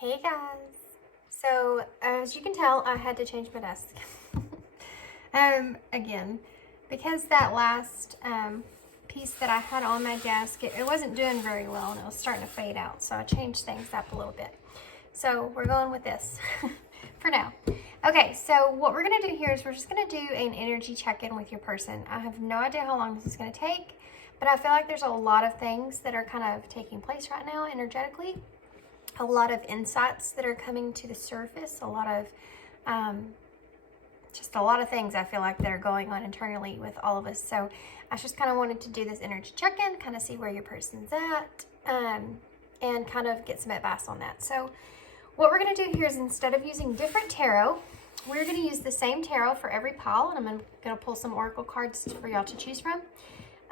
Hey guys! So as you can tell, I had to change my desk. Again, because that last piece that I had on my desk, it wasn't doing very well and it was starting to fade out. So I changed things up a little bit. So we're going with this for now. Okay, so what we're gonna do here is we're just gonna do an energy check-in with your person. I have no idea how long this is gonna take, but I feel like there's a lot of things that are kind of taking place right now energetically. A lot of insights that are coming to the surface, a lot of just a lot of things I feel like that are going on internally with all of us. So I just kind of wanted to do this energy check-in, kind of see where your person's at, and kind of get some advice on that. So what we're going to do here is, instead of using different tarot, we're going to use the same tarot for every pile, and I'm going to pull some oracle cards for y'all to choose from,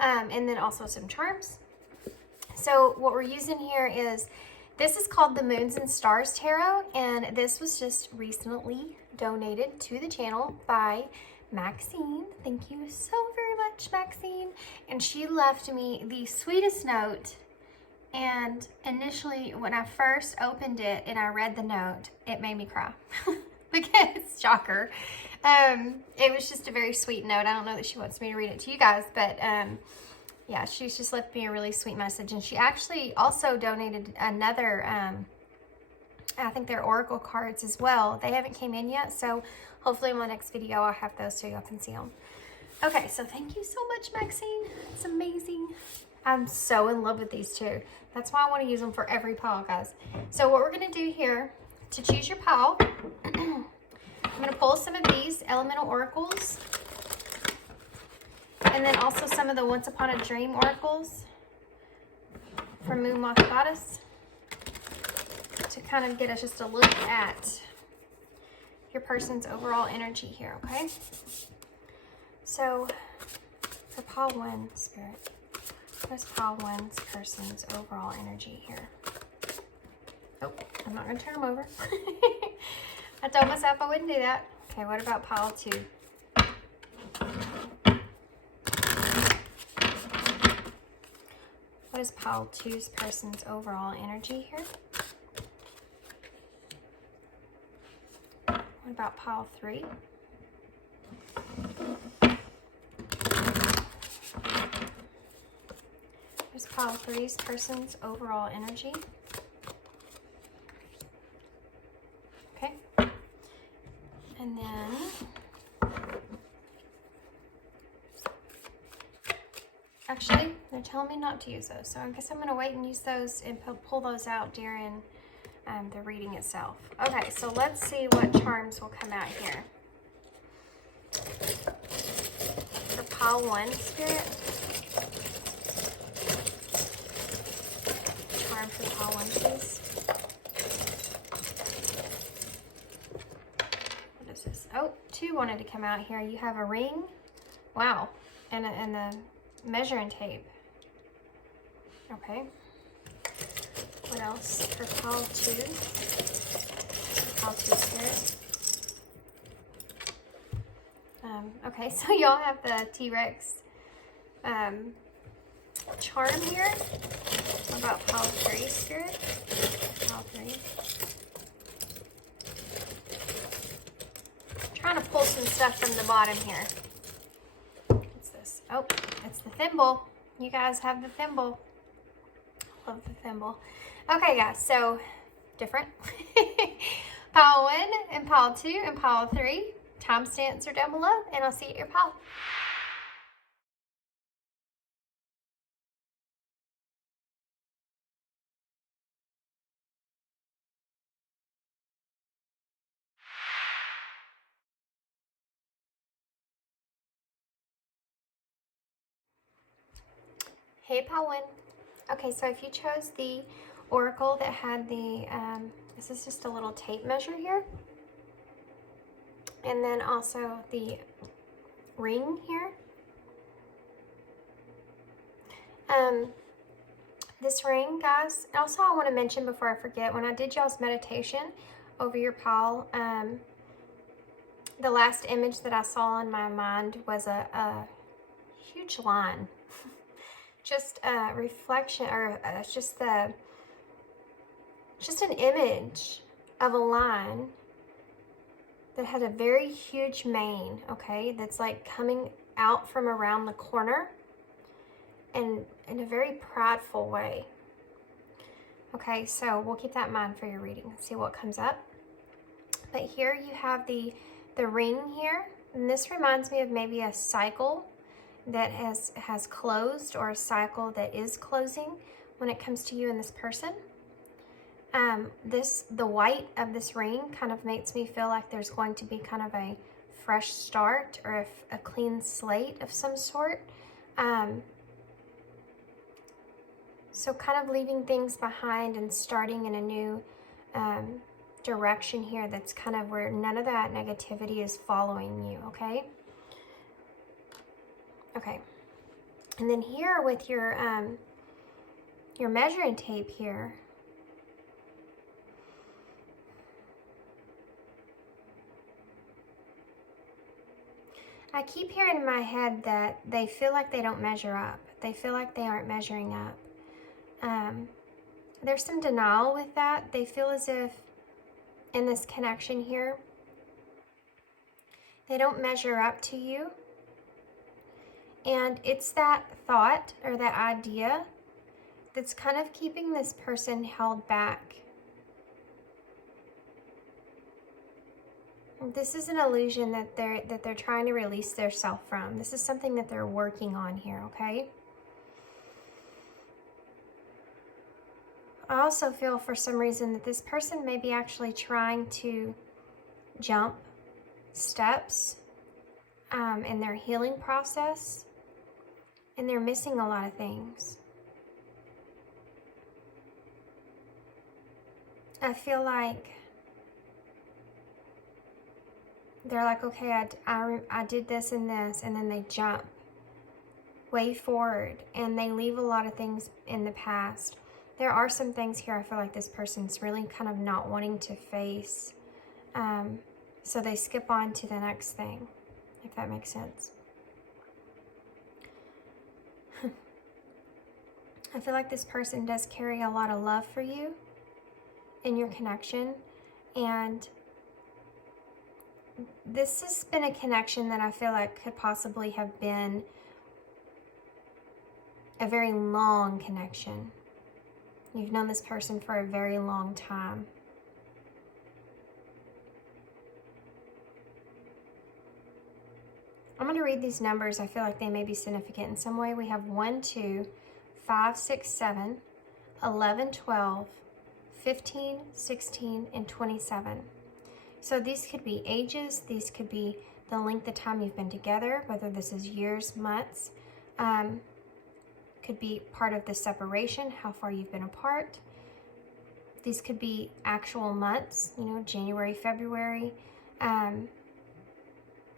and then also some charms. So what we're using here is, this is called the Moons and Stars Tarot, and this was just recently donated to the channel by Maxine. Thank you so very much, Maxine. And she left me the sweetest note. And initially, when I first opened it and I read the note, it made me cry. Because, shocker. It was just a very sweet note. I don't know that she wants me to read it to you guys, but yeah, she's just left me a really sweet message. And she actually also donated another, I think they're oracle cards as well. They haven't came in yet, so hopefully in my next video I'll have those so y'all can see them. Okay, so thank you so much, Maxine. It's amazing. I'm so in love with these two. That's why I want to use them for every pile, guys. So what we're going to do here, to choose your pile, I'm going to pull some of these elemental oracles, and then also some of the Once Upon a Dream oracles from Moon Moth Goddess, to kind of get us just a look at your person's overall energy here, okay? So for pile 1, Spirit, what is pile 1's person's overall energy here? Oh, I'm not going to turn them over. I told myself I wouldn't do that. Okay, what about pile 2? What is pile 2's person's overall energy here? What about pile 3? What is pile 3's person's overall energy? Okay. And then, actually, they're telling me not to use those, so I guess I'm going to wait and use those and pull those out during the reading itself. Okay, so let's see what charms will come out here. For pile 1, Spirit. Charm for pile 1, please. What is this? Oh, 2 wanted to come out here. You have a ring. Wow. And the measuring tape. Okay. What else for pile 2? Pile 2, Spirit. Okay, so y'all have the T-Rex charm here. What about pile 3, Spirit? Pile 3. I'm trying to pull some stuff from the bottom here. What's this? Oh, it's the thimble. You guys have the thimble. Love the thimble. Okay, guys, so different. Pile 1 and pile 2 and pile 3. Timestamps are down below, and I'll see you at your pile. Hey, pile 1. Okay, so if you chose the oracle that had the, this is just a little tape measure here. And then also the ring here. This ring, guys, also I want to mention before I forget, when I did y'all's meditation over your pile, the last image that I saw in my mind was a huge line. Just a reflection, or just the just an image of a line that had a very huge mane, okay, that's like coming out from around the corner and in a very prideful way. Okay, so we'll keep that in mind for your reading, see what comes up. But here you have the ring here, and this reminds me of maybe a cycle that has closed, or a cycle that is closing when it comes to you and this person. The white of this ring kind of makes me feel like there's going to be kind of a fresh start, or a clean slate of some sort. So kind of leaving things behind and starting in a new direction here, that's kind of where none of that negativity is following you, okay? Okay. And then here with your measuring tape here, I keep hearing in my head that they feel like they don't measure up. They feel like they aren't measuring up. There's some denial with that. They feel as if in this connection here, they don't measure up to you. And it's that thought or that idea that's kind of keeping this person held back. This is an illusion that they're trying to release their self from. This is something that they're working on here, okay? I also feel for some reason that this person may be actually trying to jump steps in their healing process, and they're missing a lot of things. I feel like they're like, okay, I did this and this, and then they jump way forward and they leave a lot of things in the past. There are some things here I feel like this person's really kind of not wanting to face. So they skip on to the next thing, if that makes sense. I feel like this person does carry a lot of love for you in your connection, and this has been a connection that I feel like could possibly have been a very long connection. You've known this person for a very long time. I'm going to read these numbers. I feel like they may be significant in some way. We have 1, 2, 5, 6, 7, 11, 12, 15, 16, and 27. So these could be ages. These could be the length of time you've been together, whether this is years, months. Could be part of the separation, how far you've been apart. These could be actual months, January, February.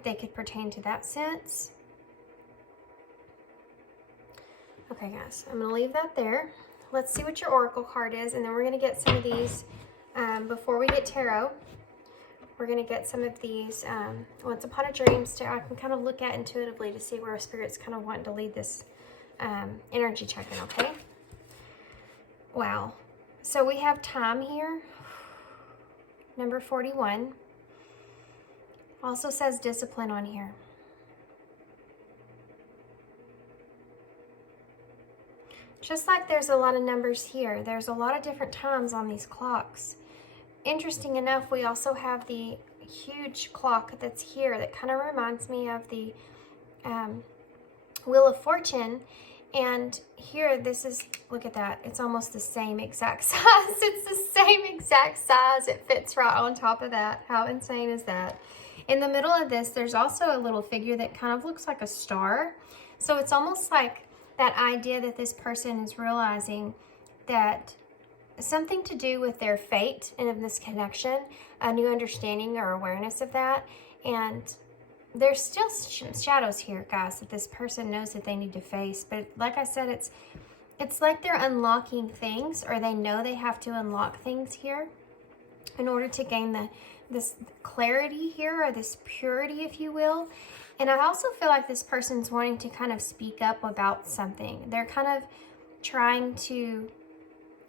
They could pertain to that sense. Okay, guys, I'm going to leave that there. Let's see what your oracle card is, and then we're going to get some of these before we get tarot. We're going to get some of these Once Upon a Dream, so I can kind of look at intuitively to see where Spirit's kind of wanting to lead this energy check-in, okay? Wow. So we have time here. Number 41. Also says discipline on here. Just like there's a lot of numbers here, there's a lot of different times on these clocks. Interesting enough, we also have the huge clock that's here that kind of reminds me of the Wheel of Fortune. And here, this is, look at that, it's almost the same exact size. It's the same exact size. It fits right on top of that. How insane is that? In the middle of this, there's also a little figure that kind of looks like a star. So it's almost like that idea that this person is realizing that something to do with their fate and of this connection, a new understanding or awareness of that. And there's still shadows here, guys, that this person knows that they need to face. But like I said, it's like they're unlocking things, or they know they have to unlock things here in order to gain this clarity here, or this purity, if you will. And I also feel like this person's wanting to kind of speak up about something. They're kind of trying to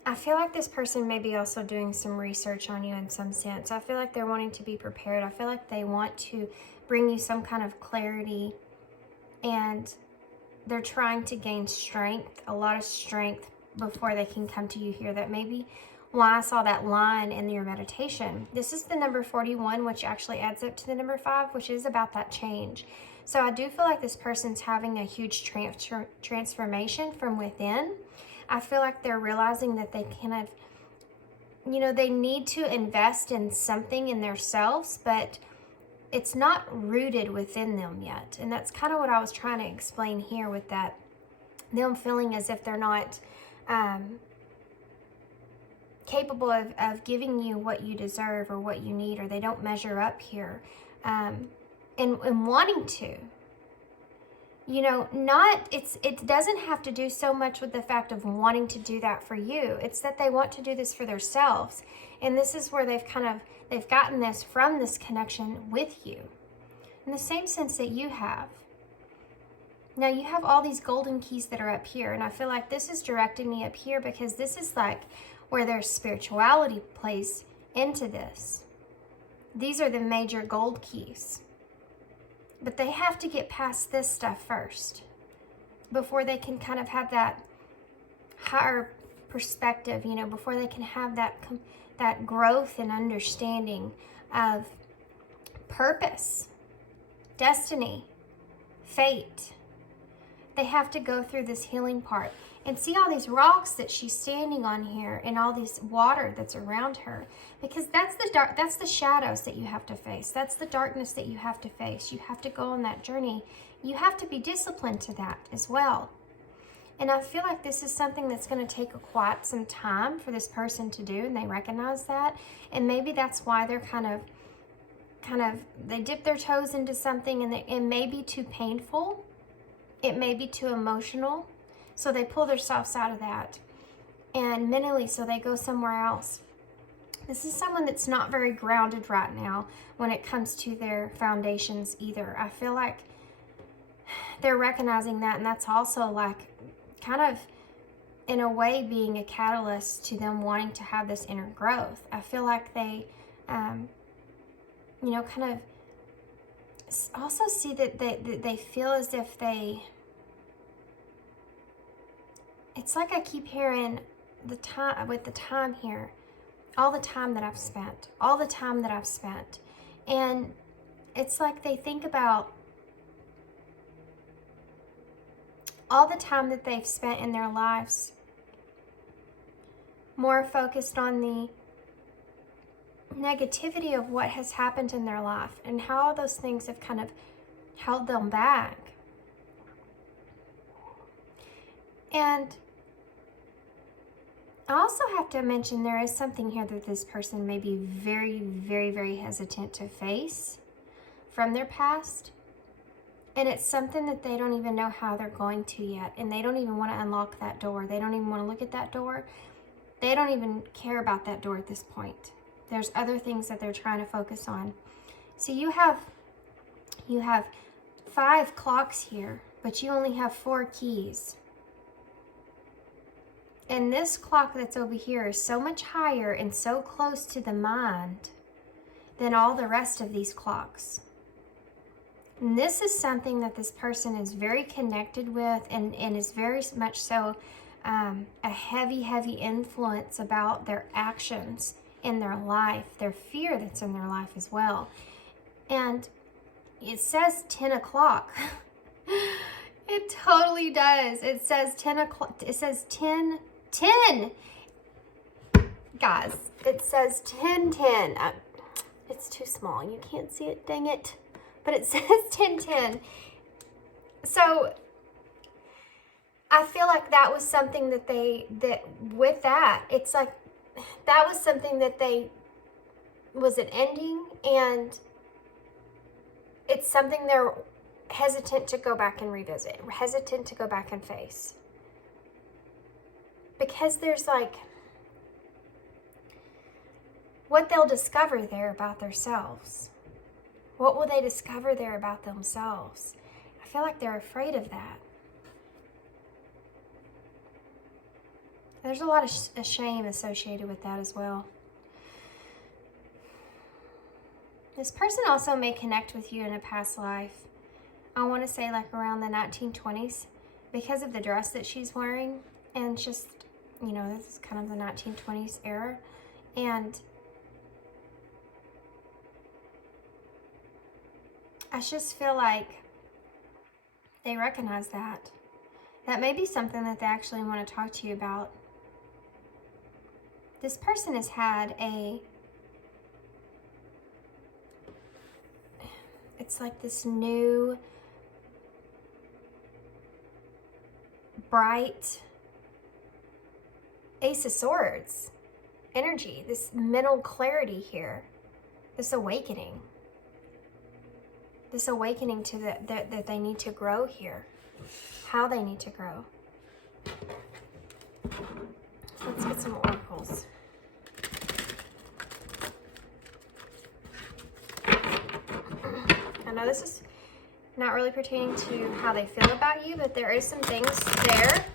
I feel like this person may be also doing some research on you in some sense. I feel like they're wanting to be prepared. I feel like they want to bring you some kind of clarity, and they're trying to gain strength, a lot of strength, before they can come to you here. That maybe why I saw that line in your meditation. This is the number 41, which actually adds up to the number 5, which is about that change. So I do feel like this person's having a huge transformation from within. I feel like they're realizing that they kind of, you know, they need to invest in something in themselves, but it's not rooted within them yet. And that's kind of what I was trying to explain here with that, them feeling as if they're not capable of giving you what you deserve or what you need, or they don't measure up here, and wanting to. You know, it doesn't have to do so much with the fact of wanting to do that for you. It's that they want to do this for themselves. And this is where they've gotten this from this connection with you. In the same sense that you have. Now you have all these golden keys that are up here, and I feel like this is directing me up here because this is like where their spirituality plays into this. These are the major gold keys. But they have to get past this stuff first before they can kind of have that higher perspective, you know, before they can have that growth and understanding of purpose, destiny, fate. They have to go through this healing part. And see all these rocks that she's standing on here, and all this water that's around her, because that's the dark, that's the shadows that you have to face. That's the darkness that you have to face. You have to go on that journey. You have to be disciplined to that as well. And I feel like this is something that's going to take quite some time for this person to do, and they recognize that. And maybe that's why they're kind of they dip their toes into something, and it may be too painful. It may be too emotional. So they pull themselves out of that, and mentally, so they go somewhere else. This is someone that's not very grounded right now when it comes to their foundations either. I feel like they're recognizing that, and that's also like kind of in a way being a catalyst to them wanting to have this inner growth. I feel like they, you know, kind of also see that they feel as if they, it's like I keep hearing the time, with the time here, all the time that I've spent, and it's like they think about all the time that they've spent in their lives, more focused on the negativity of what has happened in their life and how all those things have kind of held them back. And I also have to mention there is something here that this person may be very, very, very hesitant to face from their past. And it's something that they don't even know how they're going to yet. And they don't even want to unlock that door. They don't even want to look at that door. They don't even care about that door at this point. There's other things that they're trying to focus on. So you have 5 clocks here, but you only have 4 keys. And this clock that's over here is so much higher and so close to the mind than all the rest of these clocks. And this is something that this person is very connected with, and is very much so a heavy, heavy influence about their actions in their life, their fear that's in their life as well. And it says 10 o'clock. It totally does. It says 10 o'clock. It says 10. Guys, it says 10:10. It's too small. You can't see it, dang it. But it says 10:10. So I feel like that was something that it's like that was something that was an ending, and it's something they're hesitant to go back and revisit, hesitant to go back and face. Because there's like, what they'll discover there about themselves. What will they discover there about themselves? I feel like they're afraid of that. There's a lot of shame associated with that as well. This person also may connect with you in a past life. I want to say like around the 1920s because of the dress that she's wearing. And just, you know, this is kind of the 1920s era. And I just feel like they recognize that. That may be something that they actually want to talk to you about. This person has had it's like this new, bright Ace of Swords energy, this mental clarity here, this awakening to that they need to grow here, how they need to grow. So let's get some oracles. I know this is not really pertaining to how they feel about you, but there is some things there.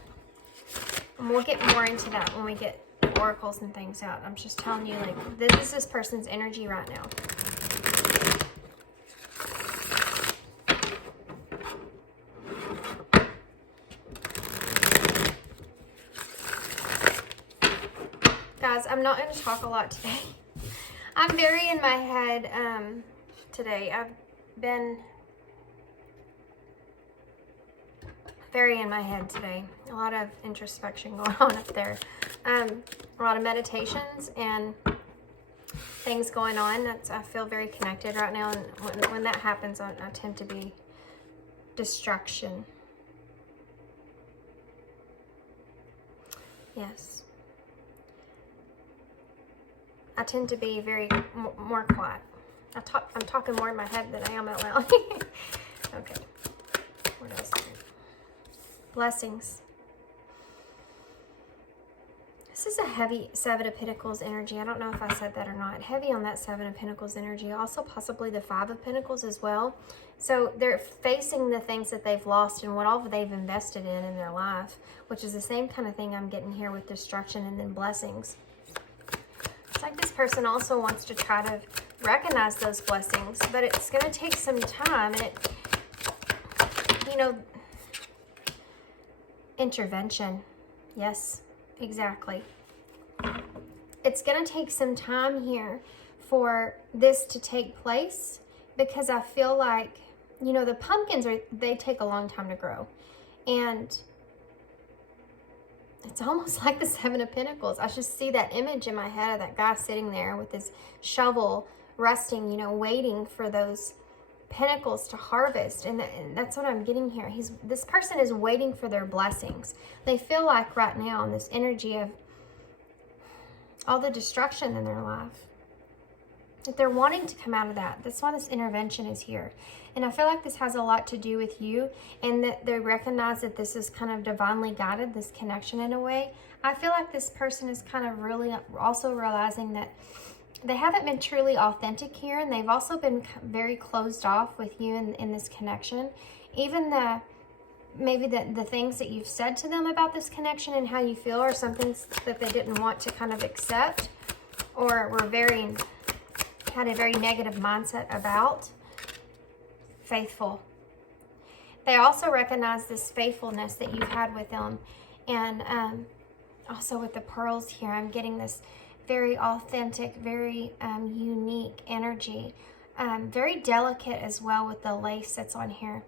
And we'll get more into that when we get oracles and things out. I'm just telling you, like, this is this person's energy right now. Guys, I'm not going to talk a lot today. I'm very in my head today. I've been very in my head today. A lot of introspection going on up there. A lot of meditations and things going on. I feel very connected right now. And when that happens, I tend to be distraction. Yes. I tend to be very more quiet. I'm talking more in my head than I am out loud. Okay. What else? Blessings. This is a heavy Seven of Pentacles energy. I don't know if I said that or not. Heavy on that Seven of Pentacles energy. Also possibly the Five of Pentacles as well. So they're facing the things that they've lost and what all they've invested in their life, which is the same kind of thing I'm getting here with destruction and then blessings. It's like this person also wants to try to recognize those blessings, but it's going to take some time, and it, you know, intervention. Yes, exactly. It's going to take some time here for this to take place, because I feel like, you know, the pumpkins they take a long time to grow, and it's almost like the Seven of Pentacles. I just see that image in my head of that guy sitting there with his shovel, resting, you know, waiting for those pentacles to harvest. And that's what I'm getting here. This person is waiting for their blessings. They feel like right now in this energy of all the destruction in their life, that they're wanting to come out of that. That's why this intervention is here. And I feel like this has a lot to do with you, and that they recognize that this is kind of divinely guided, this connection in a way. I feel like this person is kind of really also realizing that they haven't been truly authentic here, and they've also been very closed off with you in this connection. Even maybe the things that you've said to them about this connection and how you feel are some things that they didn't want to kind of accept, or had a very negative mindset about. Faithful. They also recognize this faithfulness that you've had with them. And also with the pearls here, I'm getting this very authentic, very unique energy. Very delicate as well with the lace that's on here.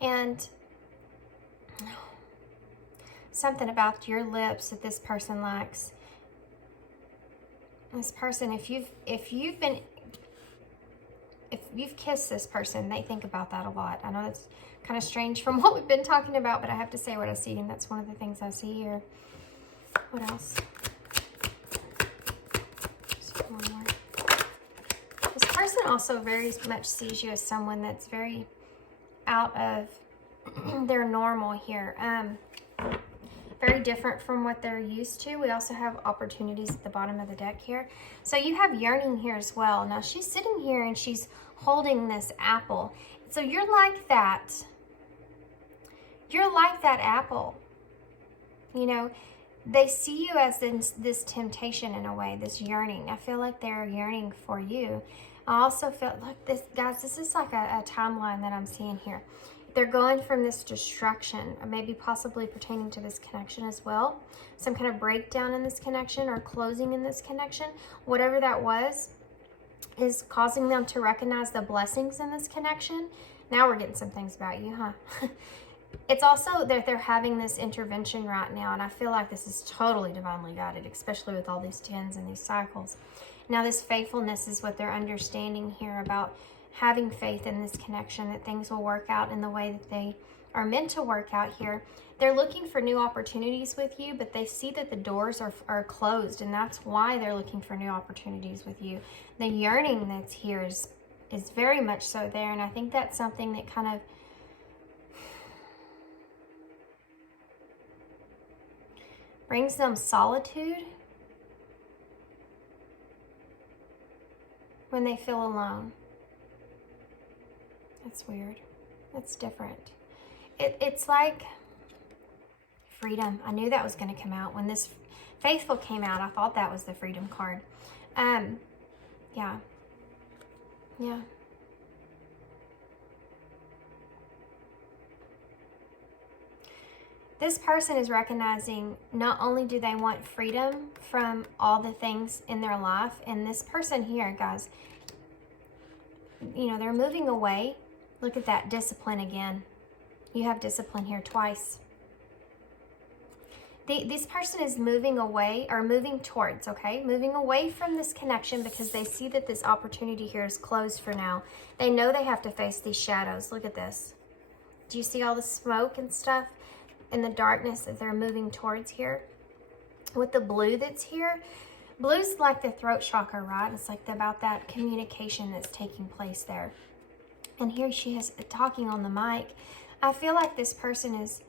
And something about your lips that this person likes. This person, if you've kissed this person, they think about that a lot. I know that's kind of strange from what we've been talking about, but I have to say what I see, and that's one of the things I see here. What else? Just one more. This person also very much sees you as someone that's very out of their normal here. Very different from what they're used to. We also have opportunities at the bottom of the deck here. So you have yearning here as well. Now she's sitting here and she's holding this apple. So you're like that. You're like that apple. You know, they see you as this temptation in a way, this yearning. I feel like they're yearning for you. I also feel, look, this, guys, this is like a timeline that I'm seeing here. They're going from this destruction, maybe possibly pertaining to this connection as well. Some kind of breakdown in this connection or closing in this connection. Whatever that was is causing them to recognize the blessings in this connection. Now we're getting some things about you, huh? It's also that they're having this intervention right now, and I feel like this is totally divinely guided, especially with all these tens and these cycles. Now this faithfulness is what they're understanding here about having faith in this connection, that things will work out in the way that they are meant to work out here. They're looking for new opportunities with you, but they see that the doors are closed, and that's why they're looking for new opportunities with you. The yearning that's here is very much so there, and I think that's something that kind of brings them solitude when they feel alone. That's weird. That's different. It's like freedom. I knew that was going to come out. When this faithful came out, I thought that was the freedom card. Yeah. Yeah. This person is recognizing not only do they want freedom from all the things in their life, and this person here, guys, you know, they're moving away. Look at that discipline again. You have discipline here twice. This person is moving away, or moving towards, okay? Moving away from this connection because they see that this opportunity here is closed for now. They know they have to face these shadows. Look at this. Do you see all the smoke and stuff and the darkness that they're moving towards here? With the blue that's here, blue's like the throat chakra, right? It's like about that communication that's taking place there. And here she is talking on the mic. I feel like this person is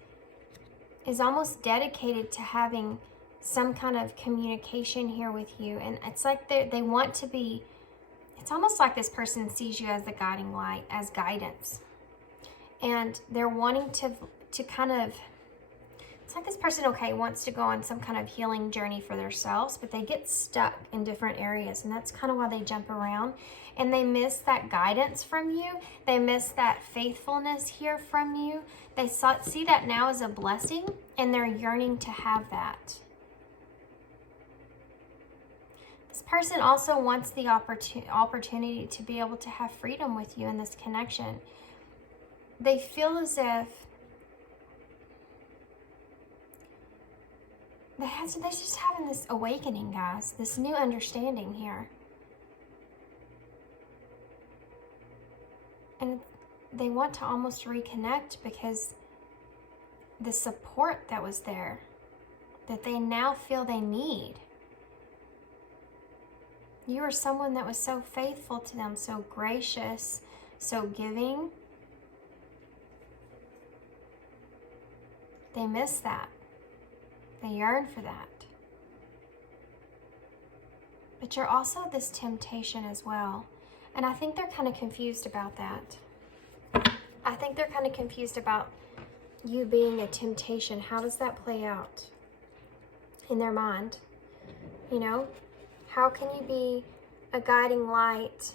almost dedicated to having some kind of communication here with you. And it's like they want to be, it's almost like this person sees you as the guiding light, as guidance. And they're wanting to kind of, it's like this person, okay, wants to go on some kind of healing journey for themselves, but they get stuck in different areas. And that's kind of why they jump around. And they miss that guidance from you. They miss that faithfulness here from you. They see that now as a blessing, and they're yearning to have that. This person also wants the opportunity to be able to have freedom with you in this connection. They feel as if they're just having this awakening, guys, this new understanding here. And they want to almost reconnect because the support that was there, that they now feel they need. You were someone that was so faithful to them, so gracious, so giving. They miss that. They yearn for that. But you're also this temptation as well. And I think they're kind of confused about that. I think they're kind of confused about you being a temptation. How does that play out in their mind? You know, how can you be a guiding light,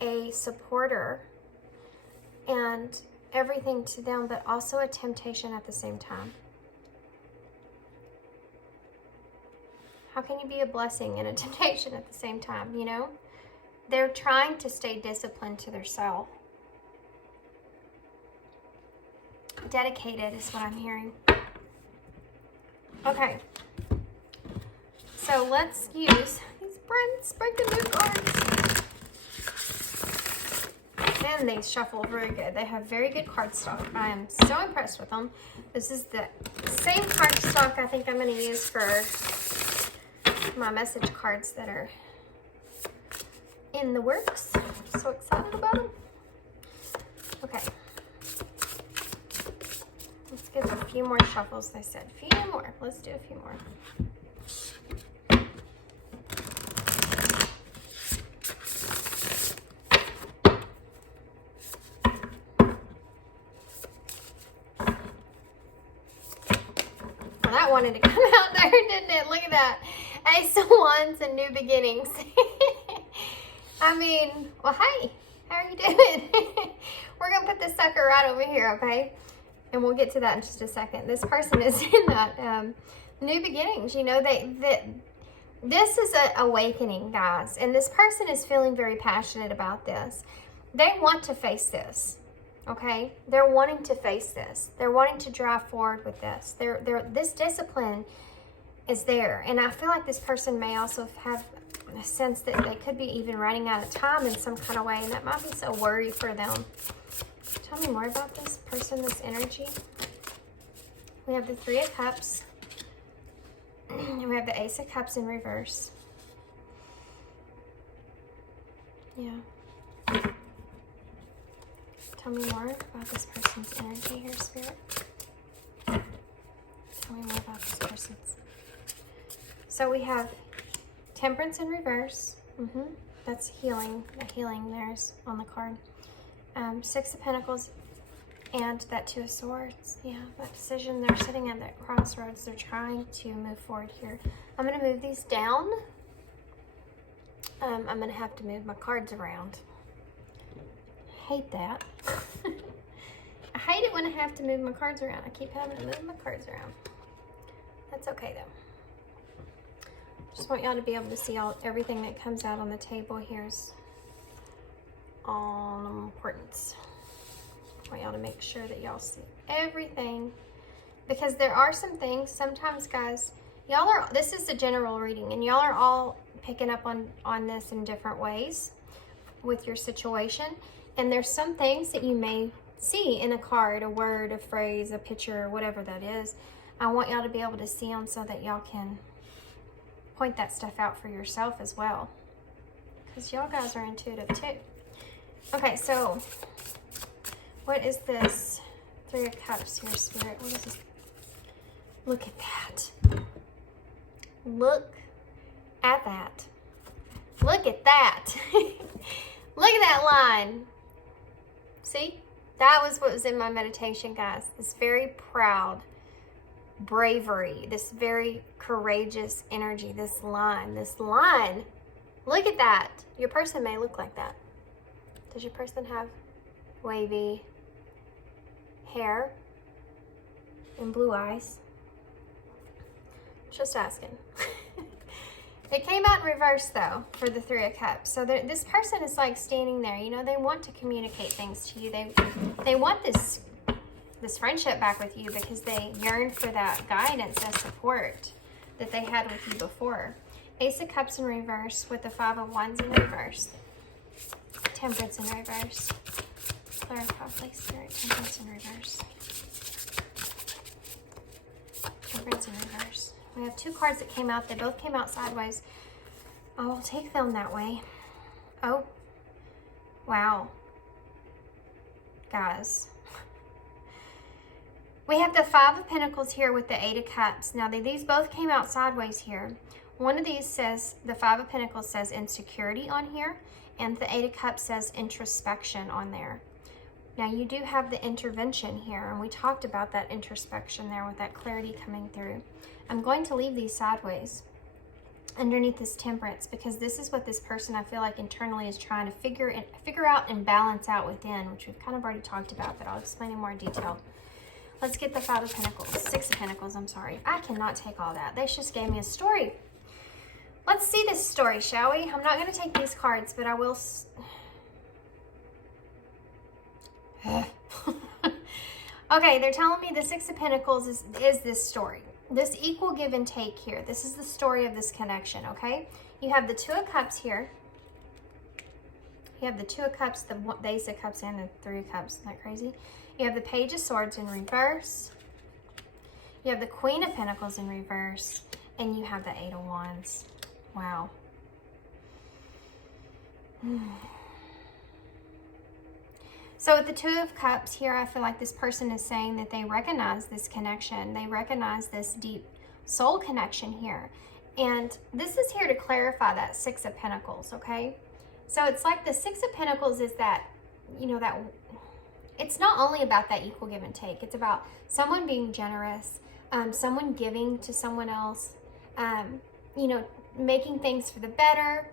a supporter, and everything to them, but also a temptation at the same time? How can you be a blessing and a temptation at the same time, you know? They're trying to stay disciplined to themselves. Dedicated is what I'm hearing. Okay. So let's use these sprinkle new cards. And they shuffle very good. They have very good card stock. I am so impressed with them. This is the same card stock I think I'm going to use for my message cards that are in the works. I'm so excited about them. Okay. Let's give a few more shuffles. They said a few more. Let's do a few more. wanted to come out there, didn't it? Look at that. Ace of Wands and new beginnings. I mean, well, hey, how are you doing? We're going to put this sucker right over here, okay? And we'll get to that in just a second. This person is in that new beginnings. You know, this is an awakening, guys. And this person is feeling very passionate about this. They want to face this, okay? They're wanting to face this. They're wanting to drive forward with this. This discipline is there. And I feel like this person may also have a sense that they could be even running out of time in some kind of way. And that might be so worry for them. Tell me more about this person, this energy. We have the Three of Cups. And we have the Ace of Cups in reverse. Yeah. Tell me more about this person's energy here, Spirit. Tell me more about this person's. So we have Temperance in reverse. That's healing. The healing there's on the card. Six of Pentacles and that Two of Swords. Yeah, that decision. They're sitting at that crossroads. They're trying to move forward here. I'm going to move these down. I'm going to have to move my cards around. I hate that. I hate it when I have to move my cards around. I keep having to move my cards around. That's okay though. Just want y'all to be able to see everything that comes out on the table here is on importance. I want y'all to make sure that y'all see everything, because there are some things sometimes, guys, y'all are, this is a general reading and y'all are all picking up on this in different ways with your situation. And there's some things that you may see in a card, a word, a phrase, a picture, whatever that is. I want y'all to be able to see them so that y'all can point that stuff out for yourself as well, because y'all guys are intuitive too. Okay, so what is this Three of Cups here, Spirit? What is this? Look at that. Look at that. Look at that. Look at that line. See? That was what was in my meditation, guys. This very proud bravery, this very courageous energy, this line. Look at that. Your person may look like that. Does your person have wavy hair and blue eyes? Just asking. It came out in reverse though for the Three of Cups. So this person is like standing there. You know, they want to communicate things to you. They want this friendship back with you because they yearn for that guidance and support that they had with you before. Ace of Cups in reverse with the Five of Wands in reverse. Temperance in reverse. Clarify, please, Spirit. Temperance in reverse. Temperance in reverse. We have two cards that came out. They both came out sideways. I will take them that way. Oh. Wow. Guys. We have the Five of Pentacles here with the Eight of Cups. Now, these both came out sideways here. One of these says, the Five of Pentacles says insecurity on here, and the Eight of Cups says introspection on there. Now, you do have the intervention here, and we talked about that introspection there with that clarity coming through. I'm going to leave these sideways underneath this Temperance, because this is what this person, I feel like, internally is trying to figure out and balance out within, which we've kind of already talked about, but I'll explain in more detail. Let's get the Five of Pentacles. Six of Pentacles, I'm sorry. I cannot take all that. They just gave me a story. Let's see this story, shall we? I'm not going to take these cards, but I will... Okay, they're telling me the Six of Pentacles is this story. This equal give and take here. This is the story of this connection, okay? You have the Two of Cups here. You have the Two of Cups, the Ace of Cups, and the Three of Cups. Isn't that crazy? You have the Page of Swords in reverse. You have the Queen of Pentacles in reverse. And you have the Eight of Wands. Wow. So with the Two of Cups here, I feel like this person is saying that they recognize this connection. They recognize this deep soul connection here. And this is here to clarify that Six of Pentacles, okay? So it's like the Six of Pentacles is that, you know, that it's not only about that equal give and take. It's about someone being generous, someone giving to someone else, you know, making things for the better,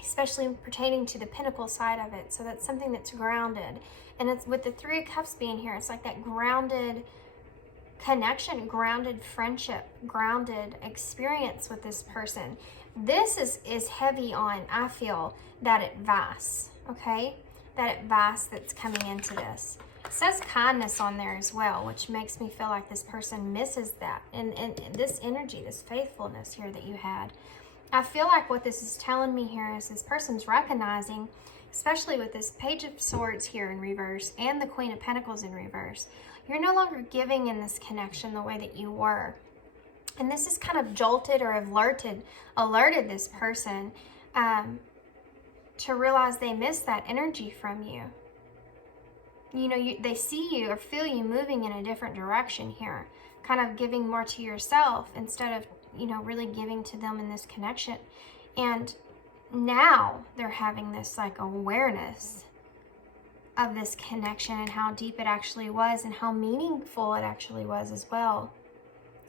especially pertaining to the pinnacle side of it. So that's something that's grounded. And it's with the Three of Cups being here, it's like that grounded connection, grounded friendship, grounded experience with this person. This is heavy on, I feel, that advice, okay? That advice that's coming into this. It says kindness on there as well, which makes me feel like this person misses that. And this energy, this faithfulness here that you had. I feel like what this is telling me here is this person's recognizing, especially with this Page of Swords here in reverse and the Queen of Pentacles in reverse, you're no longer giving in this connection the way that you were. And this has kind of jolted or alerted this person to realize they missed that energy from you. You know, they see you or feel you moving in a different direction here, kind of giving more to yourself instead of, you know, really giving to them in this connection. And now they're having this like awareness of this connection and how deep it actually was and how meaningful it actually was as well,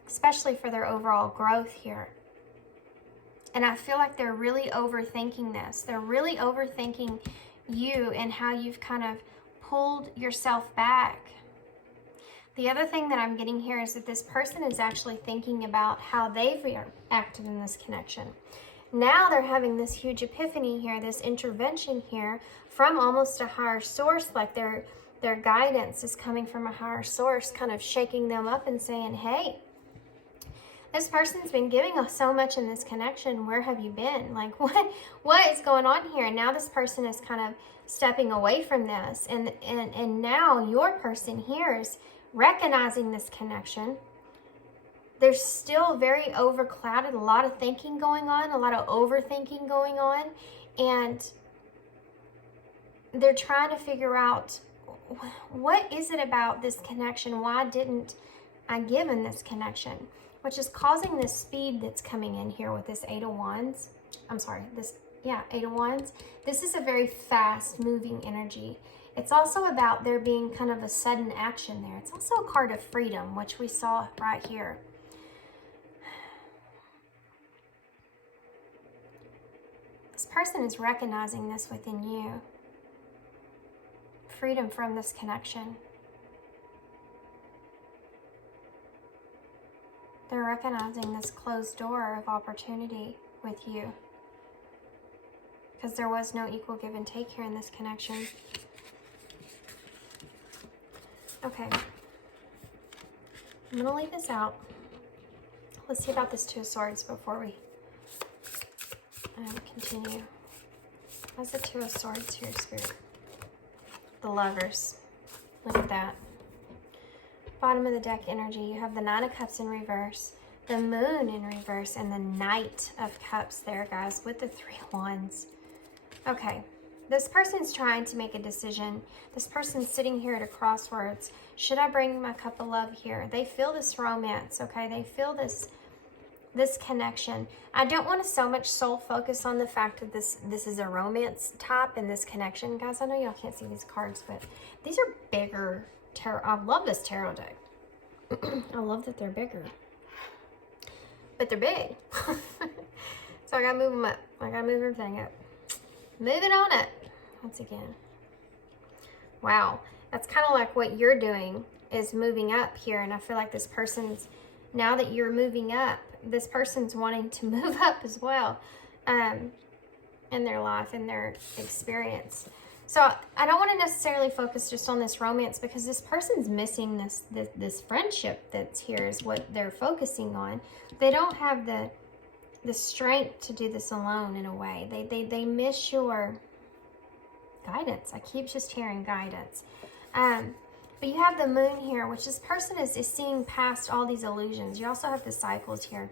especially for their overall growth here. And I feel like they're really overthinking this. They're really overthinking you and how you've kind of pulled yourself back. The other thing that I'm getting here is that this person is actually thinking about how they've reacted in this connection. Now they're having this huge epiphany here, this intervention here from almost a higher source, like their guidance is coming from a higher source, kind of shaking them up and saying, hey, this person's been giving us so much in this connection. Where have you been? Like, what is going on here? And now this person is kind of stepping away from this. And now your person here is recognizing this connection. There's still very overclouded, a lot of thinking going on, a lot of overthinking going on. And they're trying to figure out, what is it about this connection? Why didn't I give in this connection? Which is causing this speed that's coming in here with this Eight of Wands. I'm sorry, Eight of Wands. This is a very fast moving energy. It's also about there being kind of a sudden action there. It's also a card of freedom, which we saw right here. This person is recognizing this within you. Freedom from this connection. They're recognizing this closed door of opportunity with you. Because there was no equal give and take here in this connection. Okay. I'm going to leave this out. Let's see about this Two of Swords before we continue. What's the Two of Swords here, Spirit? The Lovers. Look at that. Bottom of the deck energy, you have the Nine of Cups in reverse, the Moon in reverse, and the Knight of Cups there, guys, with the Three of Wands. Okay, this person's trying to make a decision. This person's sitting here at a crossroads. Should I bring my cup of love here? They feel this romance, okay? They feel this connection. I don't want to so much soul focus on the fact that this is a romance type in this connection. Guys, I know y'all can't see these cards, but these are bigger tarot. I love this tarot deck. I love that they're bigger. But they're big. So I gotta move them up. I gotta move everything up. Move it on up. Once again. Wow. That's kind of like what you're doing is moving up here. And I feel like this person's, now that you're moving up, this person's wanting to move up as well in their life, in their experience. So I don't want to necessarily focus just on this romance because this person's missing this friendship that's here is what they're focusing on. They don't have the strength to do this alone in a way. They miss your guidance. I keep just hearing guidance. But you have the Moon here, which this person is seeing past all these illusions. You also have the cycles here.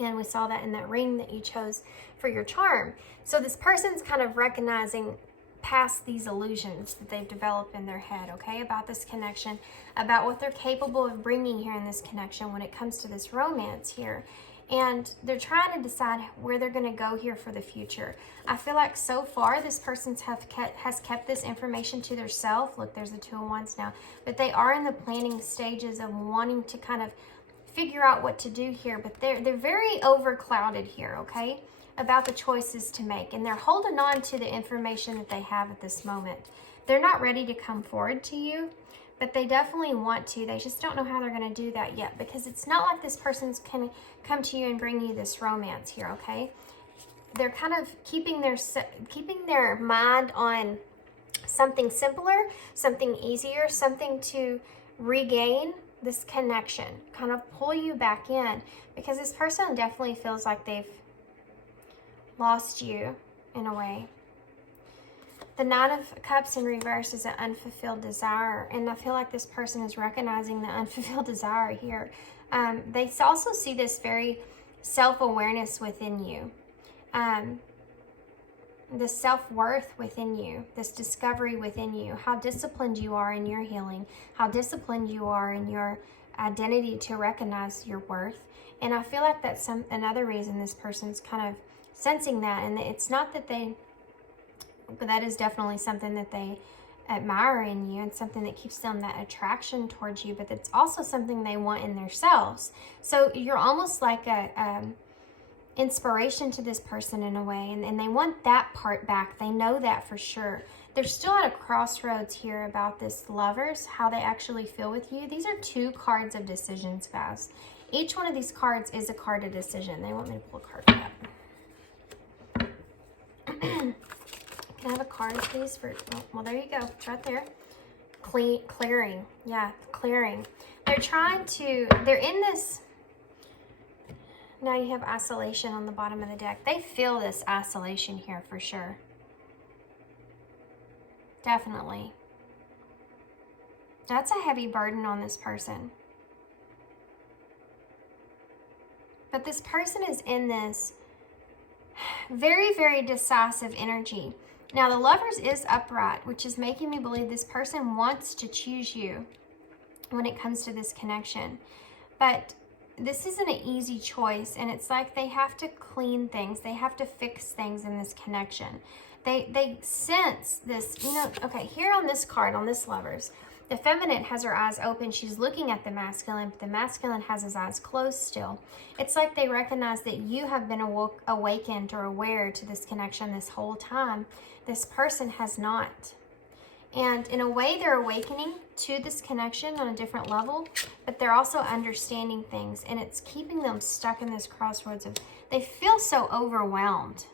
And we saw that in that ring that you chose for your charm. So this person's kind of recognizing past these illusions that they've developed in their head, okay, about this connection, about what they're capable of bringing here in this connection when it comes to this romance here. And they're trying to decide where they're going to go here for the future. I feel like so far this person has kept this information to themselves. Look, there's the Two of Wands now. But they are in the planning stages of wanting to kind of figure out what to do here. But they're very overclouded here, okay, about the choices to make. And they're holding on to the information that they have at this moment. They're not ready to come forward to you, but they definitely want to. They just don't know how they're going to do that yet, because it's not like this person's going to come to you and bring you this romance here, okay? They're kind of keeping their mind on something simpler, something easier, something to regain this connection, kind of pull you back in, because this person definitely feels like they've lost you in a way. The Nine of Cups in reverse is an unfulfilled desire, and I feel like this person is recognizing the unfulfilled desire here. They also see this very self-awareness within you, the self-worth within you, this discovery within you, how disciplined you are in your healing, how disciplined you are in your identity to recognize your worth. And I feel like that's another reason this person's kind of sensing that. And it's not that but that is definitely something that they admire in you and something that keeps them that attraction towards you, but it's also something they want in themselves. So you're almost like a inspiration to this person in a way, and they want that part back. They know that for sure. They're still at a crossroads here about this Lovers, how they actually feel with you. These are two cards of decisions, guys. Each one of these cards is a card of decision. They want me to pull a card for that. Can I have a card, please? Well, there you go. It's right there. Clearing. Yeah, clearing. They're in this. Now you have isolation on the bottom of the deck. They feel this isolation here for sure. Definitely. That's a heavy burden on this person. But this person is in this very, very decisive energy. Now, the Lovers is upright, which is making me believe this person wants to choose you when it comes to this connection. But this isn't an easy choice, and it's like they have to clean things. They have to fix things in this connection. They sense this, okay, here on this card, on this Lovers, the feminine has her eyes open. She's looking at the masculine, but the masculine has his eyes closed still. It's like they recognize that you have been awakened or aware to this connection this whole time. This person has not. And in a way, they're awakening to this connection on a different level, but they're also understanding things, and it's keeping them stuck in this crossroads of, they feel so overwhelmed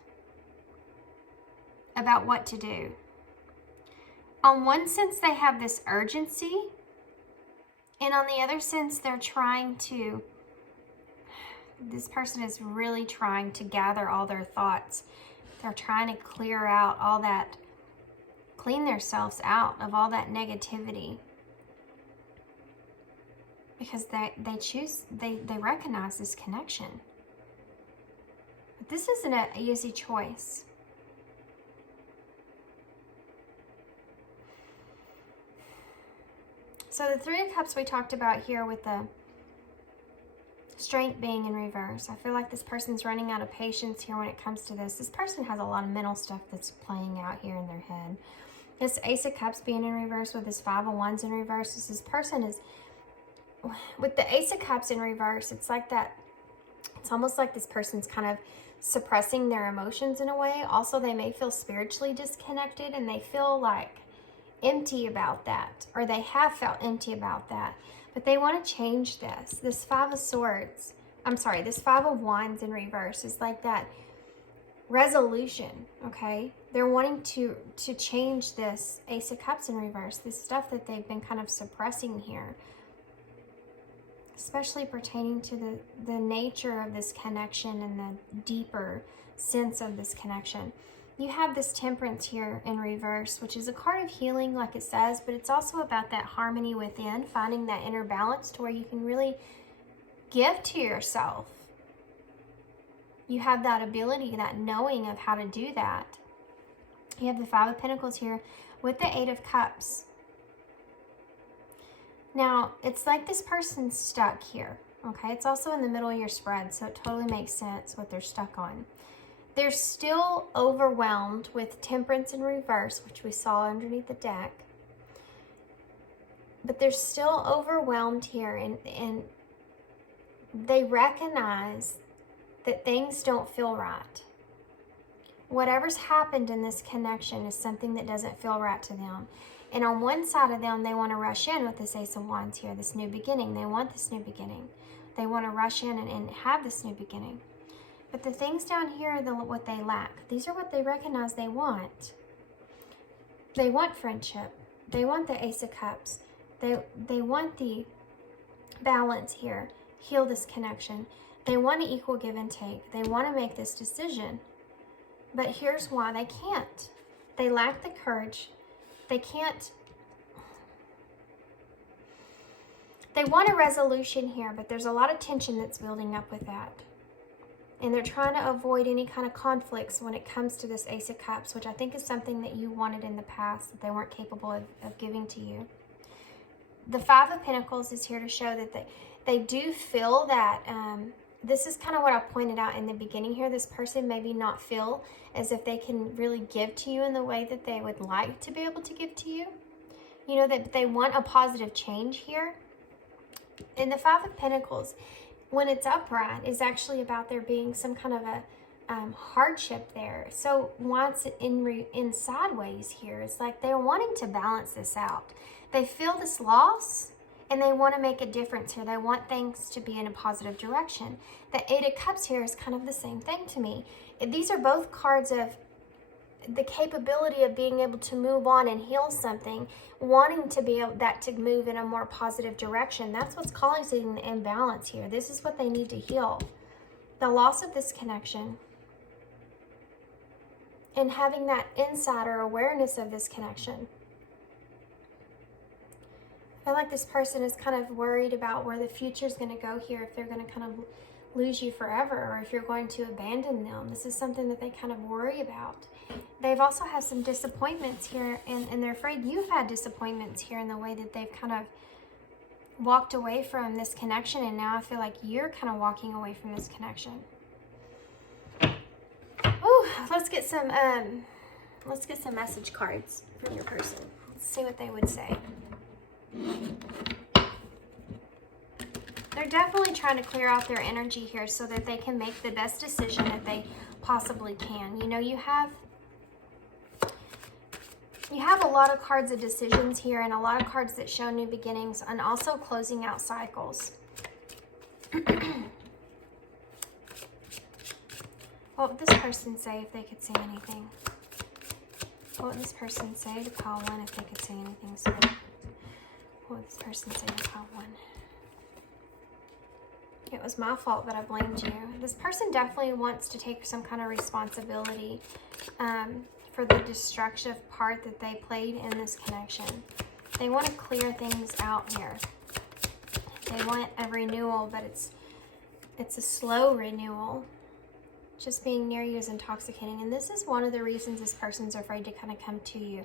about what to do. On one sense, they have this urgency, and on the other sense, they're this person is really trying to gather all their thoughts. They're trying to clear out all that, clean themselves out of all that negativity, because they recognize this connection. But this isn't an easy choice. So the Three of Cups we talked about here with the Strength being in reverse. I feel like this person's running out of patience here when it comes to this. This person has a lot of mental stuff that's playing out here in their head. This Ace of Cups being in reverse with this Five of Wands in reverse. This person is, with the Ace of Cups in reverse, it's like that. It's almost like this person's kind of suppressing their emotions in a way. Also, they may feel spiritually disconnected, and they feel like empty about that, or they have felt empty about that. But they want to change this. This Five of Swords, this Five of Wands in reverse is like that resolution, okay? They're wanting to change this Ace of Cups in reverse, this stuff that they've been kind of suppressing here, especially pertaining to the nature of this connection and the deeper sense of this connection. You have this Temperance here in reverse, which is a card of healing, like it says, but it's also about that harmony within, finding that inner balance to where you can really give to yourself. You have that ability, that knowing of how to do that. You have the Five of Pentacles here with the Eight of Cups. Now, it's like this person's stuck here. Okay, it's also in the middle of your spread, so it totally makes sense what they're stuck on. They're still overwhelmed with Temperance in reverse, which we saw underneath the deck. But they're still overwhelmed here, and they recognize that things don't feel right. Whatever's happened in this connection is something that doesn't feel right to them. And on one side of them, they want to rush in with this Ace of Wands here, this new beginning. They want this new beginning. They want to rush in and have this new beginning. But the things down here are what they lack. These are what they recognize they want. They want friendship. They want the Ace of Cups. They want the balance here. Heal this connection. They want to equal give and take. They want to make this decision. But here's why they can't. They lack the courage. They can't. They want a resolution here, but there's a lot of tension that's building up with that. And they're trying to avoid any kind of conflicts when it comes to this Ace of Cups, which I think is something that you wanted in the past that they weren't capable of giving to you. The Five of Pentacles is here to show that they do feel that, this is kind of what I pointed out in the beginning here. This person maybe not feel as if they can really give to you in the way that they would like to be able to give to you. You know, that they want a positive change here. In the Five of Pentacles, when it's upright, is actually about there being some kind of a hardship there. So once in sideways here, it's like they're wanting to balance this out. They feel this loss and they want to make a difference here. They want things to be in a positive direction. The Eight of Cups here is kind of the same thing to me. These are both cards of the capability of being able to move on and heal something, wanting to be able to move in a more positive direction. That's what's causing the imbalance here. This is what they need to heal. The loss of this connection and having that insider awareness of this connection. I feel like this person is kind of worried about where the future is going to go here, if they're going to kind of lose you forever or if you're going to abandon them. This is something that they kind of worry about. They've also had some disappointments here, and they're afraid you've had disappointments here in the way that they've kind of walked away from this connection, and now I feel like you're kind of walking away from this connection. Ooh, let's get some message cards from your person. Let's see what they would say. They're definitely trying to clear out their energy here so that they can make the best decision that they possibly can. You know, you have a lot of cards of decisions here and a lot of cards that show new beginnings and also closing out cycles. What would this person say if they could say anything? What would this person say to pile one if they could say anything? So what would this person say to pile one? It was my fault that I blamed you. This person definitely wants to take some kind of responsibility for the destructive part that they played in this connection. They want to clear things out here. They want a renewal, but it's a slow renewal. Just being near you is intoxicating. And this is one of the reasons this person's afraid to kind of come to you.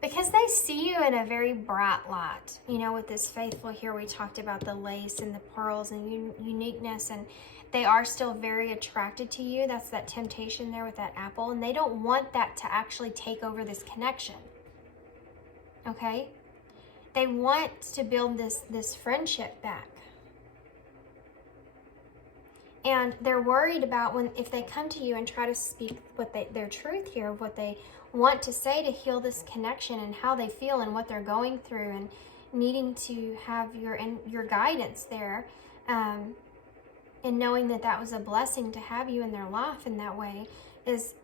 Because they see you in a very bright light. You know, with this faithful here, we talked about the lace and the pearls and uniqueness. And they are still very attracted to you. That's that temptation there with that apple. And they don't want that to actually take over this connection. Okay? They want to build this friendship back. And they're worried about if they come to you and try to speak their truth here, what they want to say to heal this connection and how they feel and what they're going through and needing to have your guidance there, and knowing that was a blessing to have you in their life in that way, is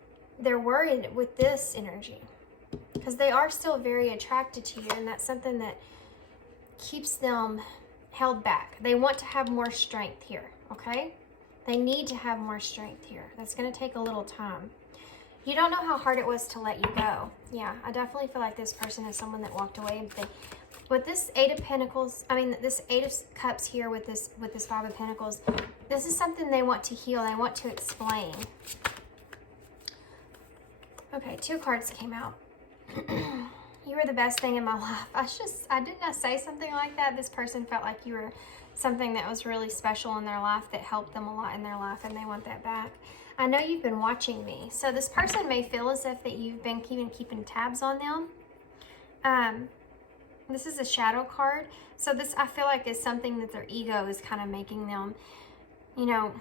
they're worried with this energy because they are still very attracted to you, and that's something that keeps them held back. They want to have more strength here, okay? They need to have more strength here. That's going to take a little time. You don't know how hard it was to let you go. Yeah, I definitely feel like this person is someone that walked away. With this Eight of Pentacles, this Eight of Cups here with this Five of Pentacles, this is something they want to heal. They want to explain. Okay, two cards came out. You were the best thing in my life. I didn't say something like that. This person felt like you were something that was really special in their life, that helped them a lot in their life, and they want that back. I know you've been watching me. So this person may feel as if that you've been keeping tabs on them. This is a shadow card. So this, I feel like, is something that their ego is kind of making them, you know,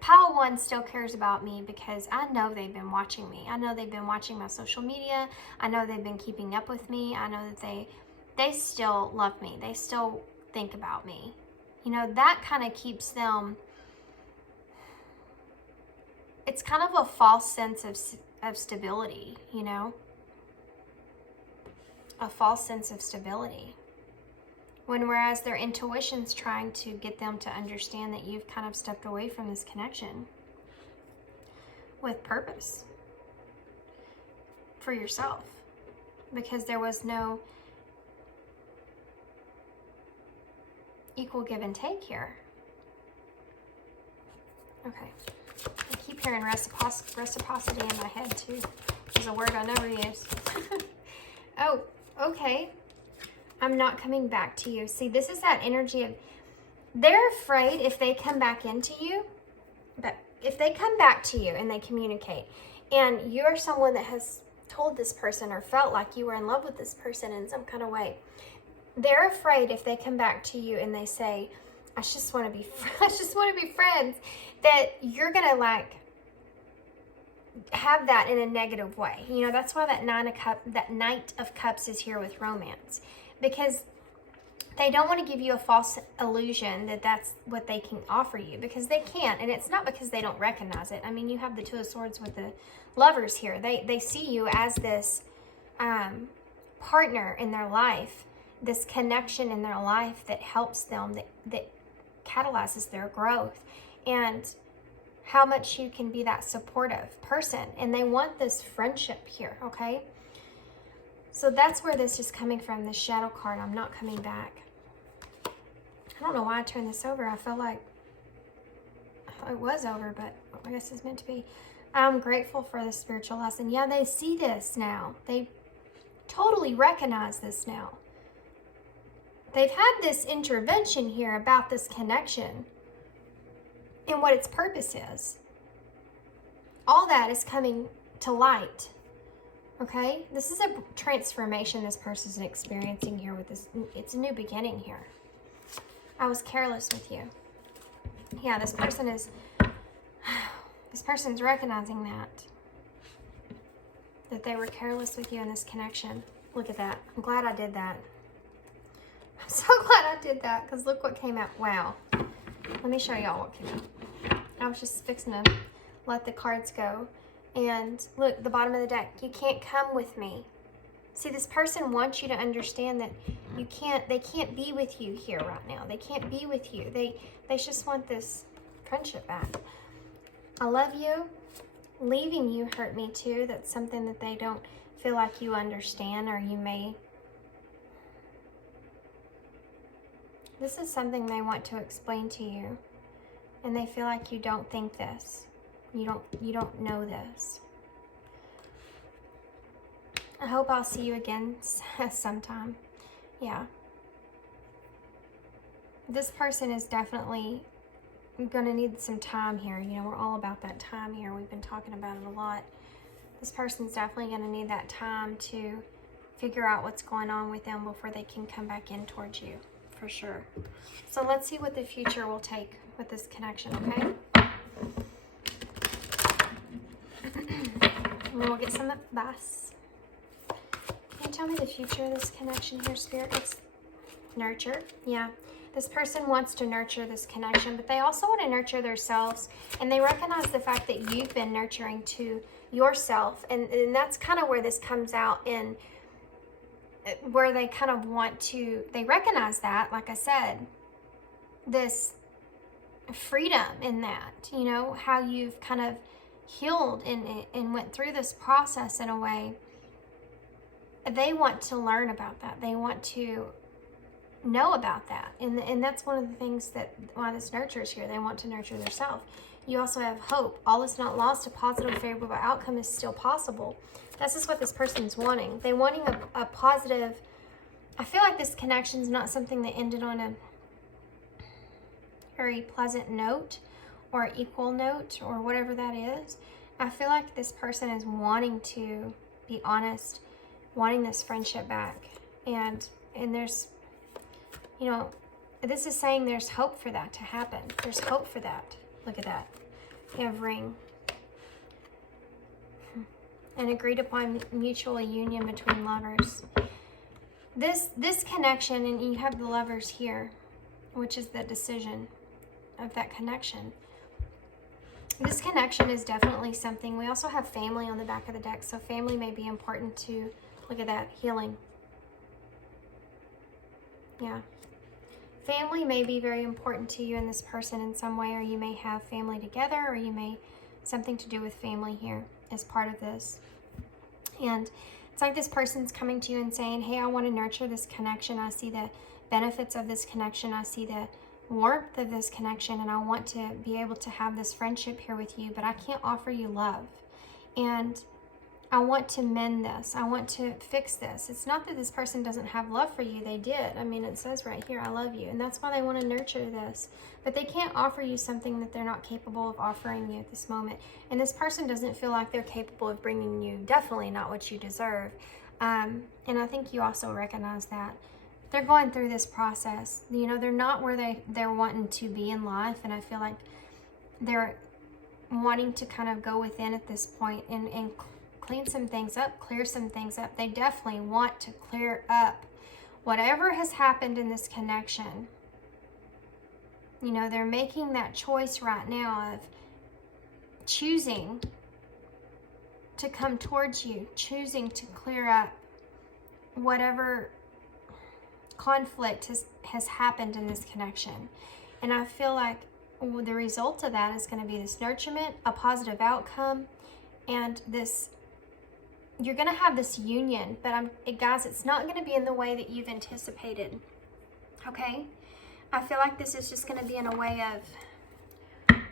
Pile 1 still cares about me because I know they've been watching me. I know they've been watching my social media. I know they've been keeping up with me. I know that they still love me. They still think about me. You know, that kind of keeps them, it's kind of a false sense of stability, you know? A false sense of stability. Whereas their intuition's trying to get them to understand that you've kind of stepped away from this connection with purpose for yourself, because there was no equal give and take here. Okay. I keep hearing reciprocity in my head too. It's a word I never use. Oh, okay. I'm not coming back to you. See, this is that energy of, they're afraid if they come back into you, but if they come back to you and they communicate, and you're someone that has told this person or felt like you were in love with this person in some kind of way, they're afraid if they come back to you and they say, I just want to be friends, that you're going to like have that in a negative way. You know, that's why that Knight of Cups is here with romance. Because they don't want to give you a false illusion that that's what they can offer you, because they can't. And it's not because they don't recognize it. I mean, you have the Two of Swords with the Lovers here. They see you as this partner in their life, this connection in their life that helps them, that catalyzes their growth, and how much you can be that supportive person. And they want this friendship here, okay? So that's where this is coming from, this shadow card. I'm not coming back. I don't know why I turned this over. I felt like it was over, but I guess it's meant to be. I'm grateful for the spiritual lesson. Yeah, they see this now. They totally recognize this now. They've had this intervention here about this connection and what its purpose is. All that is coming to light. Okay, this is a transformation this person's experiencing here with this. It's a new beginning here. I was careless with you. Yeah, this person's recognizing that they were careless with you in this connection. Look at that. I'm glad I did that. I'm so glad I did that, because look what came out. Wow. Let me show y'all what came out. I was just fixing to let the cards go. And look, the bottom of the deck, you can't come with me. See, this person wants you to understand that they can't be with you here right now. They can't be with you. They just want this friendship back. I love you. Leaving you hurt me too. That's something that they don't feel like you understand, or you may. This is something they want to explain to you, and they feel like you don't think this. You don't know this. I hope I'll see you again sometime. Yeah. This person is definitely going to need some time here. You know, we're all about that time here. We've been talking about it a lot. This person's definitely going to need that time to figure out what's going on with them before they can come back in towards you, for sure. So let's see what the future will take with this connection, okay? And then we'll get some advice. Can you tell me the future of this connection here, Spirit? It's nurture. Yeah. This person wants to nurture this connection, but they also want to nurture themselves. And they recognize the fact that you've been nurturing to yourself. And that's kind of where this comes out in, where they kind of want to, they recognize that, like I said, this freedom in that, you know, how you've kind of healed and went through this process in a way. They want to learn about that. They want to know about that. And that's one of the things that, why this nurture is here. They want to nurture themselves. You also have hope. All is not lost. A positive, favorable outcome is still possible. This is what this person's wanting. They're wanting a positive. I feel like this connection is not something that ended on a very pleasant note or equal note or whatever that is. I feel like this person is wanting to be honest, wanting this friendship back. And there's, you know, this is saying there's hope for that to happen. There's hope for that. Look at that. You have ring. An agreed upon mutual union between lovers. This connection, and you have the lovers here, which is the decision of that connection. This connection is definitely something. We also have family on the back of the deck, so family may be important to, look at that, healing. Yeah. Family may be very important to you and this person in some way, or you may have family together, or you may, something to do with family here as part of this. And it's like this person's coming to you and saying, hey, I want to nurture this connection. I see the benefits of this connection. I see the warmth of this connection, and I want to be able to have this friendship here with you, but I can't offer you love. And I want to mend this. I want to fix this. It's not that this person doesn't have love for you. They did. I mean, it says right here, I love you. And that's why they want to nurture this. But they can't offer you something that they're not capable of offering you at this moment. And this person doesn't feel like they're capable of bringing you definitely not what you deserve. And I think you also recognize that. They're going through this process. You know, they're not where they're wanting to be in life. And I feel like they're wanting to kind of go within at this point and clean some things up, clear some things up. They definitely want to clear up whatever has happened in this connection. You know, they're making that choice right now of choosing to come towards you, choosing to clear up whatever conflict has happened in this connection. And I feel like the result of that is going to be this nurturement, a positive outcome, and this, you're going to have this union, but guys, it's not going to be in the way that you've anticipated. Okay? I feel like this is just going to be in a way of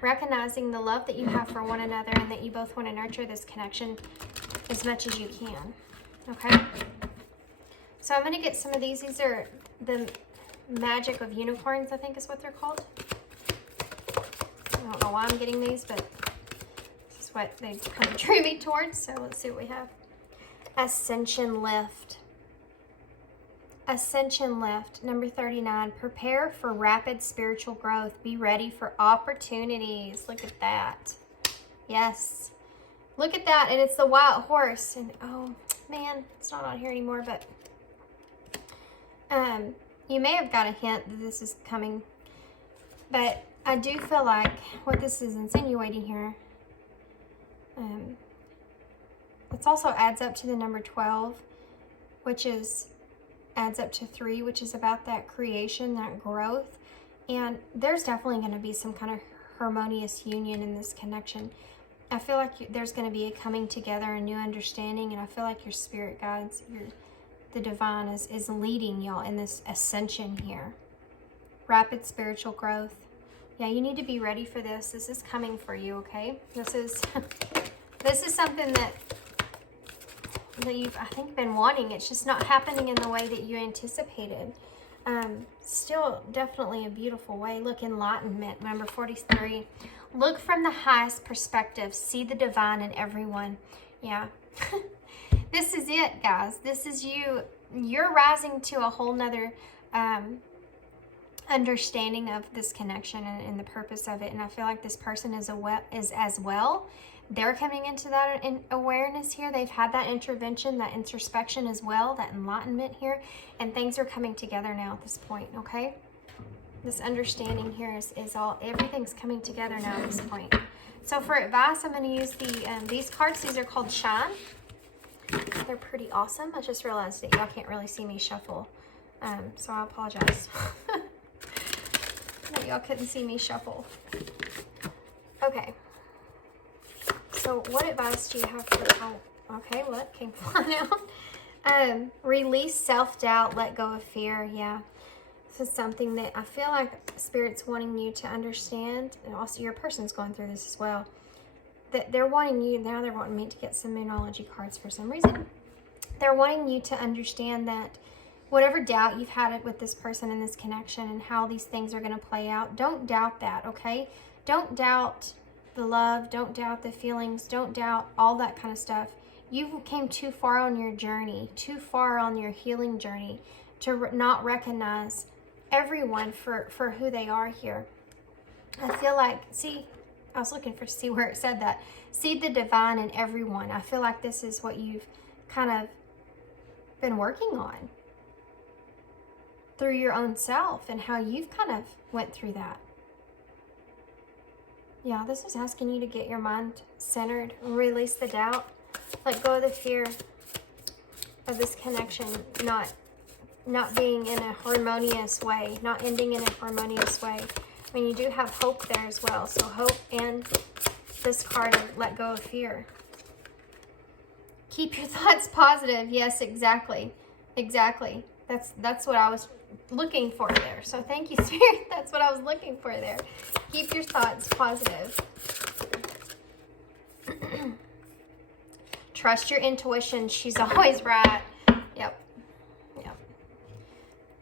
recognizing the love that you have for one another, and that you both want to nurture this connection as much as you can. Okay? So I'm going to get some of these. These are the magic of unicorns, I think is what they're called. I don't know why I'm getting these, but this is what they kind of drew me towards. So let's see what we have. Ascension lift. Ascension lift, number 39. Prepare for rapid spiritual growth. Be ready for opportunities. Look at that. Yes. Look at that. And it's the wild horse. And oh, man, it's not on here anymore, but you may have got a hint that this is coming. But I do feel like what this is insinuating here, it also adds up to the number 12, which adds up to 3, which is about that creation, that growth. And there's definitely going to be some kind of harmonious union in this connection. I feel like there's going to be a coming together, a new understanding, and I feel like your spirit guides, the divine is leading y'all in this ascension here. Rapid spiritual growth. Yeah, you need to be ready for this. This is coming for you, okay? This is something that you've, I think, been wanting. It's just not happening in the way that you anticipated. Still definitely a beautiful way. Look, enlightenment, number 43. Look from the highest perspective. See the divine in everyone. Yeah. This is it, guys. This is you. You're rising to a whole nother understanding of this connection and the purpose of it. And I feel like this person is as well. They're coming into that awareness here. They've had that intervention, that introspection as well, that enlightenment here. And things are coming together now at this point, okay? This understanding here is all, everything's coming together now at this point. So for advice, I'm going to use these cards. These are called Shine. They're pretty awesome. I just realized that y'all can't really see me shuffle. So I apologize. that y'all couldn't see me shuffle. Okay. So what advice do you have for the okay, what came flying out? Release self-doubt, let go of fear. Yeah. This is something that I feel like Spirit's wanting you to understand, and also your person's going through this as well, that they're wanting you, now they're wanting me to get some Moonology cards for some reason. They're wanting you to understand that whatever doubt you've had with this person and this connection and how these things are going to play out, don't doubt that, okay? Don't doubt the love, don't doubt the feelings, don't doubt all that kind of stuff. You came too far on your journey, too far on your healing journey to not recognize everyone for who they are here. I feel like, see, I was looking for see where it said that. See the divine in everyone. I feel like this is what you've kind of been working on through your own self and how you've kind of went through that. Yeah, this is asking you to get your mind centered, release the doubt, let go of the fear of this connection not being in a harmonious way, not ending in a harmonious way. I mean, you do have hope there as well. So hope and this card of let go of fear. Keep your thoughts positive. Yes, exactly. Exactly. That's what I was looking for there. So thank you, Spirit. That's what I was looking for there. Keep your thoughts positive. Trust your intuition. She's always right. Yep.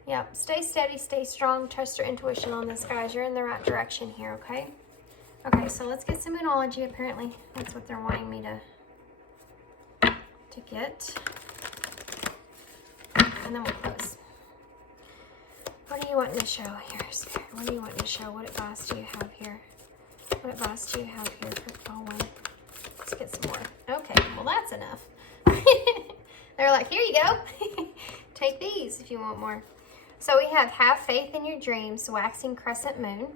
Yep. Stay steady, stay strong. Trust your intuition on this, guys. You're in the right direction here, okay? Okay, so let's get some Moonology. Apparently, that's what they're wanting me to get. And then we'll close. What do you want to show here, Spirit? What do you want to show? What advice do you have here? What advice do you have here for Owen? Let's get some more. Okay, well, that's enough. They're like, here you go. Take these if you want more. So we have faith in your dreams, waxing crescent moon.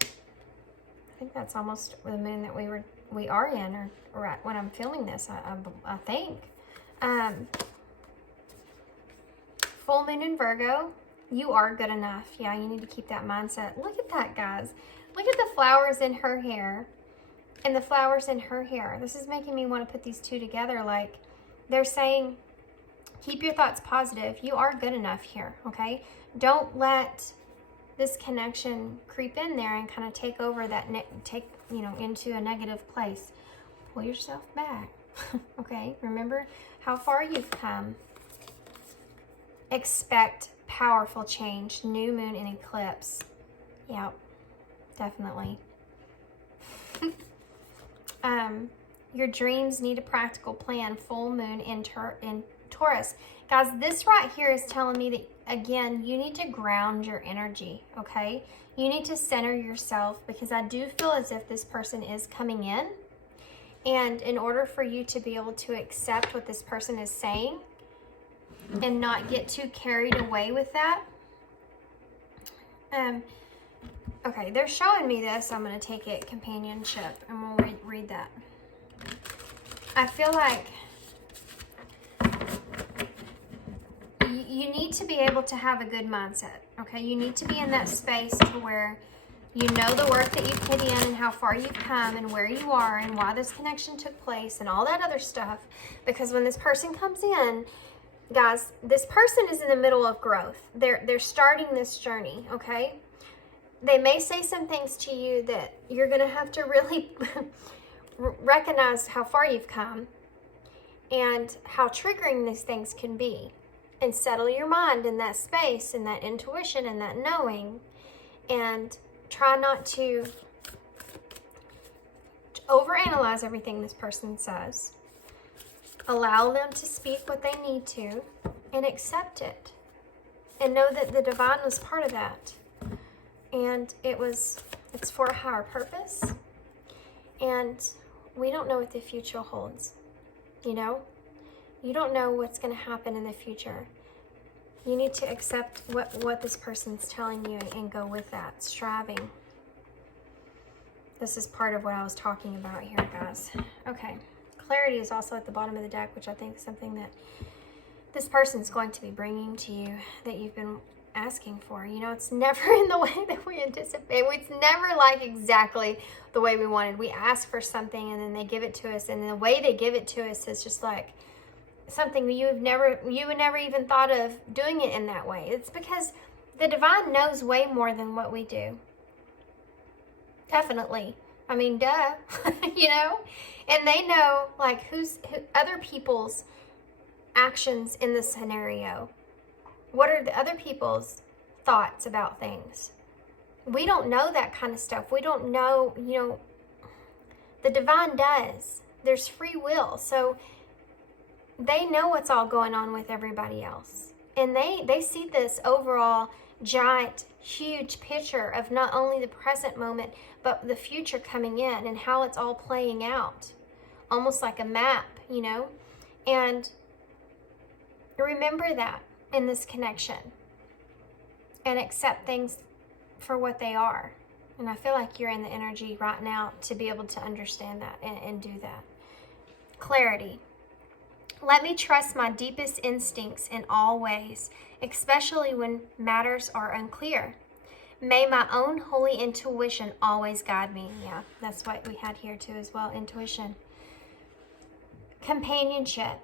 I think that's almost the moon that we are in, or at when I'm filming this, I think. Full moon in Virgo. You are good enough. Yeah, you need to keep that mindset. Look at that, guys. Look at the flowers in her hair and the flowers in her hair. This is making me want to put these two together. Like, they're saying, keep your thoughts positive. You are good enough here, okay? Don't let this connection creep in there and kind of take over that, into a negative place. Pull yourself back, okay? Remember how far you've come. Expect powerful change. New moon and eclipse. Yep, definitely. Your dreams need a practical plan. Full moon in Taurus. Guys, this right here is telling me that, again, you need to ground your energy, okay? You need to center yourself, because I do feel as if this person is coming in. And in order for you to be able to accept what this person is saying and not get too carried away with that. Okay, they're showing me this. I'm going to take it, companionship, and we'll read that. I feel like you need to be able to have a good mindset, okay? You need to be in that space to where you know the work that you've put in and how far you've come and where you are and why this connection took place and all that other stuff. Because when this person comes in, guys, this person is in the middle of growth. They're starting this journey, okay? They may say some things to you that you're going to have to really recognize how far you've come and how triggering these things can be. And settle your mind in that space and that intuition and that knowing. And try not to overanalyze everything this person says. Allow them to speak what they need to and accept it. And know that the divine was part of that. And it's for a higher purpose. And we don't know what the future holds. You know? You don't know what's going to happen in the future. You need to accept what this person's telling you and go with that, striving. This is part of what I was talking about here, guys. Okay. Clarity is also at the bottom of the deck, which I think is something that this person's going to be bringing to you that you've been asking for. You know, it's never in the way that we anticipate. It's never like exactly the way we wanted. We ask for something and then they give it to us, and the way they give it to us is just like something you would never even thought of doing it in that way. It's because The divine knows way more than what we do. Definitely. I mean, duh, you know? And they know, like, who other people's actions in the scenario. What are the other people's thoughts about things? We don't know that kind of stuff. We don't know, you know, the divine does. There's free will. So they know what's all going on with everybody else. And they see this overall giant, huge picture of not only the present moment, but the future coming in and how it's all playing out. Almost like a map, you know? And remember that in this connection. And accept things for what they are. And I feel like you're in the energy right now to be able to understand that and do that. Clarity. Let me trust my deepest instincts in all ways, especially when matters are unclear. May my own holy intuition always guide me. Yeah, that's what we had here too as well, intuition. Companionship.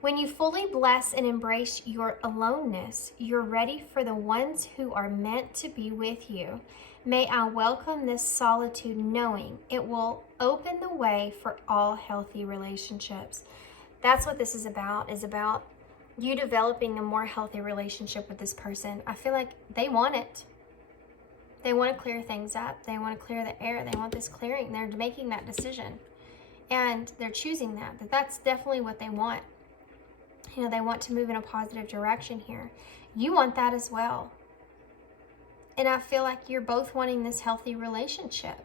When you fully bless and embrace your aloneness, you're ready for the ones who are meant to be with you. May I welcome this solitude knowing it will open the way for all healthy relationships. That's what this is about you developing a more healthy relationship with this person. I feel like they want it. They want to clear things up. They want to clear the air. They want this clearing. They're making that decision. And they're choosing that. But that's definitely what they want. You know, they want to move in a positive direction here. You want that as well. And I feel like you're both wanting this healthy relationship.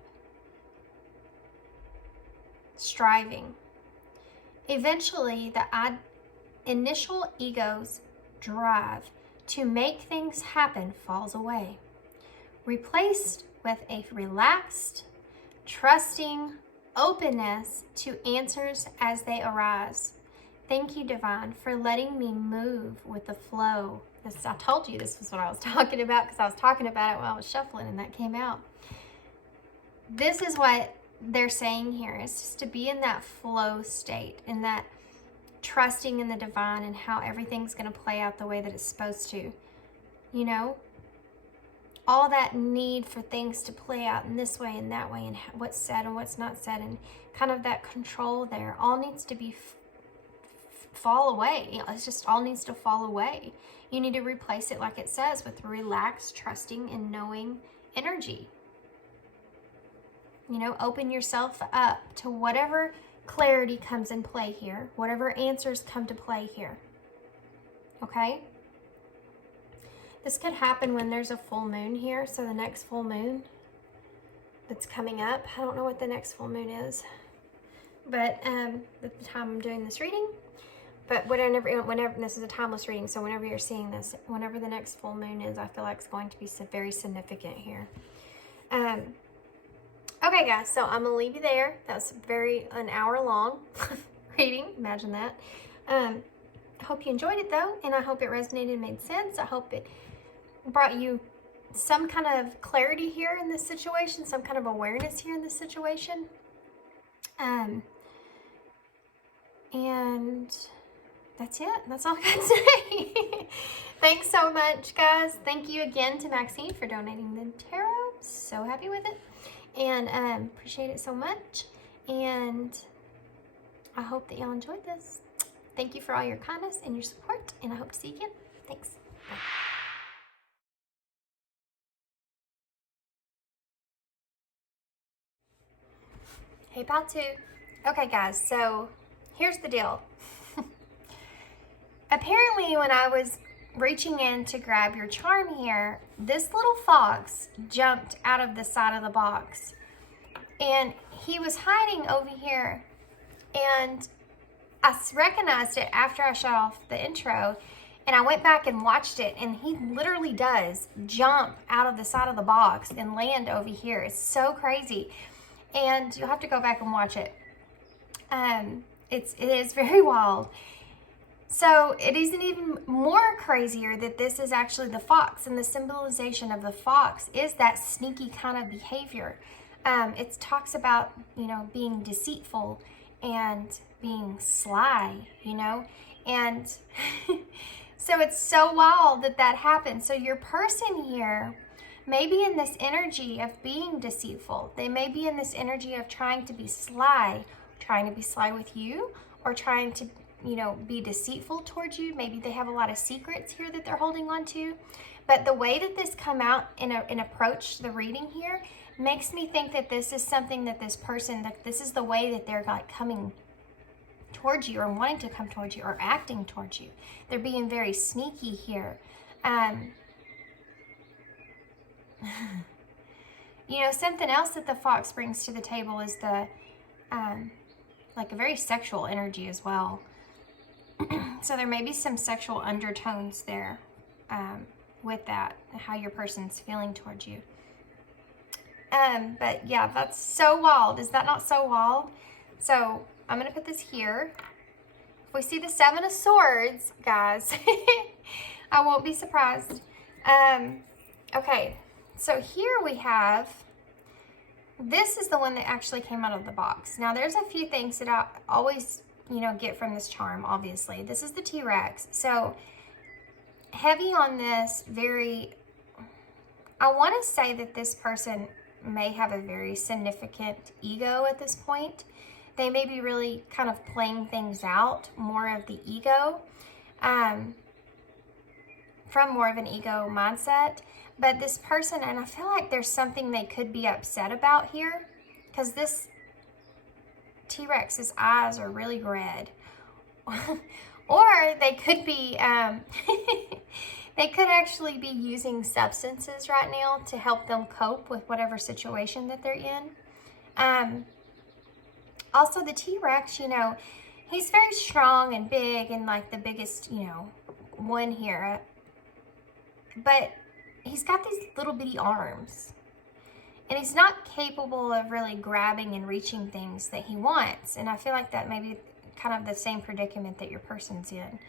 Striving. Eventually, the initial ego's drive to make things happen falls away, replaced with a relaxed, trusting openness to answers as they arise. Thank you, Divine, for letting me move with the flow. I told you this was what I was talking about because I was talking about it while I was shuffling and that came out. This is what they're saying here, is just to be in that flow state, in that trusting in the divine and how everything's going to play out the way that it's supposed to. You know? All that need for things to play out in this way and that way and what's said and what's not said and kind of that control there all needs to be fall away. You know, it's just all needs to fall away. You need to replace it, like it says, with relaxed, trusting, and knowing energy. You know, open yourself up to whatever clarity comes in play here, whatever answers come to play here. Okay? This could happen when there's a full moon here, so the next full moon that's coming up. I don't know what the next full moon is, but at the time I'm doing this reading. But whenever this is a timeless reading, so whenever you're seeing this, whenever the next full moon is, I feel like it's going to be very significant here. Okay, guys, so I'm going to leave you there. That's an hour long reading. Imagine that. I hope you enjoyed it, though, and I hope it resonated and made sense. I hope it brought you some kind of clarity here in this situation, some kind of awareness here in this situation. And that's it. That's all I got to say. Thanks so much, guys. Thank you again to Maxine for donating the tarot. So happy with it. And appreciate it so much. And I hope that y'all enjoyed this. Thank you for all your kindness and your support. And I hope to see you again. Thanks. Bye. Hey, pal two. Okay, guys. So here's the deal. Apparently, when I was reaching in to grab your charm here, this little fox jumped out of the side of the box. And he was hiding over here. And I recognized it after I shut off the intro. And I went back and watched it. And he literally does jump out of the side of the box and land over here. It's so crazy. And you'll have to go back and watch it. It is very wild. So it isn't even more crazier that this is actually the fox, and the symbolization of the fox is that sneaky kind of behavior. It talks about, you know, being deceitful and being sly, you know, and So it's so wild that that happened. So your person here may be in this energy of being deceitful. They may be in this energy of trying to be sly with you, or trying to, be deceitful towards you. Maybe they have a lot of secrets here that they're holding on to. But the way that this come out and approach the reading here makes me think that this is something that this person, that this is the way that they're like coming towards you, or wanting to come towards you, or acting towards you. They're being very sneaky here. Something else that the fox brings to the table is the like a very sexual energy as well. So there may be some sexual undertones there with that, how your person's feeling towards you. But yeah, that's so wild. Is that not so wild? So I'm going to put this here. If we see the 7 of Swords, guys, I won't be surprised. Okay, so here we have, this is the one that actually came out of the box. Now, there's a few things that I always, get from this charm, obviously. This is the T-Rex. So, heavy on this, I want to say that this person may have a very significant ego at this point. They may be really kind of playing things out, more of the ego, from more of an ego mindset. But this person, and I feel like there's something they could be upset about here, because this T-Rex's eyes are really red. Or they could be, they could actually be using substances right now to help them cope with whatever situation that they're in. Also, the T-Rex, he's very strong and big, and like the biggest, one here. But he's got these little bitty arms. And he's not capable of really grabbing and reaching things that he wants. And I feel like that may be kind of the same predicament that your person's in.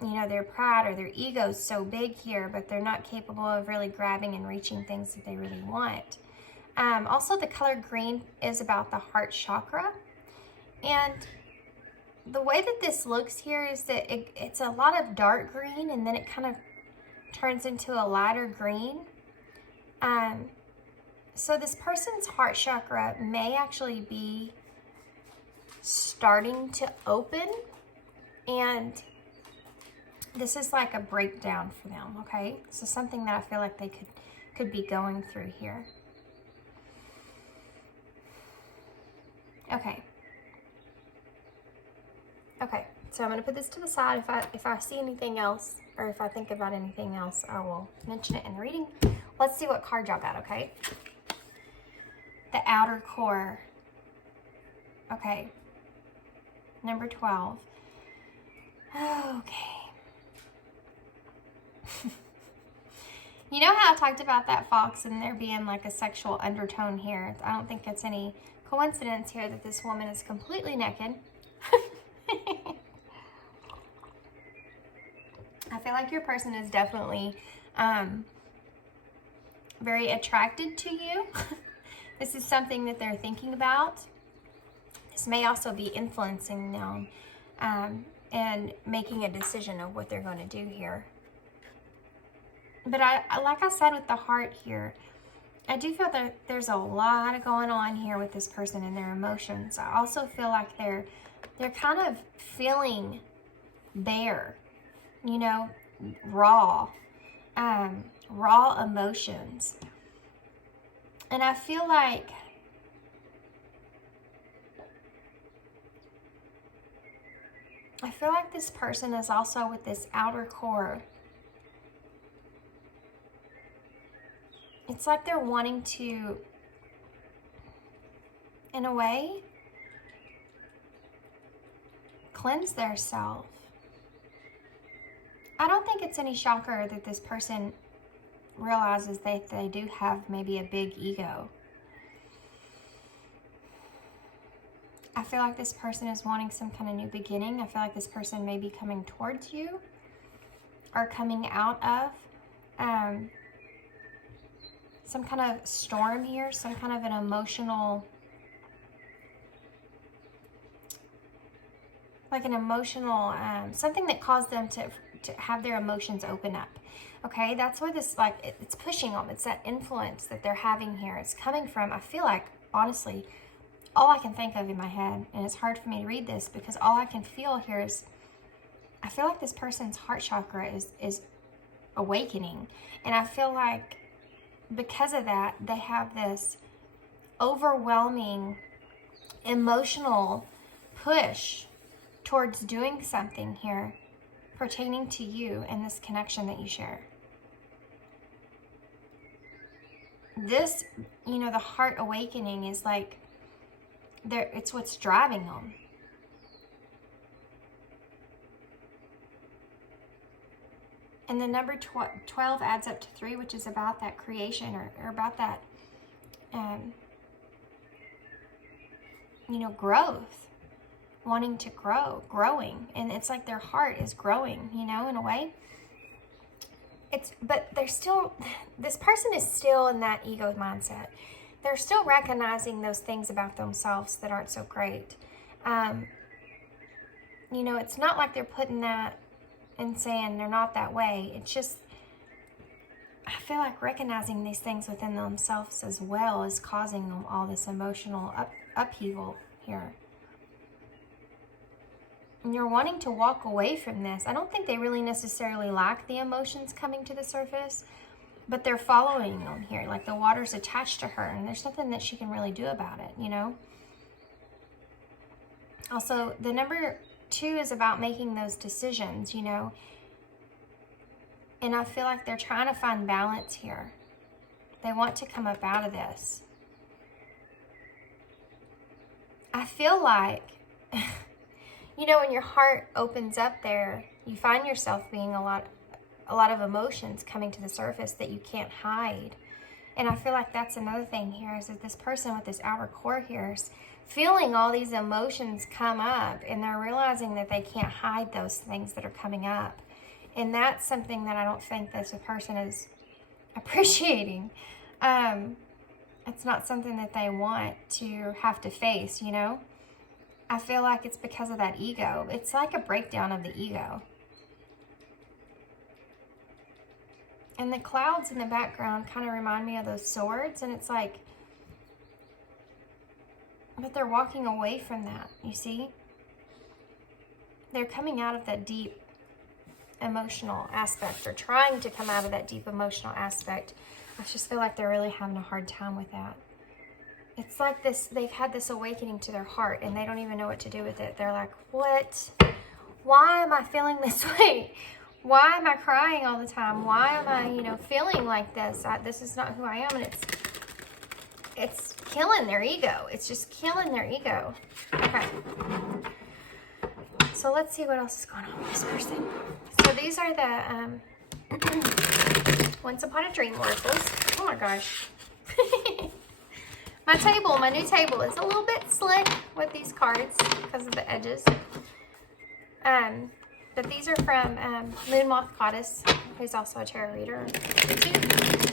Their pride or their ego is so big here, but they're not capable of really grabbing and reaching things that they really want. Also, the color green is about the heart chakra. And the way that this looks here is that it's a lot of dark green, and then it kind of turns into a lighter green. So this person's heart chakra may actually be starting to open, and this is like a breakdown for them, okay? So something that I feel like they could be going through here. Okay. Okay, so I'm going to put this to the side. If I see anything else, or if I think about anything else, I will mention it in the reading. Let's see what card y'all got, okay? The outer core. Okay. Number 12. Okay. You know how I talked about that fox and there being like a sexual undertone here? I don't think it's any coincidence here that this woman is completely naked. I feel like your person is definitely very attracted to you. This is something that they're thinking about. This may also be influencing them and making a decision of what they're going to do here. But like I said with the heart here, I do feel that there's a lot going on here with this person and their emotions. I also feel like they're kind of feeling bare, raw emotions. And I feel like this person is also with this outer core. It's like they're wanting to, in a way, cleanse their self. I don't think it's any shocker that this person realizes that they do have maybe a big ego. I feel like this person is wanting some kind of new beginning. I feel like this person may be coming towards you or coming out of some kind of storm here, some kind of an emotional like an emotional, something that caused them to have their emotions open up. Okay, that's where this, like, it's pushing them. It's that influence that they're having here. It's coming from, I feel like, honestly, all I can think of in my head, and it's hard for me to read this because all I can feel here is, I feel like this person's heart chakra is awakening. And I feel like because of that, they have this overwhelming emotional push towards doing something here pertaining to you and this connection that you share. This, you know, the heart awakening is like, it's what's driving them. And the number 12 adds up to 3, which is about that creation or about that, you know, growth. Wanting to growing. And it's like their heart is growing, you know, in a way. But they're still, this person is still in that ego mindset. They're still recognizing those things about themselves that aren't so great. You know, it's not like they're putting that and saying they're not that way. It's just, I feel like recognizing these things within themselves as well is causing them all this emotional upheaval here. And you're wanting to walk away from this. I don't think they really necessarily like the emotions coming to the surface, but they're following them here. Like the water's attached to her, and there's nothing that she can really do about it, you know? Also, the number 2 is about making those decisions, you know? And I feel like they're trying to find balance here. They want to come up out of this. I feel like, you know, when your heart opens up there, you find yourself being a lot of emotions coming to the surface that you can't hide. And I feel like that's another thing here, is that this person with this outer core here is feeling all these emotions come up, and they're realizing that they can't hide those things that are coming up. And that's something that I don't think that the person is appreciating. It's not something that they want to have to face, you know? I feel like it's because of that ego. It's like a breakdown of the ego. And the clouds in the background kind of remind me of those swords. And it's like, but they're walking away from that, you see? They're coming out of that deep emotional aspect. They're trying to come out of that deep emotional aspect. I just feel like they're really having a hard time with that. It's like this, they've had this awakening to their heart and they don't even know what to do with it. They're like, what? Why am I feeling this way? Why am I crying all the time? Why am I, you know, feeling like this? This is not who I am. And it's killing their ego. It's just killing their ego. Okay. So let's see what else is going on with this person. So these are the Once Upon a Dream oracles. Oh my gosh. My table, my new table, is a little bit slick with these cards because of the edges. But these are from Moon Moth Goddess, who's also a tarot reader on YouTube.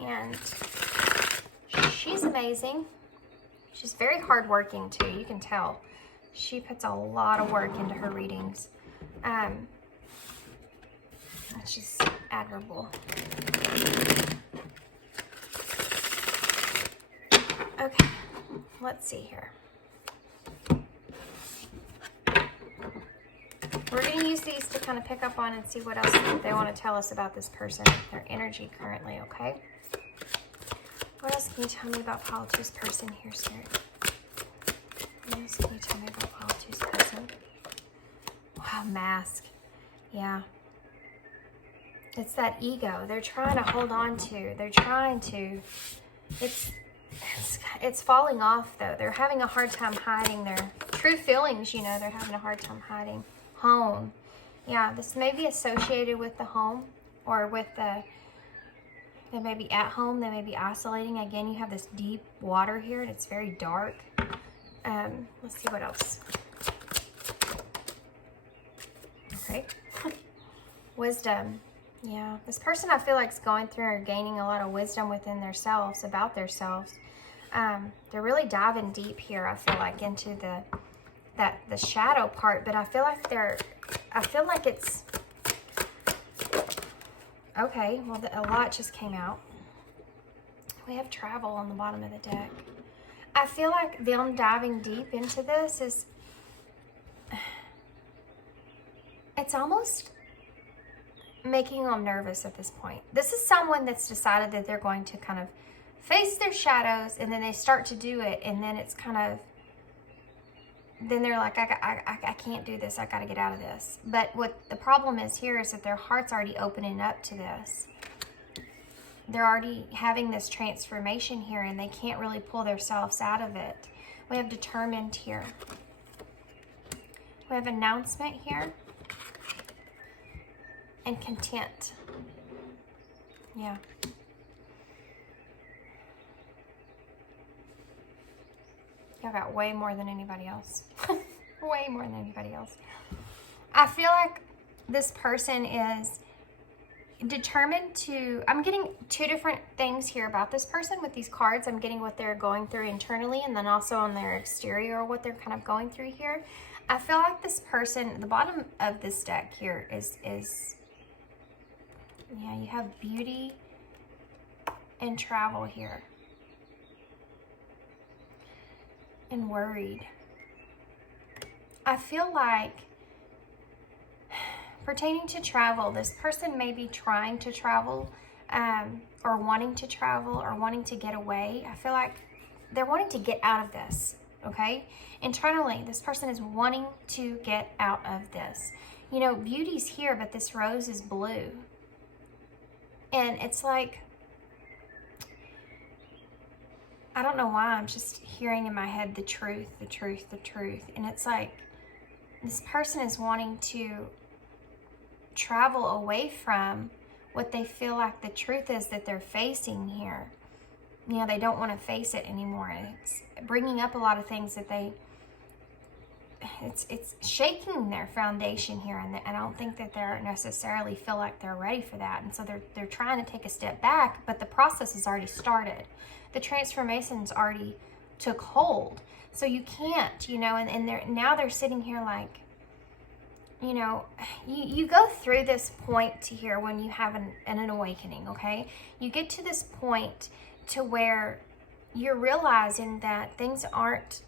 And she's amazing. She's very hardworking too, you can tell. She puts a lot of work into her readings. She's admirable. Okay, let's see here. We're going to use these to kind of pick up on and see what else they want to tell us about this person, their energy currently, okay? What else can you tell me about Pile 2's person here, Spirit? What else can you tell me about Pile 2's person? Wow, Mask. Yeah. It's that ego. They're trying to hold on to. They're trying to... It's falling off, though. They're having a hard time hiding their true feelings, you know. They're having a hard time hiding. Home. Yeah, this may be associated with the home or with the... They may be at home. They may be isolating. Again, you have this deep water here, and it's very dark. Let's see what else. Okay. Wisdom. Yeah, this person I feel like is going through or gaining a lot of wisdom within themselves, about themselves. They're really diving deep here, I feel like, into the the shadow part, but I feel like it's, okay, well, a lot just came out. We have travel on the bottom of the deck. I feel like them diving deep into this is, it's almost making them nervous at this point. This is someone that's decided that they're going to kind of face their shadows, and then they start to do it, and then it's kind of, then they're like, I can't do this. I got to get out of this. But what the problem is here is that their heart's already opening up to this. They're already having this transformation here, and they can't really pull themselves out of it. We have determined here. We have announcement here. And content. Yeah. Y'all got way more than anybody else. Way more than anybody else. I feel like this person is determined to, I'm getting two different things here about this person with these cards. I'm getting what they're going through internally, and then also on their exterior, what they're kind of going through here. I feel like this person, the bottom of this deck here is yeah, you have beauty and travel here. And worried. I feel like pertaining to travel, this person may be trying to travel or wanting to travel or wanting to get away. I feel like they're wanting to get out of this, okay? Internally, this person is wanting to get out of this. You know, beauty's here, but this rose is blue. And it's like, I don't know why, I'm just hearing in my head the truth, the truth, the truth. And it's like, this person is wanting to travel away from what they feel like the truth is that they're facing here. You know, they don't want to face it anymore. It's bringing up a lot of things that it's shaking their foundation here, and I don't think that they're necessarily feel like they're ready for that. And so they're trying to take a step back, but the process has already started. The transformation's already took hold. So you can't, you know, and now they're sitting here like, you know, you go through this point to here when you have an awakening, okay? You get to this point to where you're realizing that things aren't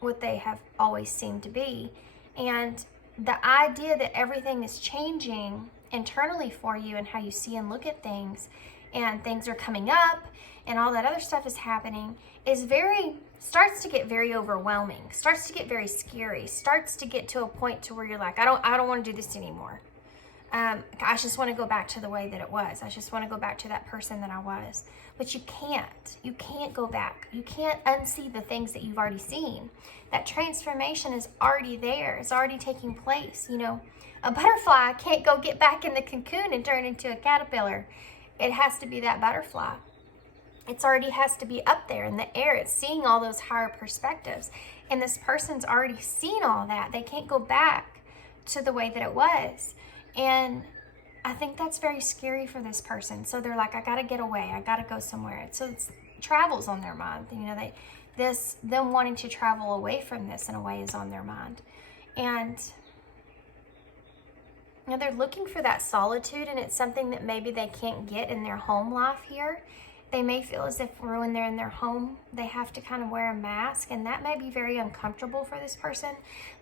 what they have always seemed to be. And the idea that everything is changing internally for you and how you see and look at things, and things are coming up and all that other stuff is happening, is starts to get very overwhelming, starts to get very scary, starts to get to a point to where you're like, I don't want to do this anymore. I just want to go back to the way that it was. I just want to go back to that person that I was. But you can't go back. You can't unsee the things that you've already seen. That transformation is already there. It's already taking place. You know, a butterfly can't go get back in the cocoon and turn into a caterpillar. It has to be that butterfly. It's already has to be up there in the air. It's seeing all those higher perspectives. And this person's already seen all that. They can't go back to the way that it was. And I think that's very scary for this person. So they're like, I got to get away. I got to go somewhere. So it's travel's on their mind. You know, them wanting to travel away from this in a way is on their mind. And you know, they're looking for that solitude, and it's something that maybe they can't get in their home life here. They may feel as if when they're in their home, they have to kind of wear a mask, and that may be very uncomfortable for this person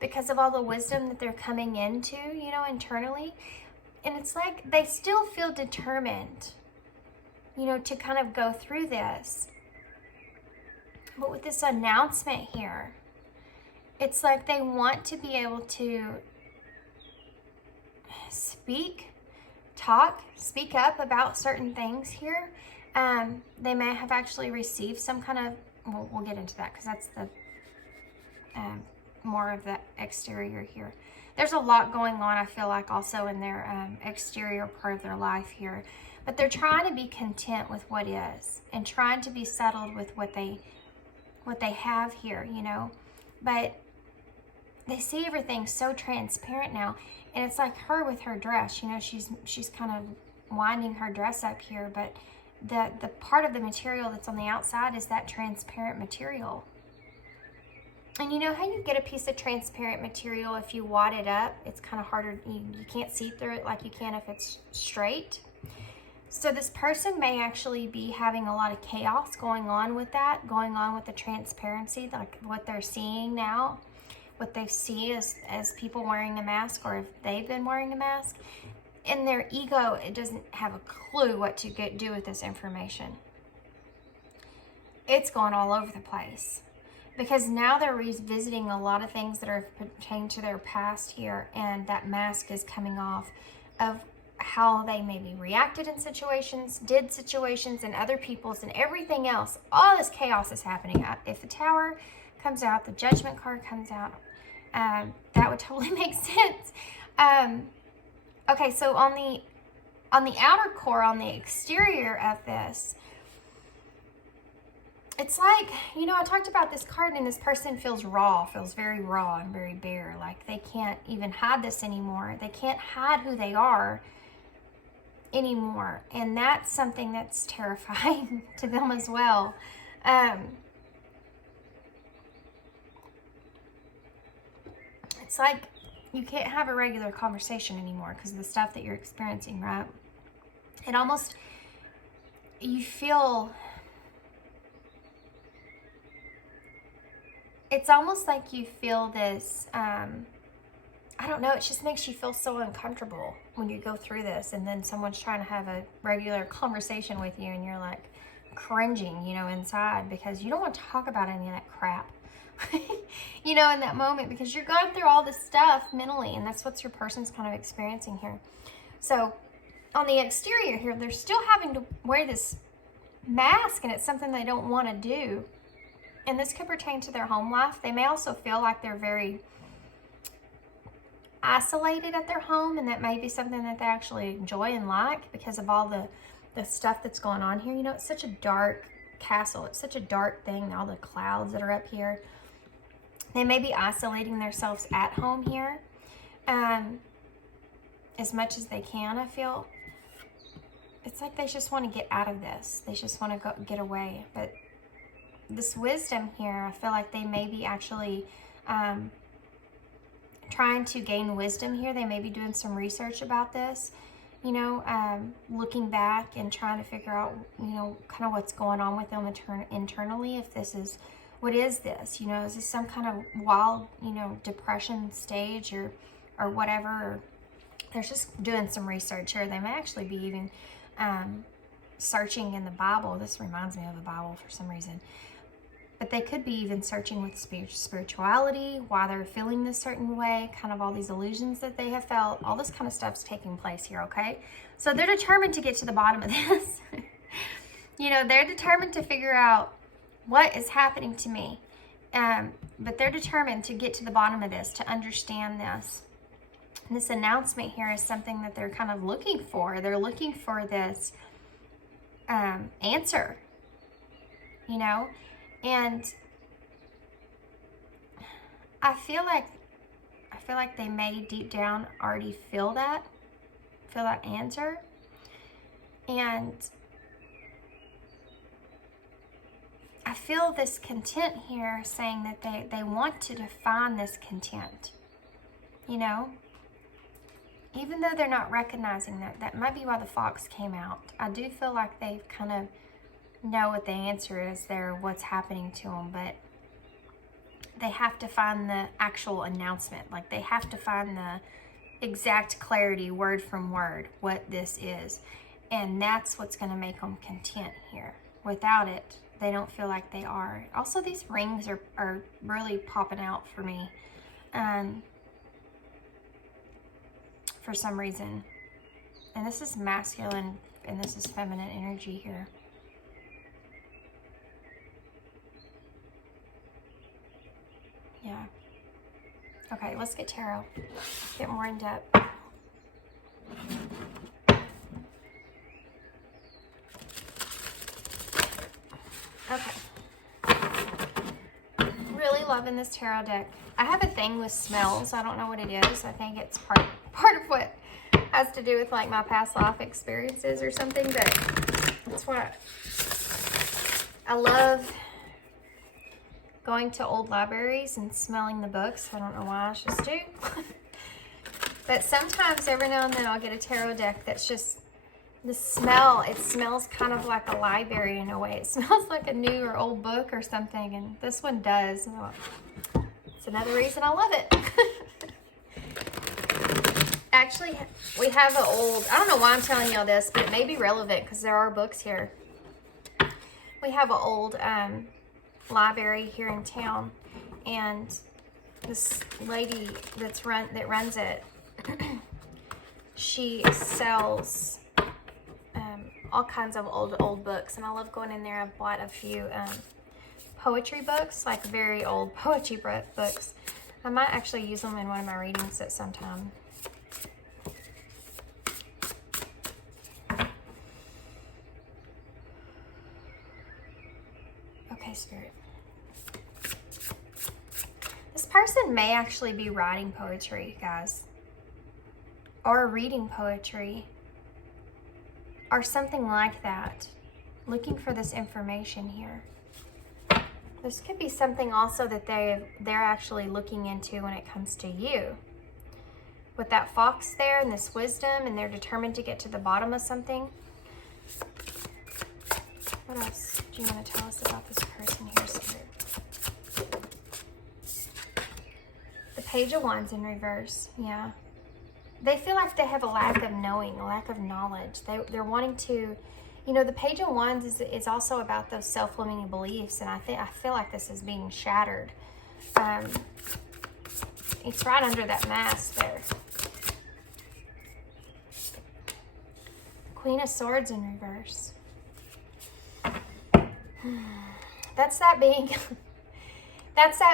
because of all the wisdom that they're coming into, you know, internally. And it's like they still feel determined, you know, to kind of go through this. But with this announcement here, it's like they want to be able to speak up about certain things here. They may have actually received some kind of, we'll get into that because that's the more of the exterior here. There's a lot going on, I feel like, also in their exterior part of their life here. But they're trying to be content with what is and trying to be settled with what they have here, you know. But they see everything so transparent now. And it's like her with her dress, you know, she's kind of winding her dress up here, but the part of the material that's on the outside is that transparent material. And you know how you get a piece of transparent material if you wad it up? It's kind of harder. You can't see through it like you can if it's straight. So this person may actually be having a lot of chaos going on with that, going on with the transparency, like what they're seeing now, what they see as people wearing a mask, or if they've been wearing a mask. In their ego, it doesn't have a clue what to do with this information. It's going all over the place. Because now they're revisiting a lot of things that are pertaining to their past here, and that mask is coming off of how they maybe reacted in situations, did situations, and other people's, and everything else. All this chaos is happening. If the Tower comes out, the Judgment card comes out, that would totally make sense. Okay, so on the outer core, on the exterior of this, it's like, you know, I talked about this card, and this person feels raw, feels very raw and very bare. Like they can't even hide this anymore. They can't hide who they are anymore. And that's something that's terrifying to them as well. It's like you can't have a regular conversation anymore because of the stuff that you're experiencing, right? It almost, you feel... It's almost like you feel this, I don't know, it just makes you feel so uncomfortable when you go through this, and then someone's trying to have a regular conversation with you, and you're like cringing, you know, inside, because you don't want to talk about any of that crap, you know, in that moment, because you're going through all this stuff mentally, and that's what your person's kind of experiencing here. So on the exterior here, they're still having to wear this mask, and it's something they don't want to do. And this could pertain to their home life. They may also feel like they're very isolated at their home, and that may be something that they actually enjoy and like because of all the stuff that's going on here. You know, it's such a dark castle. It's such a dark thing, all the clouds that are up here. They may be isolating themselves at home here as much as they can, I feel. It's like they just want to get out of this. They just want to get away. But this wisdom here, I feel like they may be actually trying to gain wisdom here. They may be doing some research about this, you know, looking back and trying to figure out, you know, kind of what's going on with them internally. If this is, what is this? You know, is this some kind of wild, you know, depression stage or whatever? Or they're just doing some research here. They may actually be even searching in the Bible. This reminds me of the Bible for some reason. But they could be even searching with spirituality, why they're feeling this certain way, kind of all these illusions that they have felt. All this kind of stuff's taking place here, okay? So they're determined to get to the bottom of this. You know, they're determined to figure out what is happening to me. But they're determined to get to the bottom of this, to understand this. And this announcement here is something that they're kind of looking for. They're looking for this answer, you know? And I feel like they may deep down already feel that answer. And I feel this content here saying that they want to define this content, you know? Even though they're not recognizing that might be why the fox came out. I do feel like they kind of know what the answer is there, what's happening to them, but they have to find the actual announcement. Like they have to find the exact clarity, word from word, what this is. And that's what's going to make them content here. Without it, they don't feel like they are. Also, these rings are really popping out for me for some reason. And this is masculine and this is feminine energy here. Yeah. Okay, let's get tarot. Get more in depth. Okay. Really loving this tarot deck. I have a thing with smells. I don't know what it is. I think it's part of what has to do with like my past life experiences or something, but that's what I love going to old libraries and smelling the books. I don't know why, I just do. But sometimes, every now and then, I'll get a tarot deck that's just, the smell, it smells kind of like a library in a way. It smells like a new or old book or something, and this one does. It's another reason I love it. Actually, we have an old, I don't know why I'm telling y'all this, but it may be relevant because there are books here. We have an old library here in town, and this lady that runs it, she sells all kinds of old books, and I love going in there. I've bought a few poetry books, like very old poetry books. I might actually use them in one of my readings at some time. Okay, Spirit. This person may actually be writing poetry, guys, or reading poetry, or something like that, looking for this information here. This could be something also that they're actually looking into when it comes to you. With that fox there and this wisdom, and they're determined to get to the bottom of something. What else do you want to tell us about this person here, Spirit? The Page of Wands in reverse, yeah. They feel like they have a lack of knowing, a lack of knowledge. They're wanting to, you know, the Page of Wands is also about those self-limiting beliefs, and I feel like this is being shattered. It's right under that mask there. Queen of Swords in reverse. That's that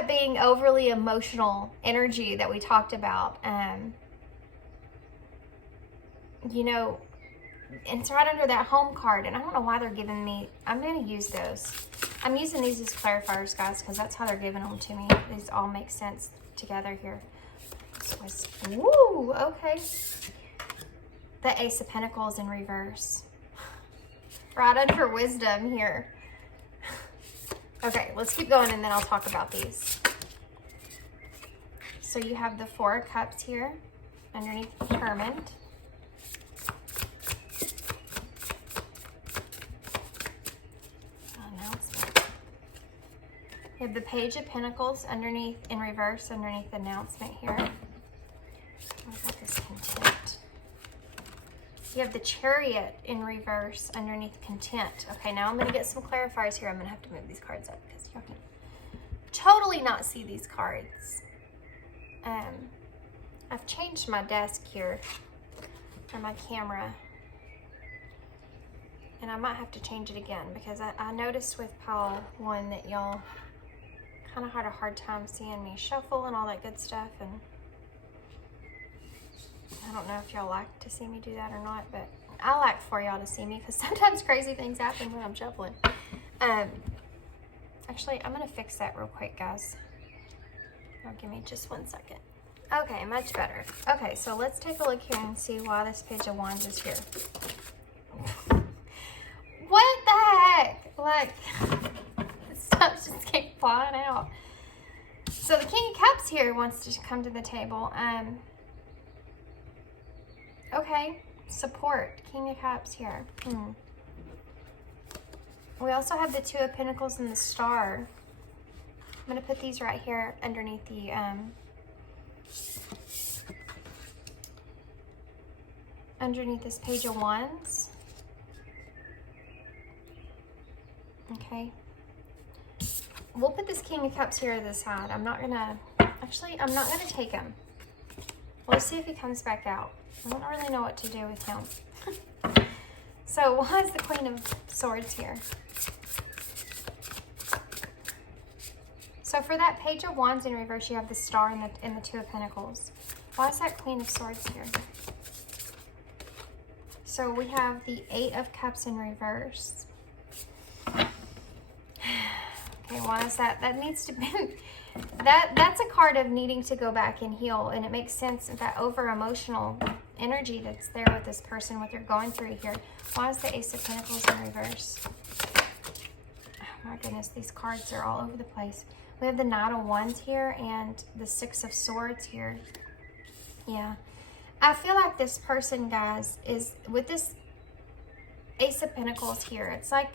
being overly emotional energy that we talked about. You know, it's right under that home card, and I don't know why they're giving me, I'm going to use those. I'm using these as clarifiers, guys, because that's how they're giving them to me. These all make sense together here. Woo, okay. The Ace of Pentacles in reverse. Right under Wisdom here. Okay, let's keep going, and then I'll talk about these. So you have the Four of Cups here, underneath Determined. You have the Page of Pentacles underneath, in reverse, underneath the Announcement here. What about this Content? You have the Chariot in reverse underneath Content. Okay, now I'm going to get some clarifiers here. I'm going to have to move these cards up because y'all can totally not see these cards. I've changed my desk here for my camera, and I might have to change it again because I noticed with pile one that y'all kind of had a hard time seeing me shuffle and all that good stuff, and I don't know if y'all like to see me do that or not, but I like for y'all to see me because sometimes crazy things happen when I'm shuffling. Actually, I'm gonna fix that real quick, guys. Now give me just 1 second. Okay, much better. Okay, so let's take a look here and see why this Page of Wands is here. What the heck? Like, stuff just came flying out. So the King of Cups here wants to come to the table. Okay, support. King of Cups here. We also have the Two of Pentacles and the Star. I'm going to put these right here underneath the underneath this Page of Wands. Okay. We'll put this King of Cups here to the side. I'm not gonna take him. We'll see if he comes back out. I don't really know what to do with him. So why is the Queen of Swords here? So for that Page of Wands in reverse, you have the Star and the Two of Pentacles. Why is that Queen of Swords here? So we have the Eight of Cups in reverse. Okay, why is that? That needs to be, that's a card of needing to go back and heal, and it makes sense that over-emotional energy that's there with this person, what they're going through here. Why is the Ace of Pentacles in reverse? Oh my goodness, these cards are all over the place. We have the Knight of Wands here and the Six of Swords here. Yeah. I feel like this person, guys, is with this Ace of Pentacles here. It's like,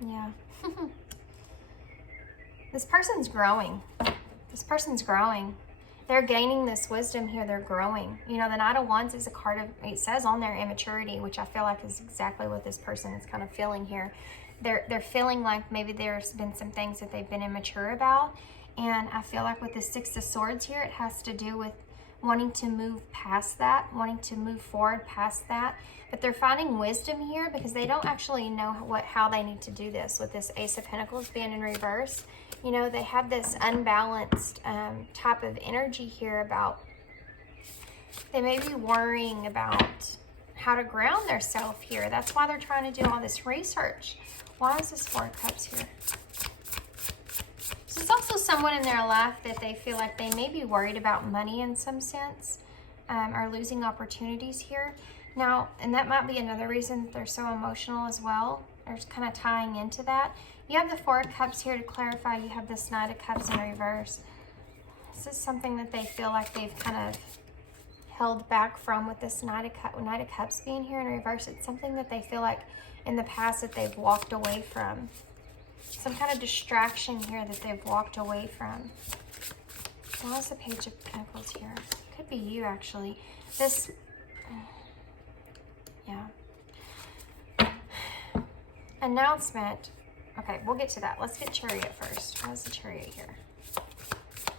yeah. This person's growing. This person's growing. They're gaining this wisdom here. They're growing. You know, the Knight of Wands is a card of, it says on there, immaturity, which I feel like is exactly what this person is kind of feeling here. They're feeling like maybe there's been some things that they've been immature about. And I feel like with the Six of Swords here, it has to do with wanting to move past that, wanting to move forward past that. But they're finding wisdom here because they don't actually know how they need to do this with this Ace of Pentacles being in reverse. You know, they have this unbalanced type of energy here about, they may be worrying about how to ground themselves here. That's why they're trying to do all this research. Why is this Four of Cups here? So it's also someone in their life that they feel like they may be worried about money in some sense, or losing opportunities here. Now, and that might be another reason they're so emotional as well. They're just kind of tying into that. You have the Four of Cups here to clarify. You have this Knight of Cups in reverse. This is something that they feel like they've kind of held back from with this Knight of Cups being here in reverse. It's something that they feel like in the past that they've walked away from. Some kind of distraction here that they've walked away from. Why is the Page of Pentacles here? Could be you, actually. This, yeah. Announcement. Okay, we'll get to that. Let's get Chariot first. How's the Chariot here?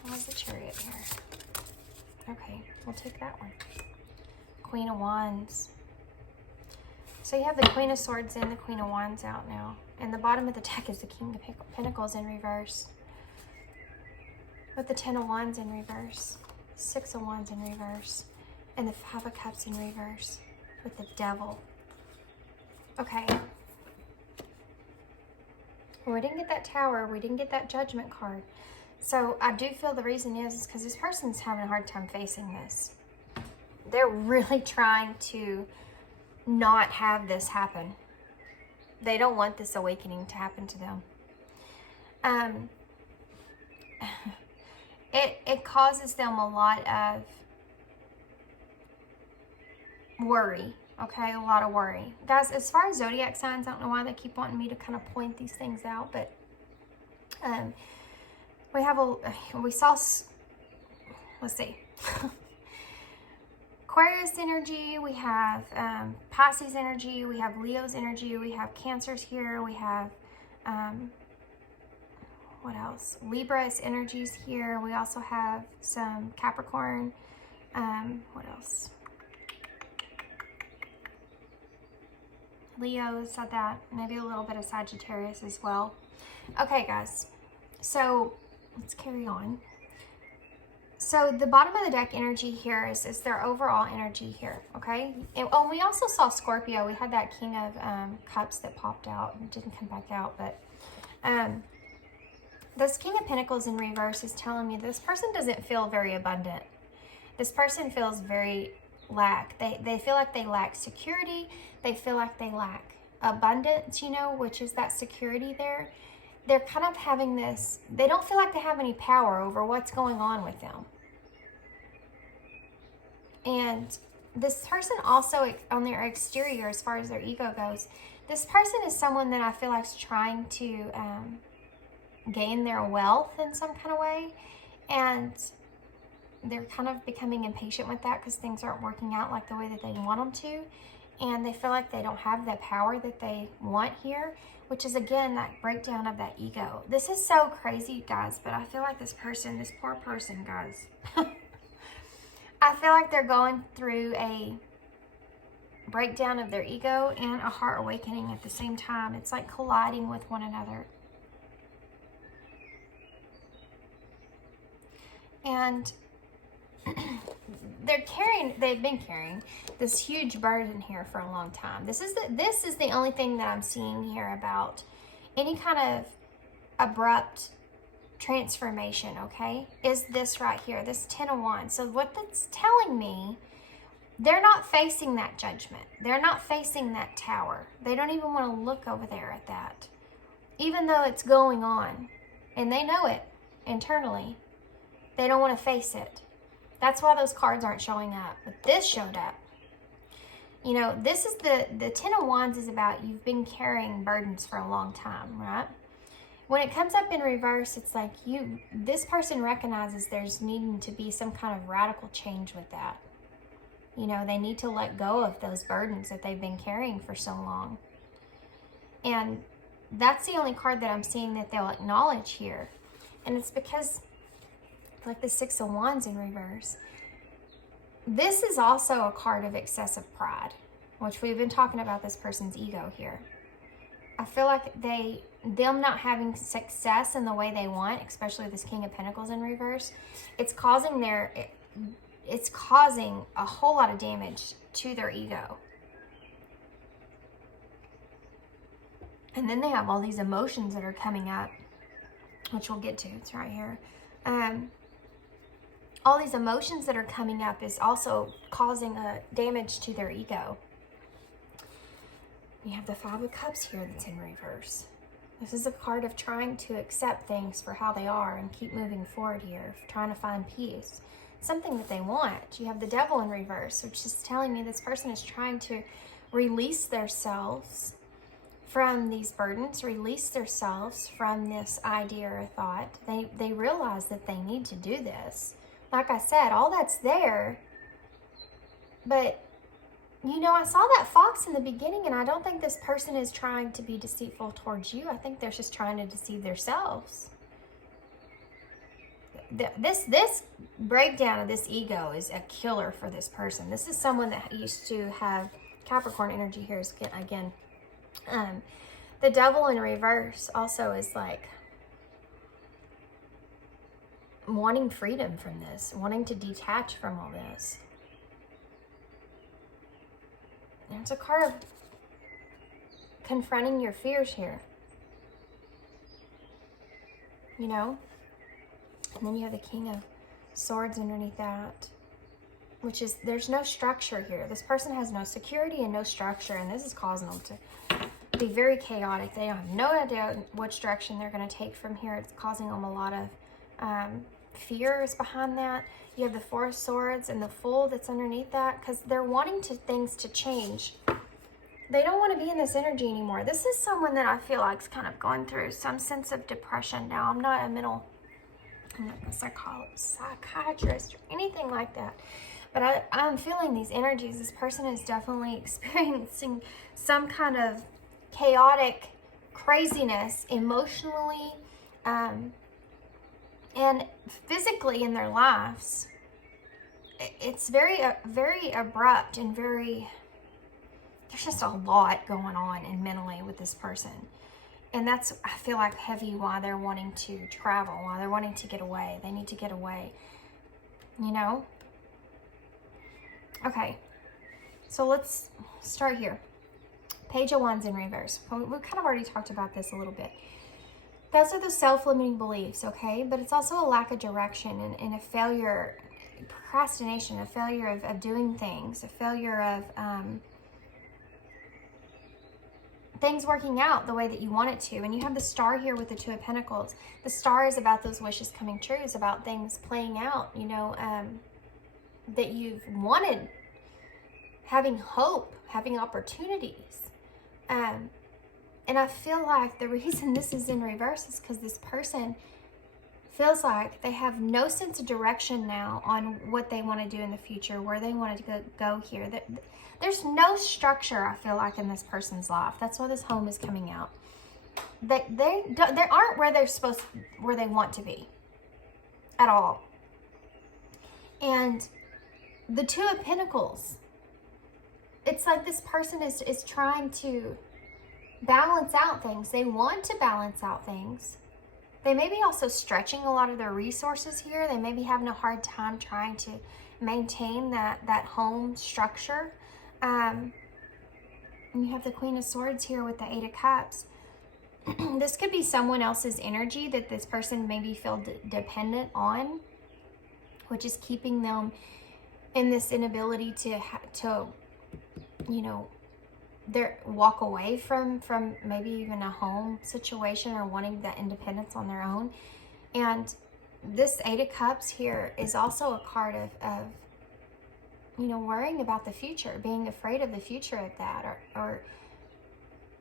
How's the Chariot here? Okay, we'll take that one. Queen of Wands. So you have the Queen of Swords in, the Queen of Wands out now. And the bottom of the deck is the King of Pentacles in reverse. With the Ten of Wands in reverse. Six of Wands in reverse. And the Five of Cups in reverse. With the Devil. Okay. Well, we didn't get that Tower. We didn't get that Judgment card. So I do feel the reason is because this person's having a hard time facing this. They're really trying to not have this happen. They don't want this awakening to happen to them. It causes them a lot of worry. Okay, a lot of worry. Guys, as far as zodiac signs, I don't know why they keep wanting me to kind of point these things out, but we saw, let's see. Aquarius energy, we have Pisces energy, we have Leo's energy, we have Cancers here, we have, what else? Libra's energies here. We also have some Capricorn, what else? Leo, said that, maybe a little bit of Sagittarius as well. Okay, guys, so let's carry on. So the bottom of the deck energy here is their overall energy here, okay? And, oh, we also saw Scorpio. We had that King of Cups that popped out and didn't come back out, but this King of Pentacles in reverse is telling me this person doesn't feel very abundant. This person feels very lack. They feel like they lack security. They feel like they lack abundance, you know, which is that security there. They're kind of having this, they don't feel like they have any power over what's going on with them. And this person also, on their exterior, as far as their ego goes, this person is someone that I feel like is trying to gain their wealth in some kind of way. And they're kind of becoming impatient with that because things aren't working out like the way that they want them to. And they feel like they don't have the power that they want here, which is, again, that breakdown of that ego. This is so crazy, guys, but I feel like this person, this poor person, guys, I feel like they're going through a breakdown of their ego and a heart awakening at the same time. It's like colliding with one another. And they've been carrying this huge burden here for a long time. This is the only thing that I'm seeing here about any kind of abrupt transformation, okay, is this right here, this Ten of Wands. So what that's telling me, they're not facing that judgment. They're not facing that Tower. They don't even want to look over there at that, even though it's going on. And they know it internally. They don't want to face it. That's why those cards aren't showing up. But this showed up. You know, this is the Ten of Wands is about you've been carrying burdens for a long time, right? When it comes up in reverse, it's like this person recognizes there's needing to be some kind of radical change with that. You know, they need to let go of those burdens that they've been carrying for so long. And that's the only card that I'm seeing that they'll acknowledge here. And it's because, like the Six of Wands in reverse, this is also a card of excessive pride, which we've been talking about this person's ego here. I feel like them not having success in the way they want, especially this King of Pentacles in reverse, it's causing a whole lot of damage to their ego. And then they have all these emotions that are coming up, which we'll get to. It's right here. All these emotions that are coming up is also causing a damage to their ego. You have the Five of Cups here that's in reverse. This is a card of trying to accept things for how they are and keep moving forward here, trying to find peace. Something that they want. You have the Devil in reverse, which is telling me this person is trying to release themselves from these burdens, release themselves from this idea or thought. They realize that they need to do this. Like I said, all that's there, but you know, I saw that fox in the beginning, and I don't think this person is trying to be deceitful towards you. I think they're just trying to deceive themselves. This breakdown of this ego is a killer for this person. This is someone that used to have Capricorn energy here. Again, the Devil in reverse also is like wanting freedom from this, wanting to detach from all this. There's a card of confronting your fears here. You know? And then you have the King of Swords underneath that, which is, there's no structure here. This person has no security and no structure, and this is causing them to be very chaotic. They have no idea which direction they're going to take from here. It's causing them a lot of fears behind that. You have the Four of Swords and the Fool that's underneath that, because they're wanting things to change. They don't want to be in this energy anymore. This is someone that I feel like is kind of going through some sense of depression now. I'm not a psychiatrist or anything like that, but I'm feeling these energies. This person is definitely experiencing some kind of chaotic craziness emotionally, and physically in their lives. It's very abrupt and there's just a lot going on and mentally with this person. And that's, I feel like, heavy why they're wanting to travel, why they're wanting to get away. They need to get away, you know? Okay, so let's start here. Page of Wands in reverse. We've kind of already talked about this a little bit. Those are the self-limiting beliefs, okay? But it's also a lack of direction and a failure, procrastination, a failure of doing things, a failure of things working out the way that you want it to. And you have the Star here with the Two of Pentacles. The Star is about those wishes coming true. It's about things playing out, you know, that you've wanted, having hope, having opportunities. And I feel like the reason this is in reverse is because this person feels like they have no sense of direction now on what they want to do in the future, where they want to go here. There's no structure, I feel like, in this person's life. That's why this home is coming out. They aren't where where they want to be at all. And the Two of Pentacles, it's like this person is trying to balance out things. They want to balance out things. They may be also stretching a lot of their resources here. They may be having a hard time trying to maintain that home structure. And you have the Queen of Swords here with the Eight of Cups. This could be someone else's energy that this person maybe feel dependent on, which is keeping them in this inability to you know, walk away from maybe even a home situation or wanting that independence on their own. And this Eight of Cups here is also a card of you know, worrying about the future, being afraid of the future of that, or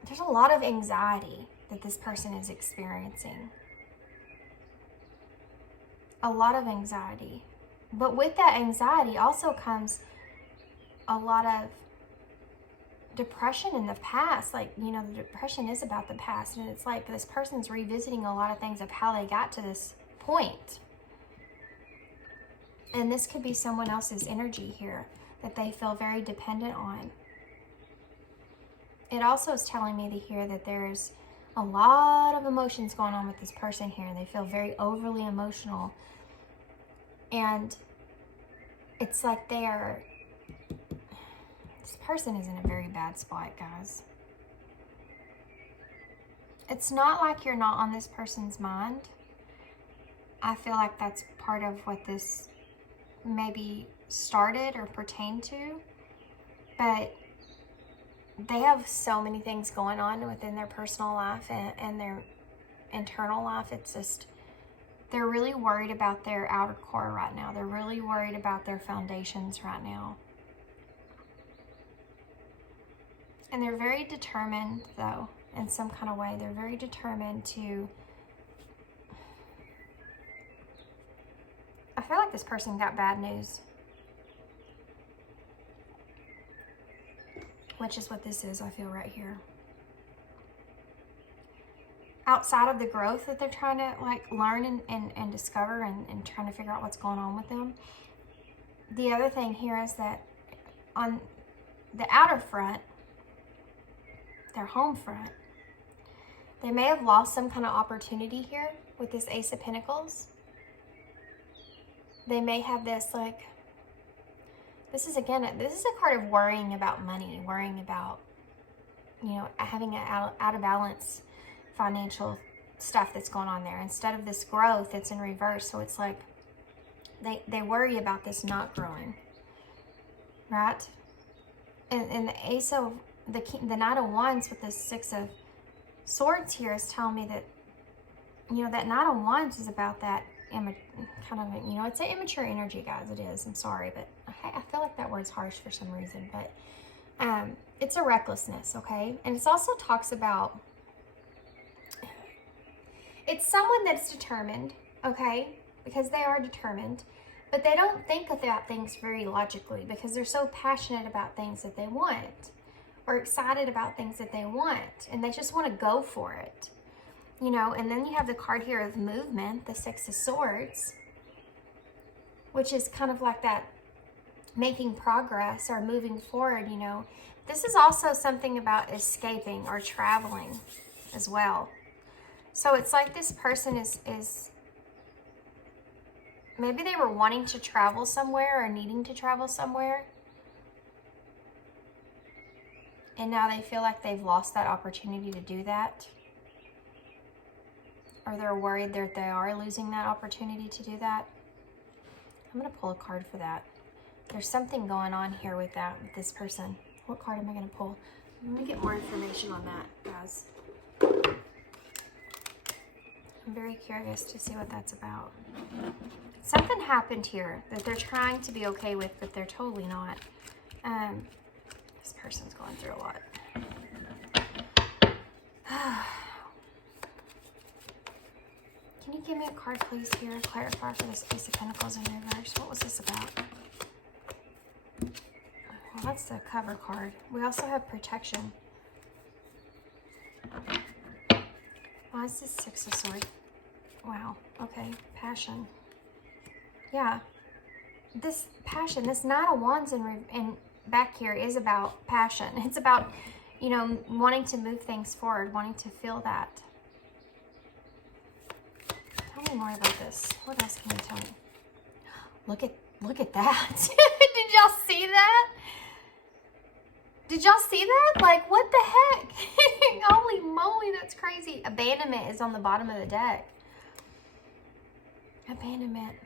there's a lot of anxiety that this person is experiencing. A lot of anxiety. But with that anxiety also comes a lot of depression in the past. Like, you know, the depression is about the past, and it's like this person's revisiting a lot of things of how they got to this point. And this could be someone else's energy here that they feel very dependent on. It also is telling me to hear that there's a lot of emotions going on with this person here. They feel very overly emotional. And it's like this person is in a very bad spot, guys. It's not like you're not on this person's mind. I feel like that's part of what this maybe started or pertained to. But they have so many things going on within their personal life and their internal life. It's just, they're really worried about their outer core right now. They're really worried about their foundations right now. And they're very determined, though, in some kind of way. They're very determined to... I feel like this person got bad news. Which is what this is, I feel, right here. Outside of the growth that they're trying to, like, learn and discover and trying to figure out what's going on with them. The other thing here is that on the outer front, their home front, they may have lost some kind of opportunity here with this Ace of Pentacles. They may have this, like, this is a card of worrying about money, worrying about, you know, having an out of balance financial stuff that's going on there. Instead of this growth, it's in reverse. So it's like they worry about this not growing, right? And the Ace of the Knight of Wands with the Six of Swords here is telling me that, you know, that Knight of Wands is about that kind of, you know, it's an immature energy, guys. It is. I'm sorry, but I feel like that word's harsh for some reason. But it's a recklessness, okay? And it also talks about, it's someone that's determined, okay? Because they are determined, but they don't think about things very logically because they're so passionate about things that they want or excited about things that they want, and they just want to go for it. You know, and then you have the card here of movement, the Six of Swords, which is kind of like that making progress or moving forward, you know. This is also something about escaping or traveling as well. So it's like this person is maybe they were wanting to travel somewhere or needing to travel somewhere. And now they feel like they've lost that opportunity to do that. Or they're worried that they are losing that opportunity to do that. I'm going to pull a card for that. There's something going on here with that, with this person. What card am I going to pull? Let me get more information on that, guys. I'm very curious to see what that's about. Something happened here that they're trying to be okay with, but they're totally not. This person's going through a lot. Can you give me a card, please, here? Clarify for this Ace of Pentacles in reverse. What was this about? Well, that's the cover card. We also have protection. Why is this Six of Swords? Wow. Okay. Passion. Yeah. This passion, this Knight of Wands in back here is about passion. It's about, you know, wanting to move things forward, wanting to feel that. Tell me more about this. What else can you tell me? Look at that. Did y'all see that? Did y'all see that? Like, what the heck? Holy moly, that's crazy. Abandonment is on the bottom of the deck. Abandonment.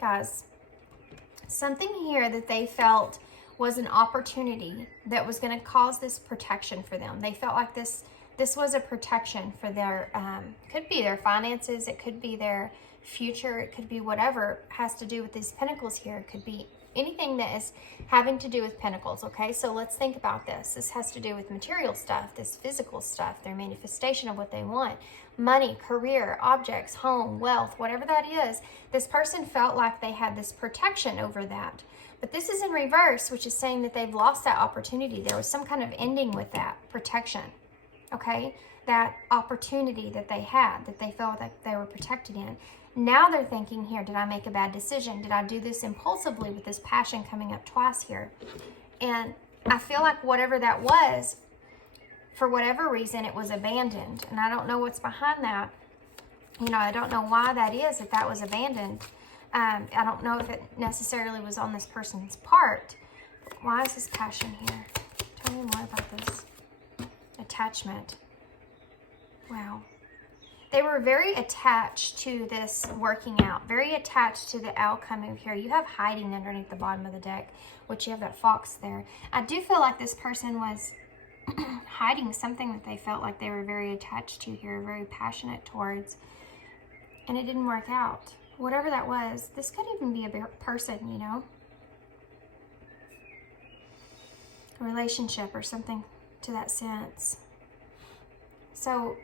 Guys, something here that they felt was an opportunity that was going to cause this protection for them. They felt like this was a protection for their, could be their finances, it could be their future, it could be whatever has to do with these pentacles here. It could be anything that is having to do with pentacles, okay? So let's think about this. This has to do with material stuff, this physical stuff, their manifestation of what they want. Money, career, objects, home, wealth, whatever that is. This person felt like they had this protection over that. But this is in reverse, which is saying that they've lost that opportunity. There was some kind of ending with that protection, okay? That opportunity that they had, that they felt like they were protected in. Now they're thinking here, did I make a bad decision? Did I do this impulsively with this passion coming up twice here? And I feel like whatever that was, for whatever reason, it was abandoned. And I don't know what's behind that. You know, I don't know why that is, if that was abandoned. I don't know if it necessarily was on this person's part. Why is this passion here? Tell me more about this. Attachment. Wow. They were very attached to this working out, very attached to the outcome over here. You have hiding underneath the bottom of the deck, which you have that fox there. I do feel like this person was hiding something that they felt like they were very attached to here, very passionate towards, and it didn't work out. Whatever that was, this could even be a person, you know, a relationship or something to that sense. So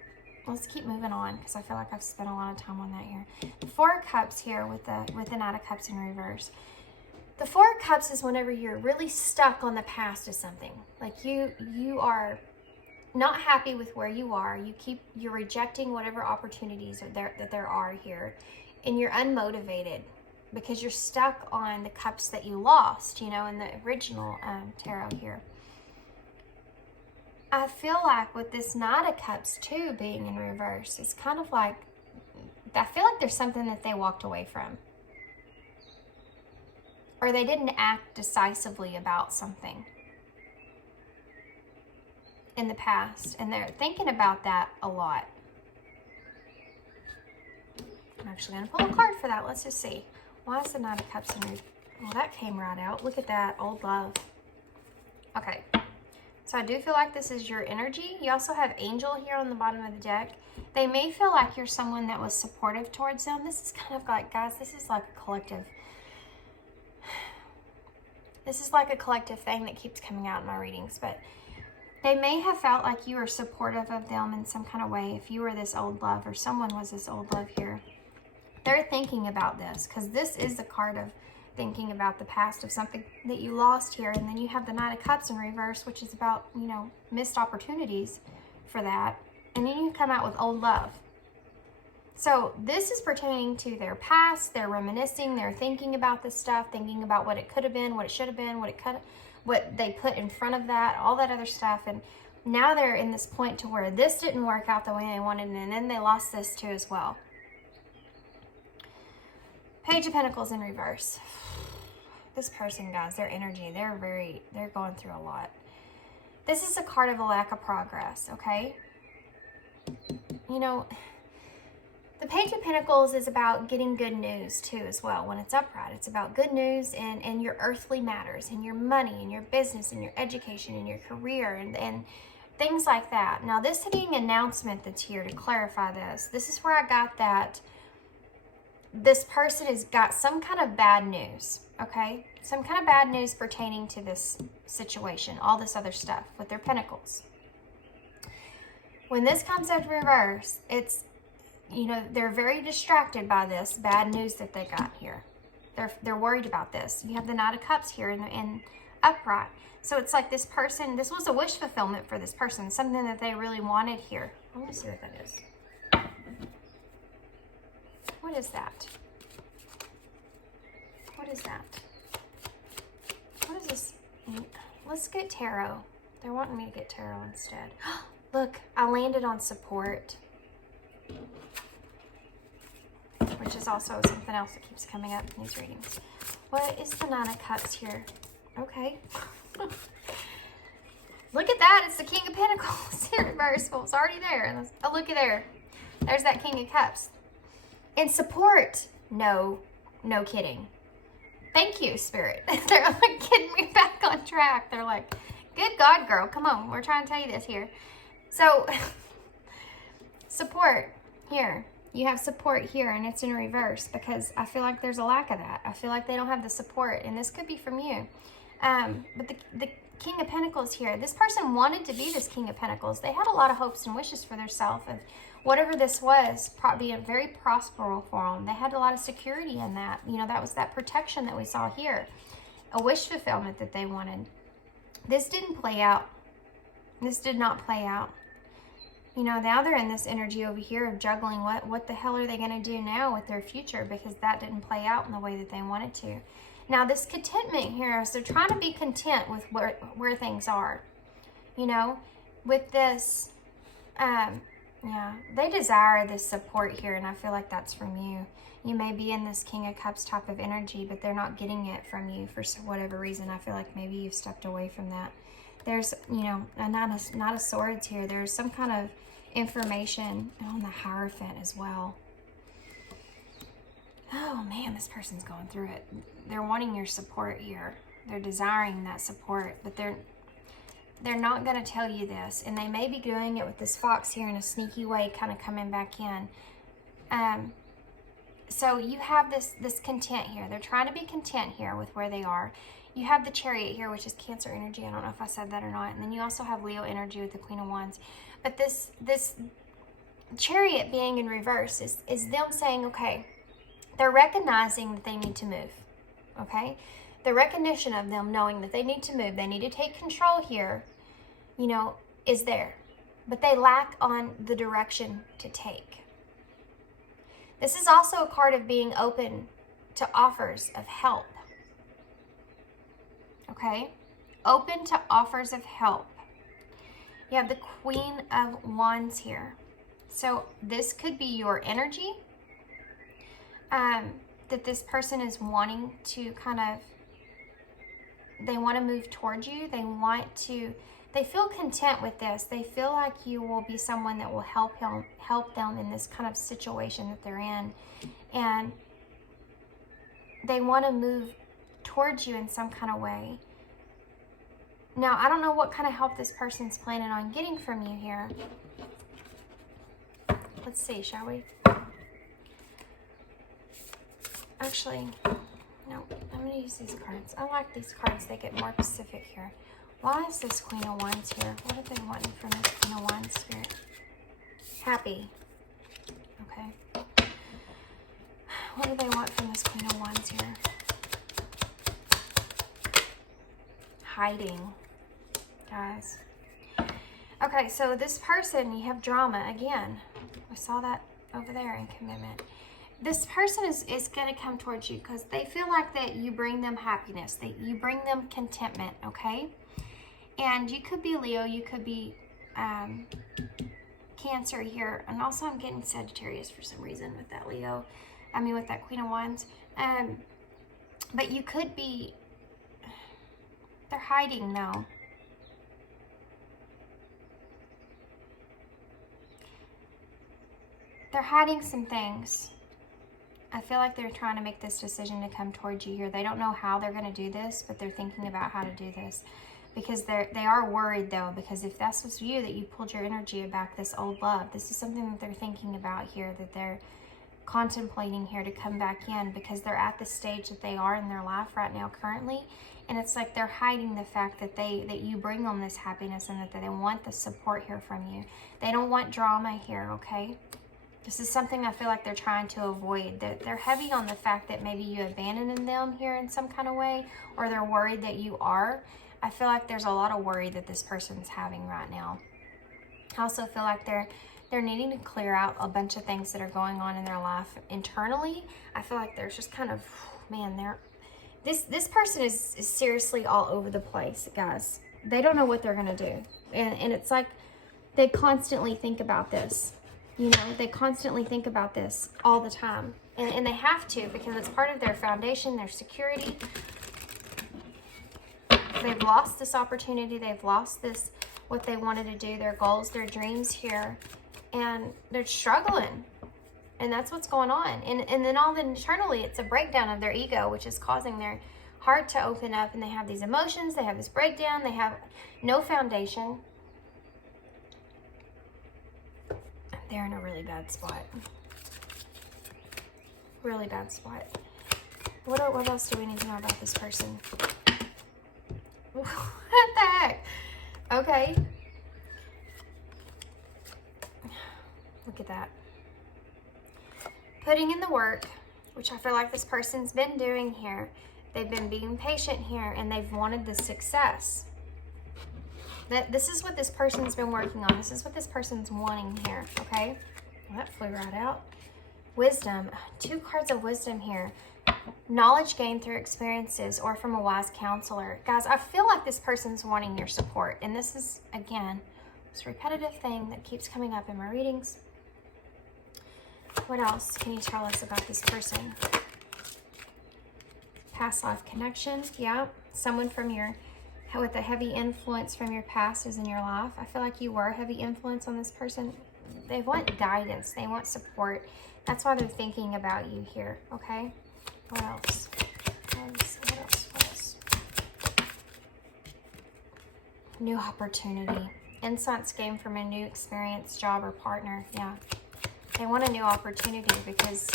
let's keep moving on, because I feel like I've spent a lot of time on that here. The Four of Cups here with the Knight of Cups in reverse. The Four of Cups is whenever you're really stuck on the past of something. Like you are not happy with where you are. You're rejecting whatever opportunities that there are here, and you're unmotivated because you're stuck on the cups that you lost, you know, in the original tarot here. I feel like with this Knight of Cups too being in reverse, it's kind of like, I feel like there's something that they walked away from. Or they didn't act decisively about something in the past. And they're thinking about that a lot. I'm actually going to pull a card for that. Let's just see. Why is the Knight of Cups in reverse? Well, that came right out. Look at that. Old love. Okay. So I do feel like this is your energy. You also have Angel here on the bottom of the deck. They may feel like you're someone that was supportive towards them. This is kind of like, guys, this is like a collective. This is like a collective thing that keeps coming out in my readings. But they may have felt like you were supportive of them in some kind of way. If you were this old love or someone was this old love here. They're thinking about this, because this is the card of thinking about the past of something that you lost here. And then you have the Knight of Cups in reverse, which is about, you know, missed opportunities for that. And then you come out with old love. So this is pertaining to their past. They're reminiscing. They're thinking about this stuff, thinking about what it could have been, what it should have been, what they put in front of that, all that other stuff. And now they're in this point to where this didn't work out the way they wanted, and then they lost this too as well. Page of Pentacles in reverse. This person, guys, their energy, they're going through a lot. This is a card of a lack of progress, okay? You know, the Page of Pentacles is about getting good news too as well when it's upright. It's about good news and your earthly matters, and your money, and your business, and your education, and your career, and things like that. Now, this being an announcement that's here to clarify this. This is where I got that this person has got some kind of bad news, okay? Some kind of bad news pertaining to this situation, all this other stuff with their pentacles. When this comes out reverse, it's, you know, they're very distracted by this bad news that they got here. They're worried about this. You have the Knight of Cups here in upright. So it's like this person, this was a wish fulfillment for this person, something that they really wanted here. Let me see what that is. What is that? What is that? What is this? Let's get tarot. They're wanting me to get tarot instead. Look, I landed on support, which is also something else that keeps coming up in these readings. What is the Nine of Cups here? Okay. Look at that. It's the King of Pentacles in reverse. Well, it's already there. Oh, look at there. There's that King of Cups. In support. No kidding. Thank you, Spirit. They're like getting me back on track. They're like, good God, girl, come on. We're trying to tell you this here. So, support here. You have support here, and it's in reverse because I feel like there's a lack of that. I feel like they don't have the support, and this could be from you. But the King of Pentacles here, this person wanted to be this King of Pentacles. They had a lot of hopes and wishes for themselves, and whatever this was, probably very prosperous for them. They had a lot of security in that. You know, that was that protection that we saw here. A wish fulfillment that they wanted. This didn't play out. This did not play out. You know, now they're in this energy over here of juggling. What the hell are they going to do now with their future? Because that didn't play out in the way that they wanted to. Now, this contentment here is they're trying to be content with where things are. You know, with this, yeah, they desire this support here, and I feel like that's from you. You may be in this King of Cups type of energy, but they're not getting it from you for whatever reason. I feel like maybe you've stepped away from that. There's, you know, not a swords here. There's some kind of information on the Hierophant as well. Oh man, this person's going through it. They're wanting your support here. They're desiring that support, but they're not going to tell you this, and they may be doing it with this fox here in a sneaky way, kind of coming back in. So you have this content here. They're trying to be content here with where they are. You have the Chariot here, which is Cancer energy. I don't know if I said that or not. And then you also have Leo energy with the Queen of Wands. But this Chariot being in reverse is them saying, okay, they're recognizing that they need to move. Okay? The recognition of them knowing that they need to move, they need to take control here, you know, is there. But they lack on the direction to take. This is also a card of being open to offers of help. Okay? Open to offers of help. You have the Queen of Wands here. So this could be your energy that this person is wanting to kind of, they want to move towards you. They feel content with this. They feel like you will be someone that will help them in this kind of situation that they're in. And they want to move towards you in some kind of way. Now, I don't know what kind of help this person's planning on getting from you here. Let's see, shall we? Actually, no, I'm going to use these cards. I like these cards. They get more specific here. Why is this Queen of Wands here? What are they wanting from this Queen of Wands spirit? Happy. Okay. What do they want from this Queen of Wands here? Hiding. Guys. Okay, so this person, you have drama again. We saw that over there in commitment. This person is going to come towards you because they feel like that you bring them happiness, that you bring them contentment, okay? And you could be Leo, you could be Cancer here, and also I'm getting Sagittarius for some reason with that Leo. I mean with that Queen of Wands. But you could be, they're hiding though. They're hiding some things. I feel like they're trying to make this decision to come towards you here. They don't know how they're going to do this, but they're thinking about how to do this. Because they are worried though, because if this was you, that you pulled your energy back, this old love, this is something that they're thinking about here, that they're contemplating here to come back in, because they're at the stage that they are in their life right now currently. And it's like they're hiding the fact that you bring them this happiness, and that they want the support here from you. They don't want drama here, okay? This is something I feel like they're trying to avoid. They're heavy on the fact that maybe you abandoned them here in some kind of way, or they're worried that you are. I feel like there's a lot of worry that this person's having right now. I also feel like they're needing to clear out a bunch of things that are going on in their life internally. I feel like there's just kind of, man, this person is seriously all over the place, guys. They don't know what they're going to do. And it's like they constantly think about this. You know, they constantly think about this all the time. And they have to, because it's part of their foundation, their security. They've lost this opportunity. They've lost this, what they wanted to do, their goals, their dreams here. And they're struggling. And that's what's going on. And then all internally, it's a breakdown of their ego, which is causing their heart to open up, and they have these emotions, they have this breakdown, they have no foundation. They're in a really bad spot. Really bad spot. What else do we need to know about this person? What the heck? Okay. Look at that. Putting in the work, which I feel like this person's been doing here. They've been being patient here, and they've wanted the success. This is what this person's been working on. This is what this person's wanting here, okay? Well, that flew right out. Wisdom. 2 cards of wisdom here. Knowledge gained through experiences or from a wise counselor. Guys, I feel like this person's wanting your support. And this is, again, this repetitive thing that keeps coming up in my readings. What else can you tell us about this person? Past life connection. Yeah. Someone from your, with a heavy influence from your past is in your life. I feel like you were a heavy influence on this person. They want guidance. They want support. That's why they're thinking about you here. Okay. What else? What else? New opportunity. Insights gained from a new experience, job, or partner. Yeah. They want a new opportunity because,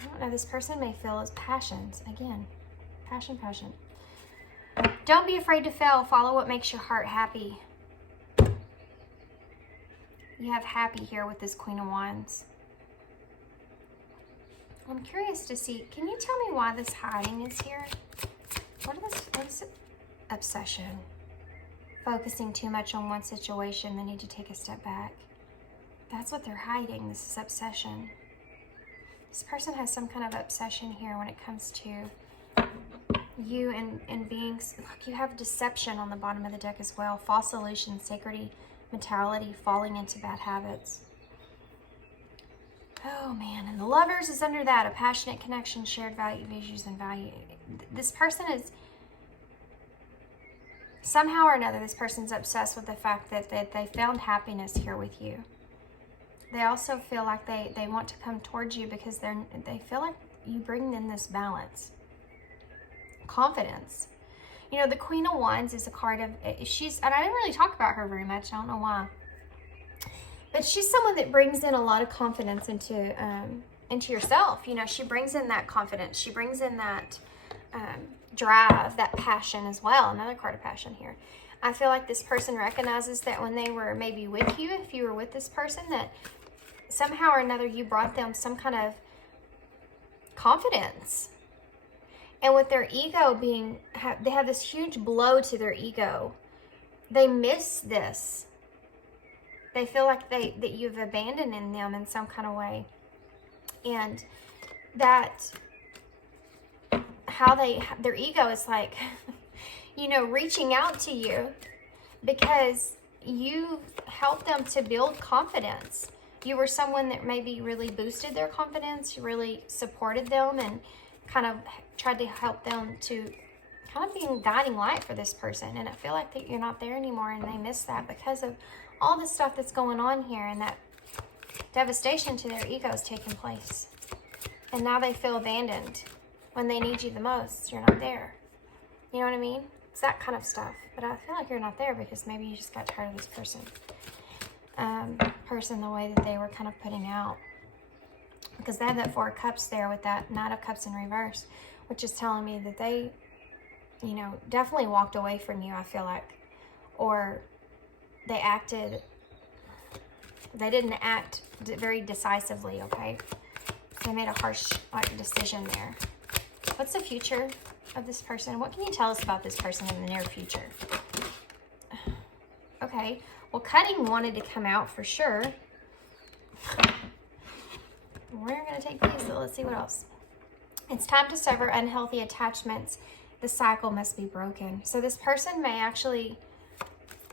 I don't know, this person may feel as passions. Again, passion. Don't be afraid to fail. Follow what makes your heart happy. You have happy here with this Queen of Wands. I'm curious to see, can you tell me why this hiding is here? What is it? Obsession. Focusing too much on one situation, they need to take a step back. That's what they're hiding. This is obsession. This person has some kind of obsession here when it comes to you and beings. Look, you have deception on the bottom of the deck as well. False illusion, sacred mentality, falling into bad habits. Oh man, and the Lovers is under that. A passionate connection, shared value, values, and value. This person is, somehow or another, this person's obsessed with the fact that they found happiness here with you. They also feel like they want to come towards you because they feel like you bring in this balance. Confidence. You know, the Queen of Wands is a card of, and I didn't really talk about her very much. I don't know why. But she's someone that brings in a lot of confidence into yourself. You know, she brings in that confidence. She brings in that drive, that passion as well. Another card of passion here. I feel like this person recognizes that when they were maybe with you, if you were with this person, that somehow or another you brought them some kind of confidence. And with their ego being, they have this huge blow to their ego. They miss this. They feel like that you've abandoned in them in some kind of way. And that how their ego is like, you know, reaching out to you because you helped them to build confidence. You were someone that maybe really boosted their confidence, you really supported them and kind of tried to help them to kind of be a guiding light for this person. And I feel like that you're not there anymore and they miss that because of all the stuff that's going on here, and that devastation to their ego is taking place. And now they feel abandoned when they need you the most. You're not there. You know what I mean? It's that kind of stuff. But I feel like you're not there because maybe you just got tired of this person. The way that they were kind of putting out. Because they have that 4 of Cups there with that Knight of Cups in reverse, which is telling me that they, you know, definitely walked away from you, I feel like. Or they didn't act very decisively, okay? They made a harsh decision there. What's the future of this person? What can you tell us about this person in the near future? Okay, well, cutting wanted to come out for sure. We're going to take these, so let's see what else. It's time to sever unhealthy attachments. The cycle must be broken. So this person may actually,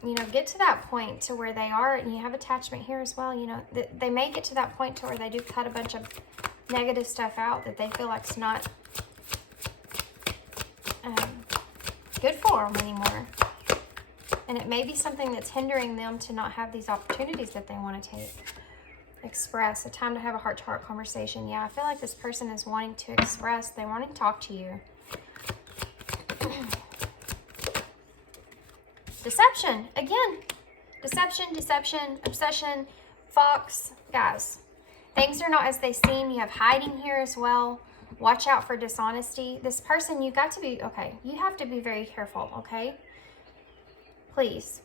you know, get to that point to where they are, and you have attachment here as well, you know, they may get to that point to where they do cut a bunch of negative stuff out that they feel like it's not good for them anymore. And it may be something that's hindering them to not have these opportunities that they want to take. Express. A time to have a heart-to-heart conversation. Yeah, I feel like this person is wanting to express. They want to talk to you. Deception. Again. Deception, deception, obsession, fox. Guys, things are not as they seem. You have hiding here as well. Watch out for dishonesty. This person, you've got to be, okay, you have to be very careful, okay? Please,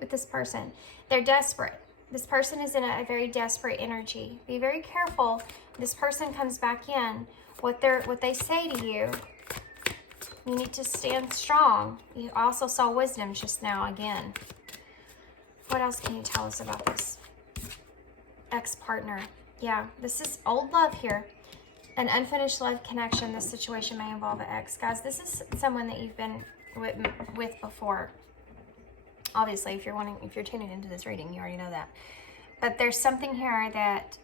with this person. They're desperate. This person is in a very desperate energy. Be very careful. This person comes back in. What they say to you, you need to stand strong. You also saw wisdom just now again. What else can you tell us about this ex-partner? Yeah, this is old love here. An unfinished love connection. This situation may involve an ex. Guys, this is someone that you've been with before. Obviously, if you're tuning into this reading, you already know that. But there's something here that,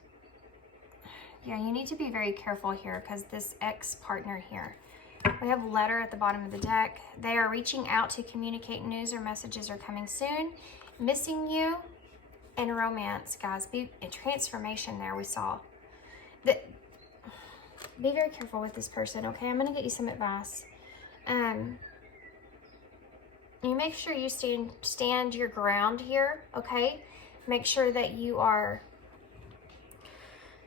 yeah, you need to be very careful here because this ex-partner here. We have a letter at the bottom of the deck. They are reaching out to communicate news or messages are coming soon. Missing you and romance, guys. Be a transformation there we saw. Be very careful with this person, okay? I'm going to get you some advice. You make sure you stand your ground here, okay? Make sure that you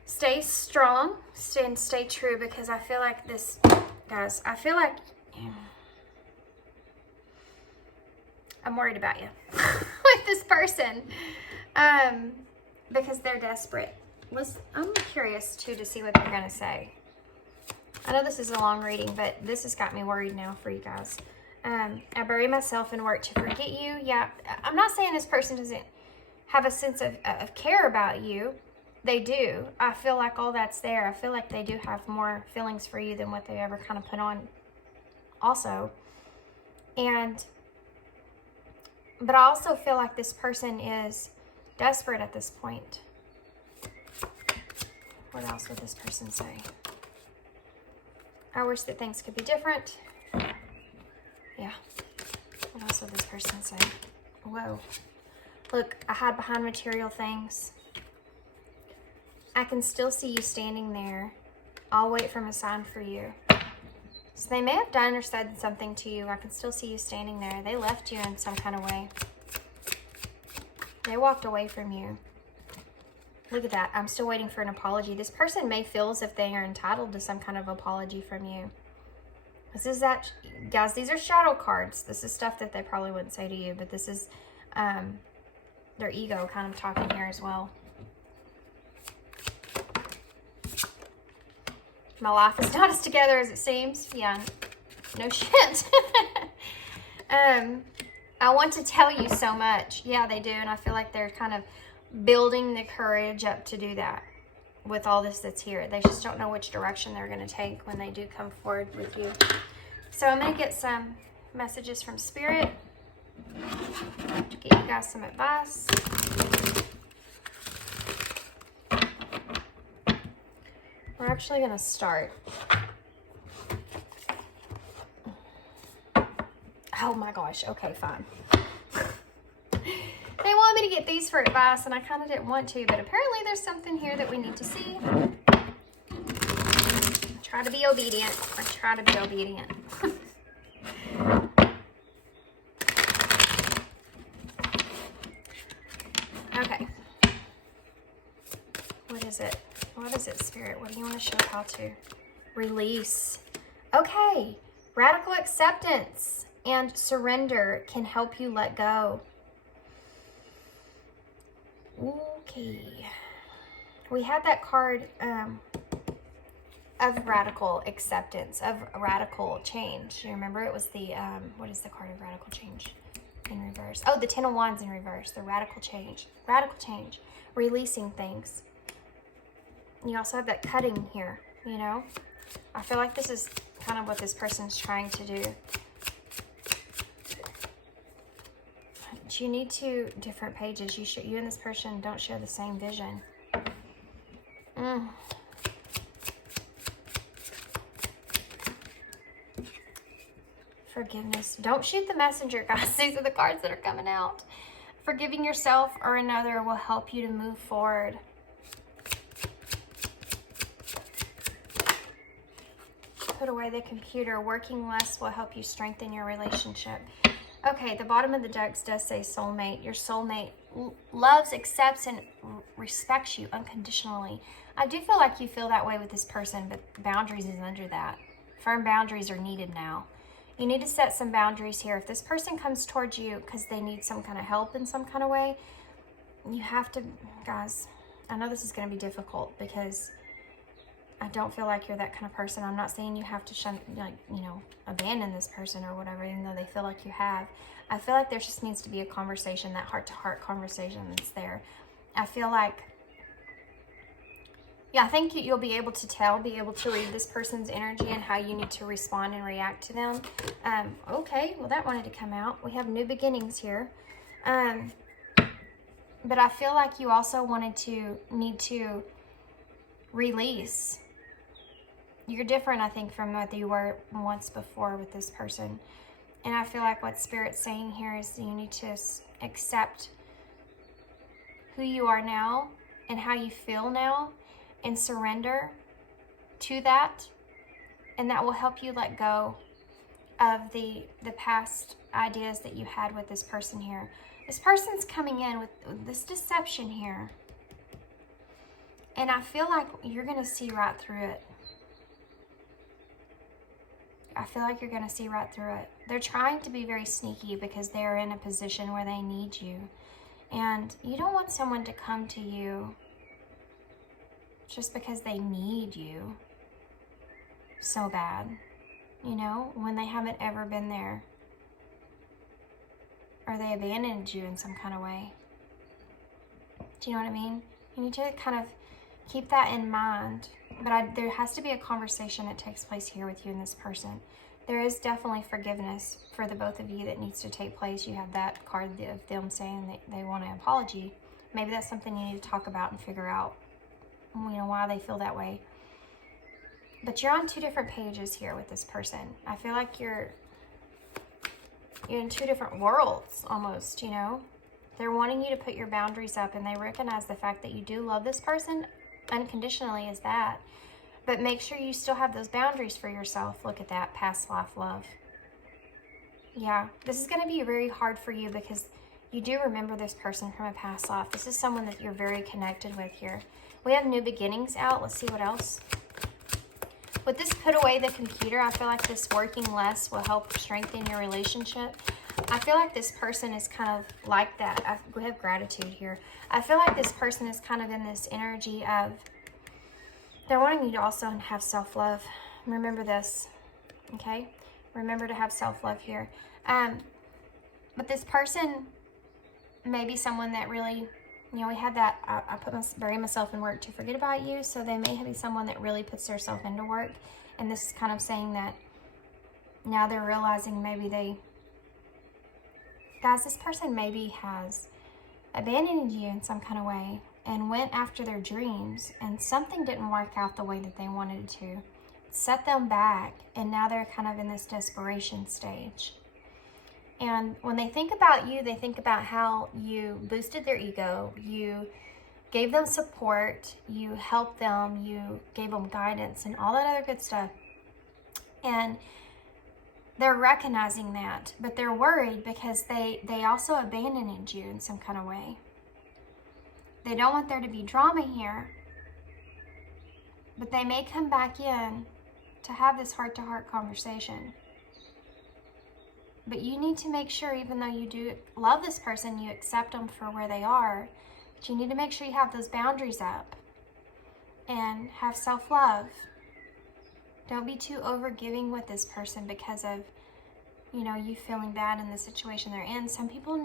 stay strong, stay true, because I feel like this, guys, I feel like I'm worried about you with this person because they're desperate. I'm curious, too, to see what they're going to say. I know this is a long reading, but this has got me worried now for you guys. I bury myself in work to forget you. Yeah, I'm not saying this person doesn't have a sense of care about you. They do. I feel like all that's there. I feel like they do have more feelings for you than what they ever kind of put on also. But I also feel like this person is desperate at this point. What else would this person say? I wish that things could be different. Yeah. What else would this person say? Whoa. Look, I hide behind material things. I can still see you standing there. I'll wait for a sign for you. So they may have done or said something to you. I can still see you standing there. They left you in some kind of way. They walked away from you. Look at that. I'm still waiting for an apology. This person may feel as if they are entitled to some kind of apology from you. This is that, guys, these are shadow cards. This is stuff that they probably wouldn't say to you, but this is their ego kind of talking here as well. My life is not as together as it seems. Yeah, no shit. I want to tell you so much. Yeah, they do, and I feel like they're kind of building the courage up to do that with all this that's here. They just don't know which direction they're going to take when they do come forward with you. So I'm going to get some messages from Spirit to get you guys some advice. We're actually going to start. Oh my gosh. Okay, fine. They wanted me to get these for advice, and I kind of didn't want to, but apparently there's something here that we need to see. Try to be obedient. I try to be obedient. Okay. What is it? What is it, Spirit? What do you want to show how to? Release. Okay. Radical acceptance and surrender can help you let go. Okay. We had that card of radical acceptance, of radical change. You remember it was the, what is the card of radical change in reverse? Oh, the Ten of Wands in reverse, the radical change. Radical change. Releasing things. You also have that cutting here, you know? I feel like this is kind of what this person's trying to do. But you need two different pages. You and this person don't share the same vision. Forgiveness. Don't shoot the messenger, guys. These are the cards that are coming out. Forgiving yourself or another will help you to move forward. put away the computer. Working less will help you strengthen your relationship. Okay, the bottom of the decks does say soulmate. Your soulmate loves, accepts, and respects you unconditionally. I do feel like you feel that way with this person, but boundaries is under that. Firm boundaries are needed now. You need to set some boundaries here. If this person comes towards you because they need some kind of help in some kind of way, you have to, guys, I know this is going to be difficult because I don't feel like you're that kind of person. I'm not saying you have to abandon this person or whatever, even though they feel like you have. I feel like there just needs to be a conversation, that heart-to-heart conversation that's there. I feel like, yeah, I think you'll be able to read this person's energy and how you need to respond and react to them. Okay, well, that wanted to come out. We have new beginnings here. But I feel like you also need to release. You're different, I think, from what you were once before with this person. And I feel like what Spirit's saying here is you need to accept who you are now and how you feel now and surrender to that. And that will help you let go of the past ideas that you had with this person here. This person's coming in with this deception here. And I feel like you're going to see right through it. I feel like you're going to see right through it. They're trying to be very sneaky because they're in a position where they need you. And you don't want someone to come to you just because they need you so bad, when they haven't ever been there. Or they abandoned you in some kind of way. Do you know what I mean? You need to kind of keep that in mind. But there has to be a conversation that takes place here with you and this person. There is definitely forgiveness for the both of you that needs to take place. You have that card of them saying that they want an apology. Maybe that's something you need to talk about and figure out, why they feel that way. But you're on two different pages here with this person. I feel like you're in two different worlds almost, They're wanting you to put your boundaries up, and they recognize the fact that you do love this person unconditionally as that. But make sure you still have those boundaries for yourself. Look at that, past life love. Yeah, this is going to be very hard for you because you do remember this person from a past life. This is someone that you're very connected with here. We have new beginnings out. Let's see what else. With this put away the computer, I feel like this working less will help strengthen your relationship. I feel like this person is kind of like that. We have gratitude here. I feel like this person is kind of in this energy of, they're wanting you to also have self-love. Remember this, okay? Remember to have self-love here. But this person may be someone that really, we had that, I bury myself in work to forget about you. So they may be someone that really puts themselves into work. And this is kind of saying that now they're realizing maybe guys, this person maybe has abandoned you in some kind of way and went after their dreams, and something didn't work out the way that they wanted it to. Set them back, and now they're kind of in this desperation stage. And when they think about you, they think about how you boosted their ego, you gave them support, you helped them, you gave them guidance, and all that other good stuff. And they're recognizing that, but they're worried because they also abandoned you in some kind of way. They don't want there to be drama here, but they may come back in to have this heart-to-heart conversation. But you need to make sure, even though you do love this person, you accept them for where they are, but you need to make sure you have those boundaries up and have self-love. Don't be too overgiving with this person because of, you feeling bad in the situation they're in. Some people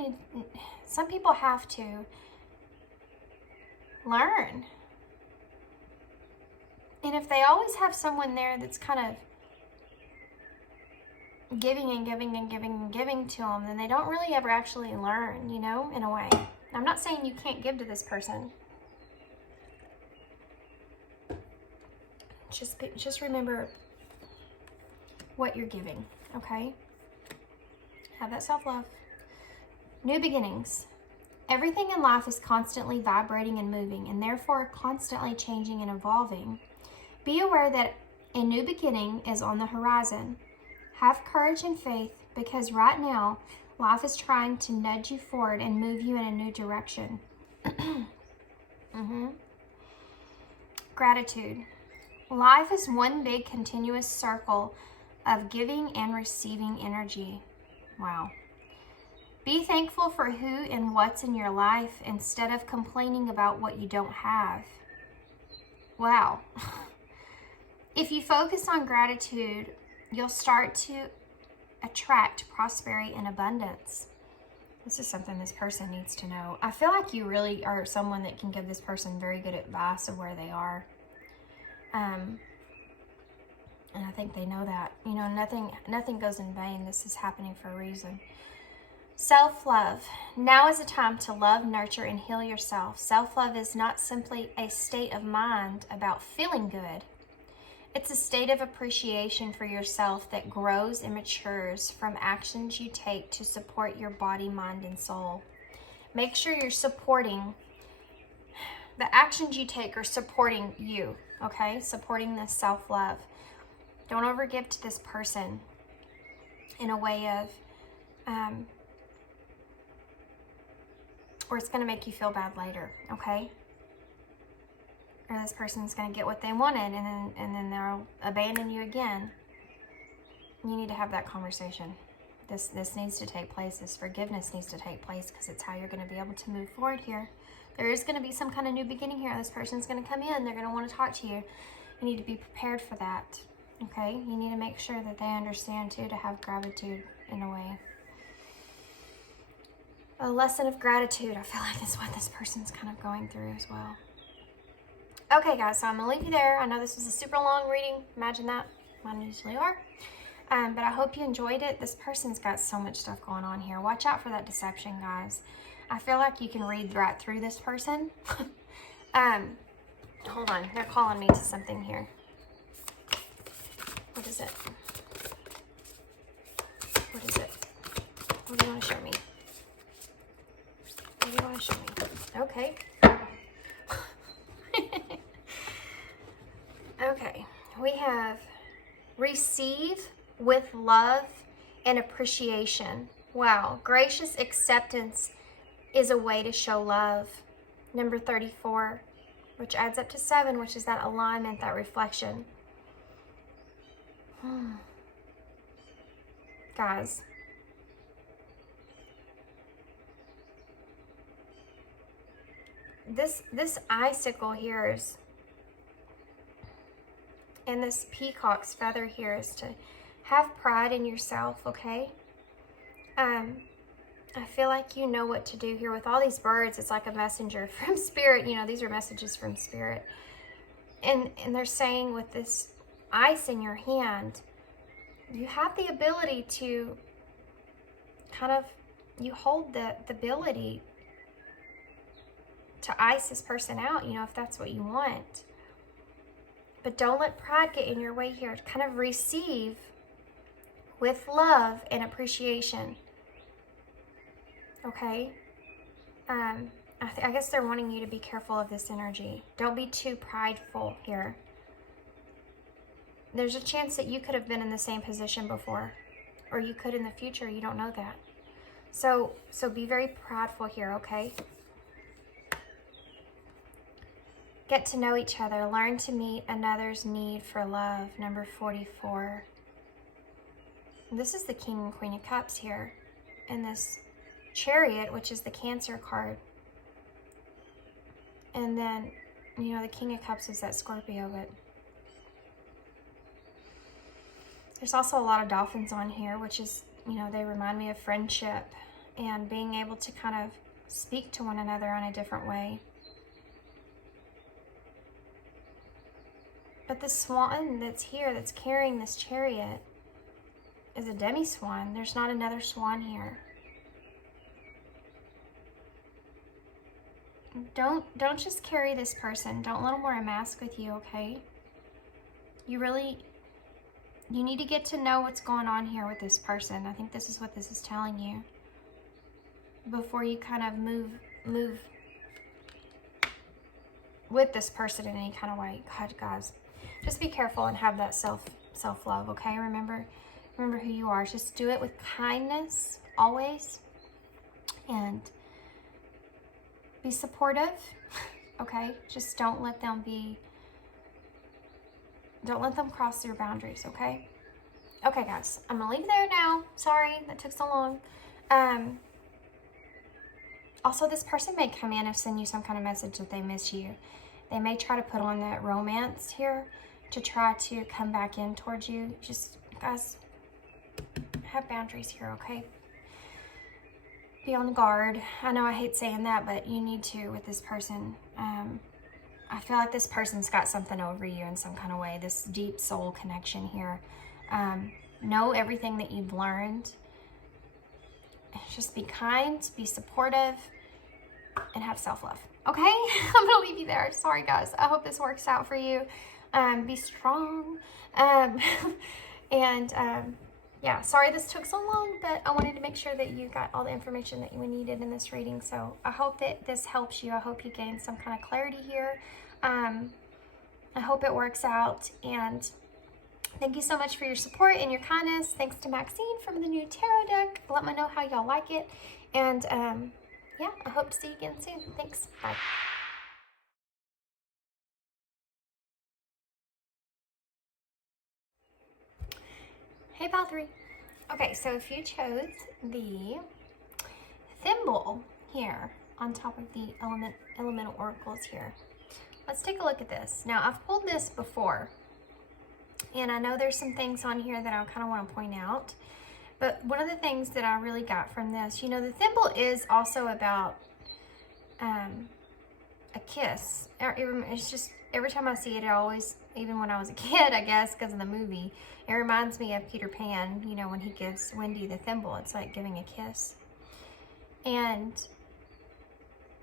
have to learn. And if they always have someone there that's kind of giving and giving and giving and giving to them, then they don't really ever actually learn, in a way. I'm not saying you can't give to this person. Just remember what you're giving, okay? Have that self-love. New beginnings. Everything in life is constantly vibrating and moving, and therefore constantly changing and evolving. Be aware that A new beginning is on the horizon. Have courage and faith, because right now, life is trying to nudge you forward and move you in a new direction. Gratitude. Life is one big continuous circle of giving and receiving energy. Wow. Be thankful for who and what's in your life instead of complaining about what you don't have. Wow. If you focus on gratitude, you'll start to attract prosperity and abundance. This is something this person needs to know. I feel like you really are someone that can give this person very good advice of where they are. And I think they know that. You know, nothing goes in vain. This is happening for a reason. Self-love. Now is the time to love, nurture, and heal yourself. Self-love is not simply a state of mind about feeling good. It's a state of appreciation for yourself that grows and matures from actions you take to support your body, mind, and soul. Make sure you're supporting, the actions you take are supporting you, okay? Supporting this self-love. Don't overgive to this person in a way of, or it's going to make you feel bad later, okay? Or this person's going to get what they wanted and then they'll abandon you again. You need to have that conversation. This needs to take place. This forgiveness needs to take place, because it's how you're going to be able to move forward here. There is going to be some kind of new beginning here. This person's going to come in. They're going to want to talk to you. You need to be prepared for that. Okay? You need to make sure that they understand too, to have gratitude in a way. A lesson of gratitude, I feel like is what this person's kind of going through as well. Okay, guys, so I'm going to leave you there. I know this was a super long reading. Imagine that. Mine usually are. But I hope you enjoyed it. This person's got so much stuff going on here. Watch out for that deception, guys. I feel like you can read right through this person. Hold on. They're calling me to something here. What is it? What is it? What do you want to show me? What do you want to show me? Okay. Okay. We have receive with love and appreciation. Wow. Gracious acceptance is a way to show love. Number 34, which adds up to 7, which is that alignment, that reflection. Guys, this icicle here is, and this peacock's feather here is to have pride in yourself, okay? I feel like you know what to do here. With all these birds, it's like a messenger from Spirit. You know, these are messages from Spirit. And they're saying with this ice in your hand, you have the ability to kind of, you hold the ability to ice this person out, you know, if that's what you want. But don't let pride get in your way here. Kind of receive with love and appreciation. Okay? I guess they're wanting you to be careful of this energy. Don't be too prideful here. There's a chance that you could have been in the same position before, or you could in the future. You don't know that. So be very prideful here, okay? Get to know each other. Learn to meet another's need for love. Number 44. This is the King and Queen of Cups here. And this Chariot, which is the Cancer card. And then, you know, the King of Cups is that Scorpio, but there's also a lot of dolphins on here, which is, you know, they remind me of friendship and being able to kind of speak to one another in a different way. But the swan that's here, that's carrying this chariot, is a demi-swan. There's not another swan here. Don't just carry this person. Don't let them wear a mask with you, okay? You need to get to know what's going on here with this person. I think this is what this is telling you. Before you kind of move with this person in any kind of way. God, guys. just be careful and have that self-love, okay? Remember who you are. Just do it with kindness always, and be supportive, okay? Just don't let them cross your boundaries, okay? Okay, guys, I'm gonna leave there now. Sorry that took so long. Also, this person may come in and send you some kind of message that they miss you. They may try to put on that romance here to try to come back in towards you. Just, guys, have boundaries here, okay? Be on guard. I know I hate saying that, but you need to with this person. I feel like this person's got something over you in some kind of way, this deep soul connection here. Know everything that you've learned. Just be kind, be supportive, and have self-love. Okay? I'm gonna leave you there. Sorry, guys. I hope this works out for you. Be strong. Yeah, sorry this took so long, but I wanted to make sure that you got all the information that you needed in this reading. So I hope that this helps you. I hope you gain some kind of clarity here. I hope it works out. And thank you so much for your support and your kindness. Thanks to Maxine from the new tarot deck. Let me know how y'all like it. And yeah, I hope to see you again soon. Thanks. Bye. Hey, Pile 3. Okay, so if you chose the thimble here on top of the elemental oracles here, let's take a look at this. Now, I've pulled this before, and I know there's some things on here that I kind of want to point out. But one of the things that I really got from this, you know, the thimble is also about a kiss. It's just, every time I see it, I always, even when I was a kid, I guess, because of the movie, it reminds me of Peter Pan, you know, when he gives Wendy the thimble. It's like giving a kiss. And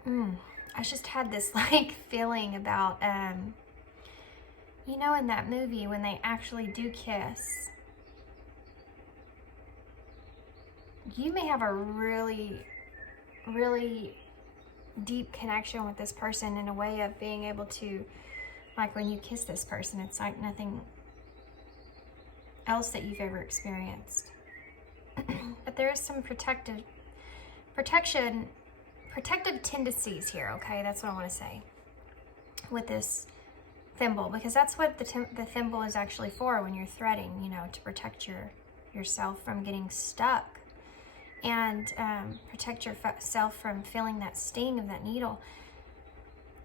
I just had this, like, feeling about, you know, in that movie, when they actually do kiss, you may have a really, really deep connection with this person in a way of being able to, like, when you kiss this person, it's like nothing else that you've ever experienced. But there is some protective tendencies here, okay? That's what I want to say with this thimble, because that's what the thimble is actually for when you're threading, you know, to protect yourself from getting stuck, and protect yourself from feeling that sting of that needle.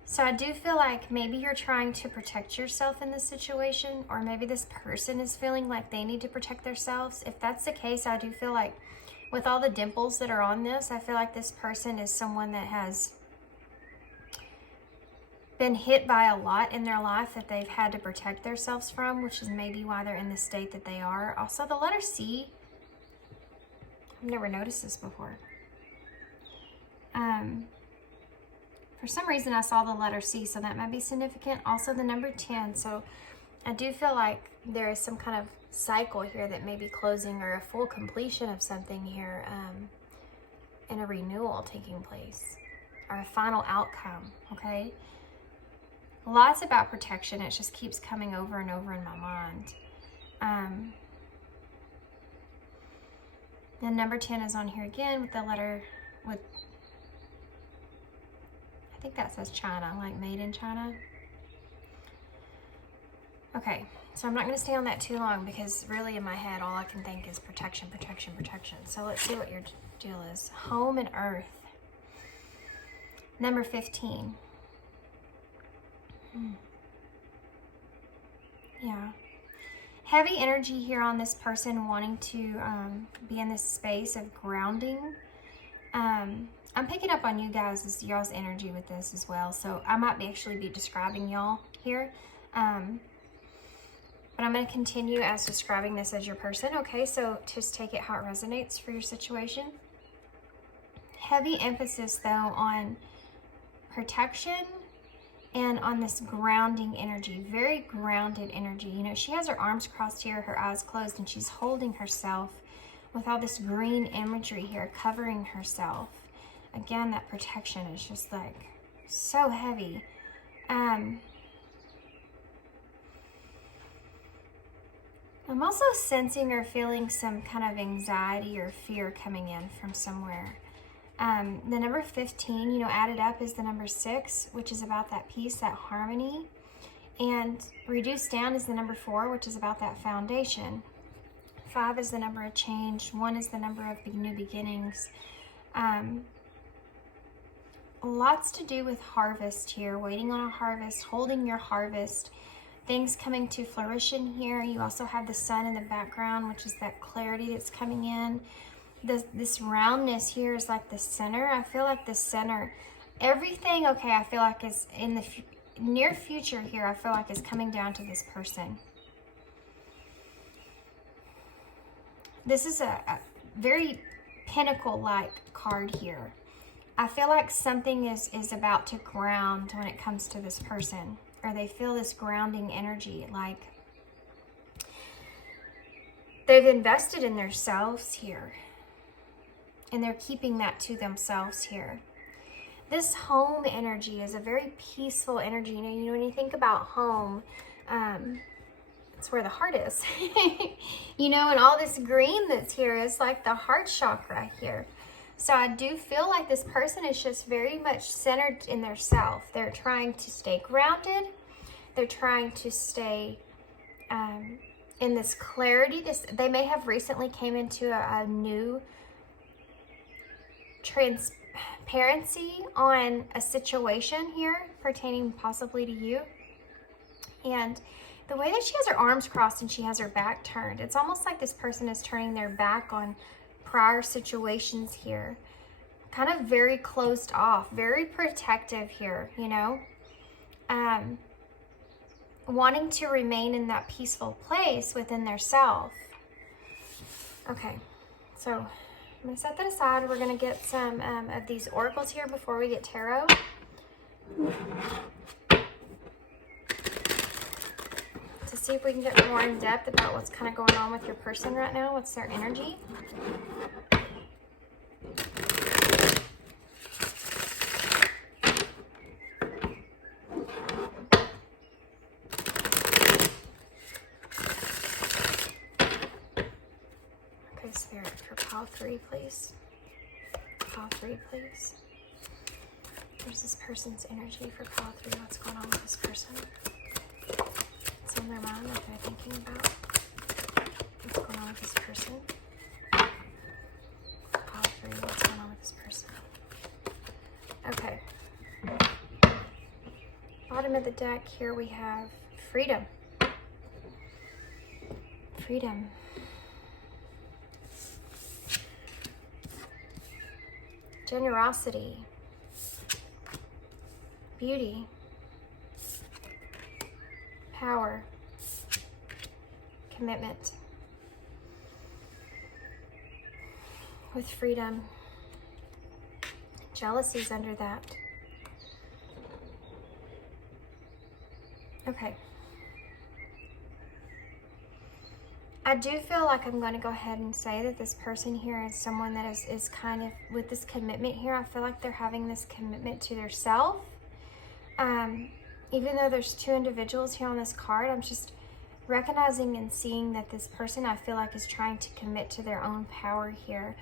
So I do feel like maybe you're trying to protect yourself in this situation, or maybe this person is feeling like they need to protect themselves. If that's the case, I do feel like with all the dimples that are on this, I feel like this person is someone that has been hit by a lot in their life that they've had to protect themselves from, which is maybe why they're in the state that they are. Also, the letter C, I've never noticed this before. For some reason, I saw the letter C, so that might be significant. Also, the number 10. So I do feel like there is some kind of cycle here that may be closing, or a full completion of something here, and a renewal taking place, or a final outcome, okay? Lots about protection. It just keeps coming over and over in my mind. The number 10 is on here again with the letter, with, I think that says China, like made in China. Okay, so I'm not going to stay on that too long, because really in my head all I can think is protection, protection, protection. So let's see what your deal is. Home and earth. Number 15. Yeah. Heavy energy here on this person wanting to be in this space of grounding. I'm picking up on you guys, y'all's energy with this as well. So I might actually be describing y'all here. But I'm going to continue as describing this as your person. Okay, so just take it how it resonates for your situation. Heavy emphasis, though, on protection and on this grounding energy. Very grounded energy. You know, she has her arms crossed here, her eyes closed, and she's holding herself with all this green imagery here, covering herself. Again, that protection is just like so heavy. I'm also sensing or feeling some kind of anxiety or fear coming in from somewhere. The number 15, you know, added up is the number 6, which is about that peace, that harmony. And reduced down is the number 4, which is about that foundation. 5 is the number of change. 1 is the number of new beginnings. Lots to do with harvest here, waiting on a harvest, holding your harvest, things coming to fruition here. You also have the sun in the background, which is that clarity that's coming in. This roundness here is like the center. I feel like the center, everything, okay, I feel like is in the near future here, I feel like is coming down to this person. This is a very pinnacle-like card here. I feel like something is about to ground when it comes to this person, or they feel this grounding energy, like they've invested in themselves here, and they're keeping that to themselves here. This home energy is a very peaceful energy. You know, when you think about home, it's where the heart is. You know, and all this green that's here is like the heart chakra here. So I do feel like this person is just very much centered in their self. They're trying to stay grounded. They're trying to stay in this clarity. They may have recently came into a new transparency on a situation here pertaining possibly to you. And the way that she has her arms crossed and she has her back turned, it's almost like this person is turning their back on prior situations here, kind of very closed off, very protective here, you know, wanting to remain in that peaceful place within their self. Okay, so I'm going to set that aside. We're going to get some of these oracles here before we get tarot. To see if we can get more in depth about what's kind of going on with your person right now. What's their energy? Okay, Spirit, for pile 3, please. Pile 3, please. Where's this person's energy for pile 3? What's going on with this person? What's in their mind that they're thinking about? What's going on with this person? Pile 3, what's going on with this person? Okay. Bottom of the deck here we have freedom. Freedom. Generosity. Beauty. Power. Commitment. With freedom. Jealousy's under that. Okay. I do feel like I'm going to go ahead and say that this person here is someone that is kind of, with this commitment here, I feel like they're having this commitment to their self. Even though there's 2 individuals here on this card, I'm just recognizing and seeing that this person, I feel like, is trying to commit to their own power here.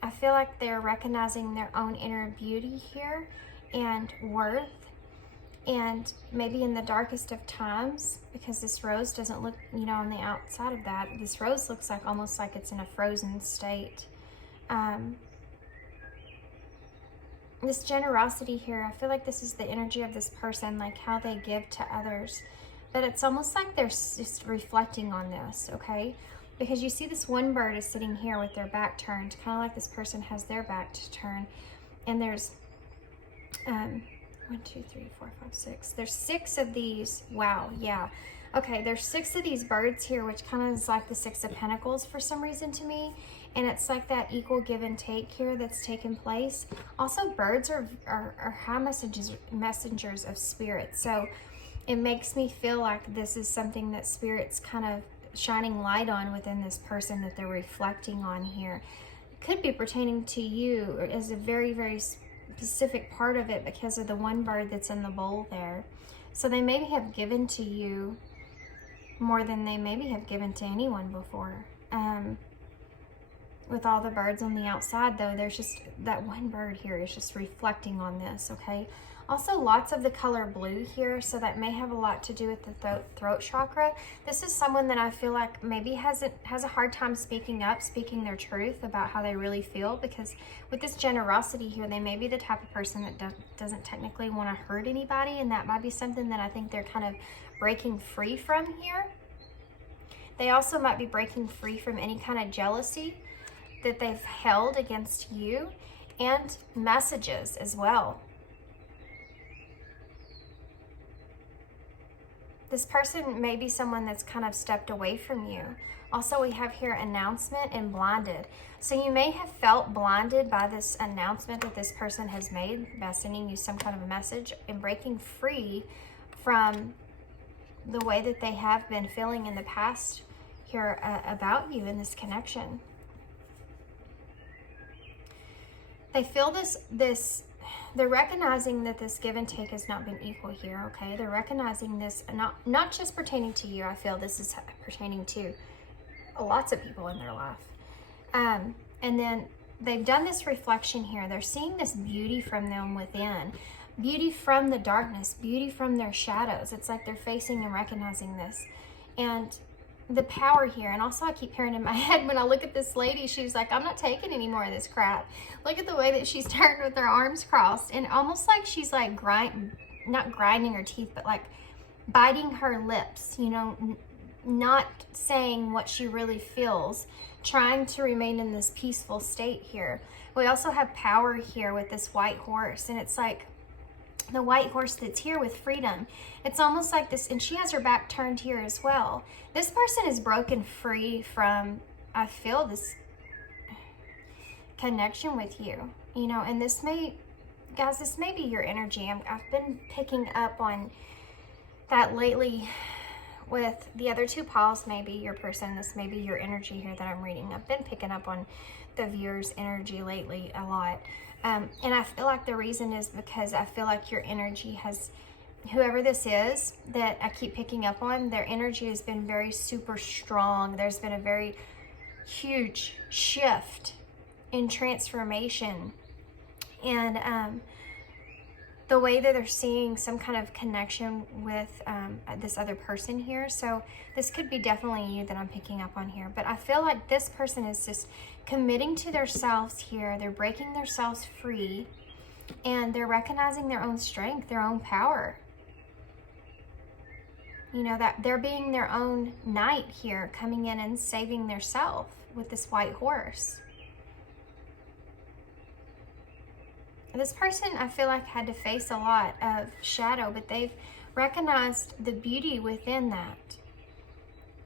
I feel like they're recognizing their own inner beauty here and worth. And maybe in the darkest of times, because this rose doesn't look, you know, on the outside of that, this rose looks like almost like it's in a frozen state. This generosity here, I feel like this is the energy of this person, like how they give to others. But it's almost like they're just reflecting on this, okay? Because you see this one bird is sitting here with their back turned, kind of like this person has their back to turn. And there's 1, 2, 3, 4, 5, 6. There's 6 of these. Wow, yeah. Okay, there's 6 of these birds here, which kind of is like the 6 of Pentacles for some reason to me. And it's like that equal give and take here that's taken place. Also, birds are high messengers of spirit. So it makes me feel like this is something that spirit's kind of shining light on within this person that they're reflecting on here. It could be pertaining to you as a very, very specific part of it because of the one bird that's in the bowl there. So they maybe have given to you more than they maybe have given to anyone before. With all the birds on the outside, though, there's just that one bird here is just reflecting on this, okay? Also, lots of the color blue here, so that may have a lot to do with the throat chakra. This is someone that I feel like maybe has a hard time speaking up, speaking their truth about how they really feel, because with this generosity here, they may be the type of person that doesn't technically want to hurt anybody, and that might be something that I think they're kind of breaking free from here. They also might be breaking free from any kind of jealousy that they've held against you, and messages as well. This person may be someone that's kind of stepped away from you. Also, we have here announcement and blinded. So you may have felt blinded by this announcement that this person has made by sending you some kind of a message, and breaking free from the way that they have been feeling in the past here about you in this connection. They feel they're recognizing that this give and take has not been equal here, okay? They're recognizing this, not just pertaining to you. I feel this is pertaining to lots of people in their life. And then they've done this reflection here. They're seeing this beauty from them within, beauty from the darkness, beauty from their shadows. It's like they're facing and recognizing this. And the power here. And also, I keep hearing in my head, when I look at this lady, she's like, I'm not taking any more of this crap. Look at the way that she's turned with her arms crossed, and almost like she's like not grinding her teeth, but like biting her lips, you know, not saying what she really feels, trying to remain in this peaceful state here. We also have power here with this white horse, and it's like the white horse that's here with freedom. It's almost like this, and she has her back turned here as well. This person is broken free from, I feel, this connection with you, you know, and this may, guys, this may be your energy. I've been picking up on that lately with the other two piles. Maybe your person, this may be your energy here that I'm reading. I've been picking up on the viewer's energy lately a lot. And I feel like the reason is because I feel like your energy has, whoever this is that I keep picking up on, their energy has been very super strong. There's been a very huge shift in transformation. And the way that they're seeing some kind of connection with this other person here. So this could be definitely you that I'm picking up on here. But I feel like this person is just committing to themselves here. They're breaking themselves free, and they're recognizing their own strength, their own power. You know, that they're being their own knight here, coming in and saving their self with this white horse. This person, I feel like, had to face a lot of shadow, but they've recognized the beauty within that.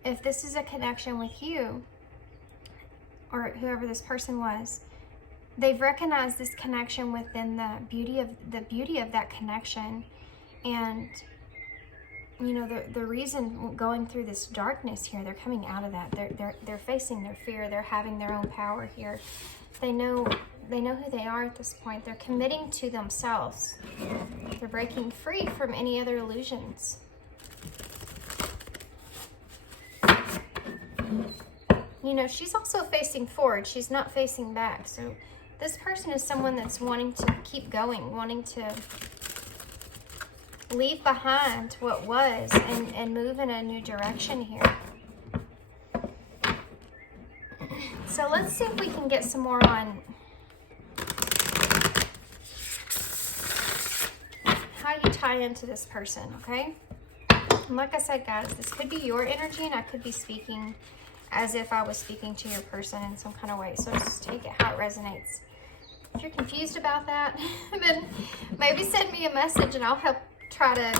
If this is a connection with you, or whoever this person was, they've recognized this connection within the beauty of that connection. And you know, the reason going through this darkness here, they're coming out of that. They're facing their fear. They're having their own power here. They know who they are at this point. They're committing to themselves. They're breaking free from any other illusions. You know, she's also facing forward. She's not facing back. So this person is someone that's wanting to keep going, wanting to leave behind what was and move in a new direction here. So let's see if we can get some more on how you tie into this person, okay? And like I said, guys, this could be your energy, and I could be speaking as if I was speaking to your person in some kind of way. So just take it how it resonates. If you're confused about that, then maybe send me a message and I'll help try to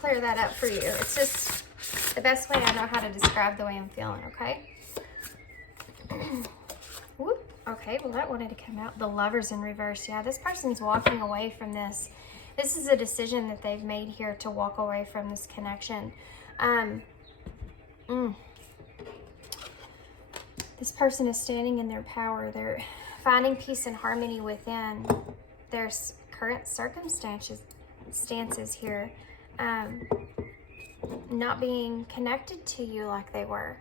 clear that up for you. It's just the best way I know how to describe the way I'm feeling, okay? Whoop. Okay, well, that wanted to come out. The Lovers in reverse. Yeah, this person's walking away from this. This is a decision that they've made here to walk away from this connection. This person is standing in their power. They're finding peace and harmony within their current stances here. not being connected to you like they were.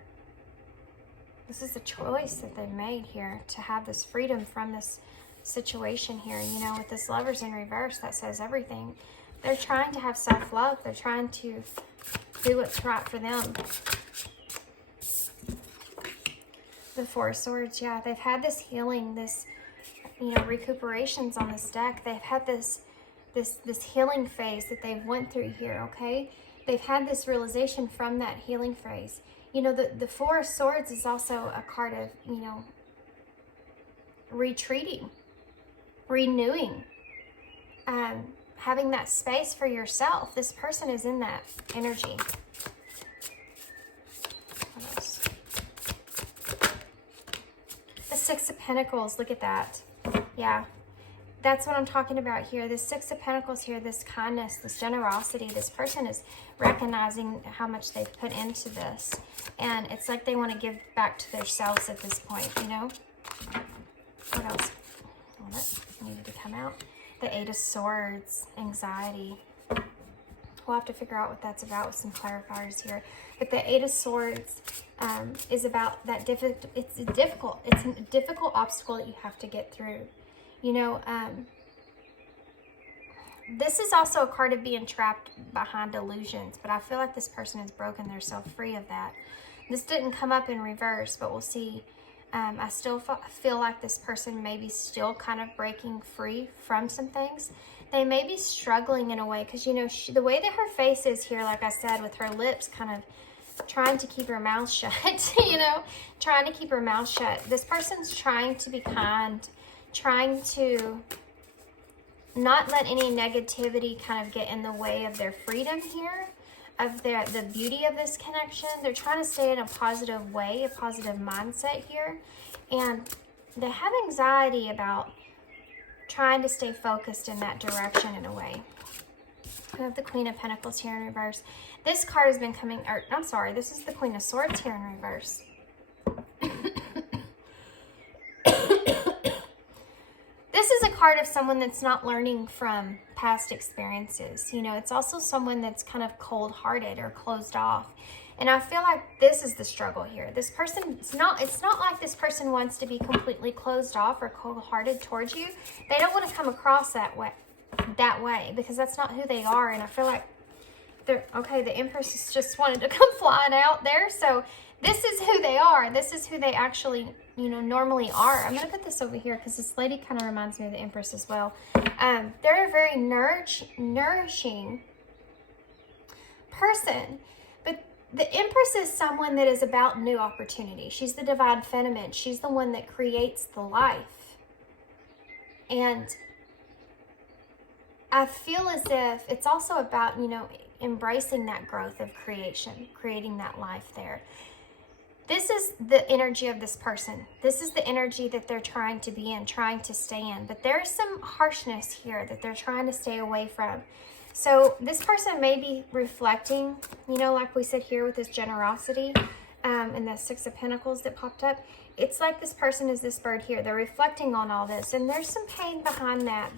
This is a choice that they've made here to have this freedom from this situation here. You know, with this Lovers in reverse, that says everything. They're trying to have self-love. They're trying to do what's right for them. The Four of Swords, yeah. They've had this healing, this, you know, recuperations on this deck. They've had this healing phase that they've went through here, okay? They've had this realization from that healing phase. You know, the Four of Swords is also a card of, you know, retreating, renewing, having that space for yourself. This person is in that energy. What else? The Six of Pentacles, look at that. Yeah, that's what I'm talking about here. This Six of Pentacles here, this kindness, this generosity. This person is recognizing how much they've put into this. And it's like they want to give back to themselves at this point, you know? What else? Oh, that needed to come out. The Eight of Swords, anxiety. We'll have to figure out what that's about with some clarifiers here. But the Eight of Swords is about that it's a difficult obstacle that you have to get through. You know, this is also a card of being trapped behind illusions, but I feel like this person has broken themselves free of that. This didn't come up in reverse, but we'll see. I still feel like this person may be still kind of breaking free from some things. They may be struggling in a way because, you know, the way that her face is here, like I said, with her lips kind of trying to keep her mouth shut, you know, trying to keep her mouth shut. This person's trying to be kind, trying to not let any negativity kind of get in the way of their freedom here, of the beauty of this connection. They're trying to stay in a positive way, a positive mindset here. And they have anxiety about trying to stay focused in that direction in a way. I have the Queen of Pentacles here in reverse. This card has been coming, or I'm sorry, this is the Queen of Swords here in reverse. This is a card of someone that's not learning from past experiences. You know, it's also someone that's kind of cold-hearted or closed off. And I feel like this is the struggle here. This person, it's not like this person wants to be completely closed off or cold-hearted towards you. They don't want to come across that way because that's not who they are. And I feel like okay, the Empress has just wanted to come flying out there. So this is who they are. This is who they actually, you know, normally are. I'm going to put this over here because this lady kind of reminds me of the Empress as well. They're a very nourishing person. But the Empress is someone that is about new opportunity. She's the divine feminine. She's the one that creates the life. And I feel as if it's also about, you know, embracing that growth of creation, creating that life there. This is the energy of this person. This is the energy that they're trying to be in, trying to stay in. But there's some harshness here that they're trying to stay away from. So this person may be reflecting, you know, like we said here with this generosity and the Six of Pentacles that popped up. It's like this person is this bird here. They're reflecting on all this. And there's some pain behind that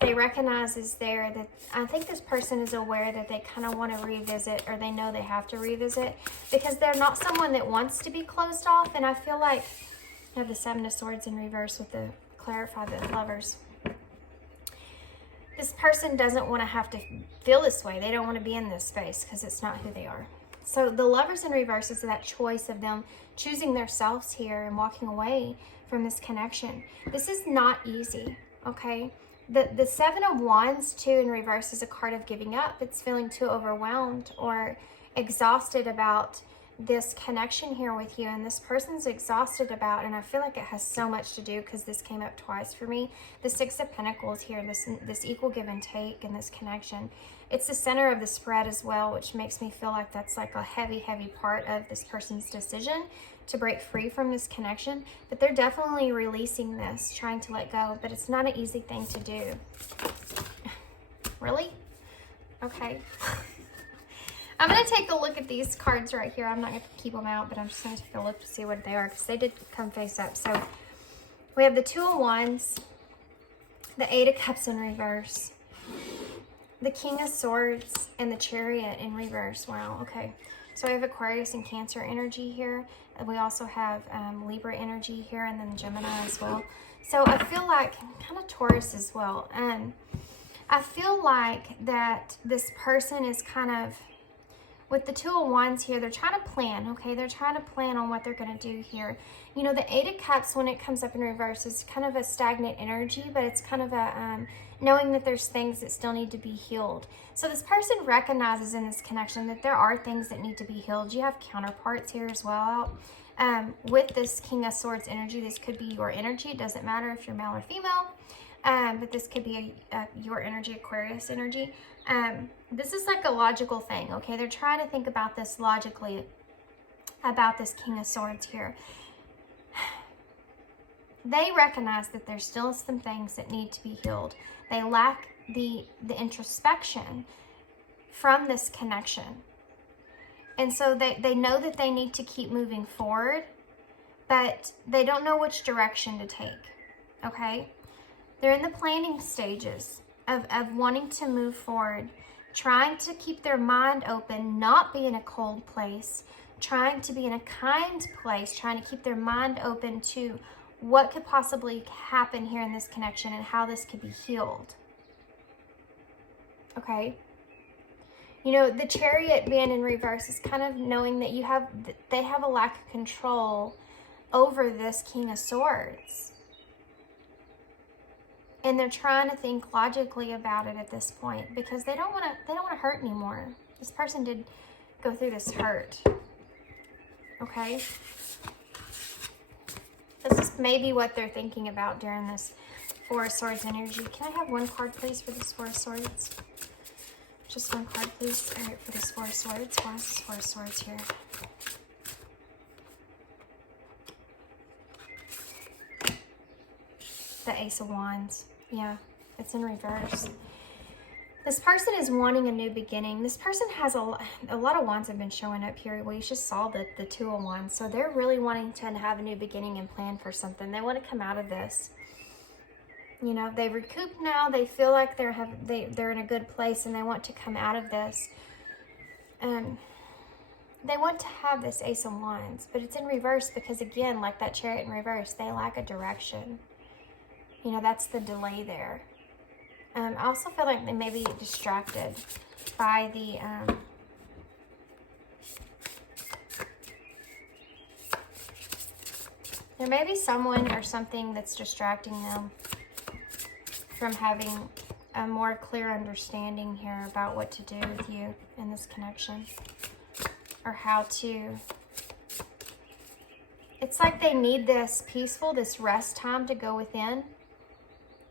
they recognize is there. That I think this person is aware that they kind of want to revisit, or they know they have to revisit, because they're not someone that wants to be closed off. And I feel like I have the Seven of Swords in reverse with the clarify the Lovers. This person doesn't want to have to feel this way. They don't want to be in this space because it's not who they are. So the Lovers in reverse is that choice of them choosing themselves here and walking away from this connection. This is not easy, okay? The Seven of Wands, too, in reverse is a card of giving up. It's feeling too overwhelmed or exhausted about this connection here with you. And this person's exhausted about, and I feel like it has so much to do because this came up twice for me. The Six of Pentacles here, this equal give and take and this connection. It's the center of the spread as well, which makes me feel like that's like a heavy, heavy part of this person's decision to break free from this connection. But they're definitely releasing this, trying to let go, but it's not an easy thing to do. Really? Okay. I'm going to take a look at these cards right here. I'm not going to keep them out, but I'm just going to take a look to see what they are because they did come face up. So we have the Two of Wands, the Eight of Cups in reverse, the King of Swords and the Chariot in reverse. Wow, okay. So we have Aquarius and Cancer energy here. And we also have Libra energy here, and then Gemini as well. So I feel like, kind of Taurus as well. I feel like that this person is kind of, with the Two of Wands here, they're trying to plan, okay? They're trying to plan on what they're going to do here. You know, the Eight of Cups, when it comes up in reverse, is kind of a stagnant energy, but it's kind of a knowing that there's things that still need to be healed. So this person recognizes in this connection that there are things that need to be healed. You have counterparts here as well. With this King of Swords energy, this could be your energy. It doesn't matter if you're male or female. But this could be your energy, Aquarius energy. This is like a logical thing, okay? They're trying to think about this logically, about this King of Swords here. They recognize that there's still some things that need to be healed. They lack the introspection from this connection. And so they know that they need to keep moving forward, but they don't know which direction to take, okay? They're in the planning stages of wanting to move forward, trying to keep their mind open, not be in a cold place, trying to be in a kind place, trying to keep their mind open to what could possibly happen here in this connection and how this could be healed. Okay? You know, the Chariot being in reverse is kind of knowing that they have a lack of control over this King of Swords. And they're trying to think logically about it at this point because they don't want to hurt anymore. This person did go through this hurt. Okay? This is maybe what they're thinking about during this Four of Swords energy. Can I have one card, please, for this Four of Swords? Just one card, please. All right, for this Four of Swords. Why is this Four of Swords here? The Ace of Wands. Yeah, it's in reverse. This person is wanting a new beginning. This person has a lot of wands have been showing up here. We just saw the Two of Wands. So they're really wanting to have a new beginning and plan for something. They want to come out of this. You know, they've recouped now. They feel like they're in a good place and they want to come out of this. They want to have this Ace of Wands, but it's in reverse because, again, like that Chariot in reverse, they lack a direction. You know, that's the delay there. I also feel like they may be distracted by the there may be someone or something that's distracting them from having a more clear understanding here about what to do with you in this connection, or how to. It's like they need this peaceful, this rest time to go within,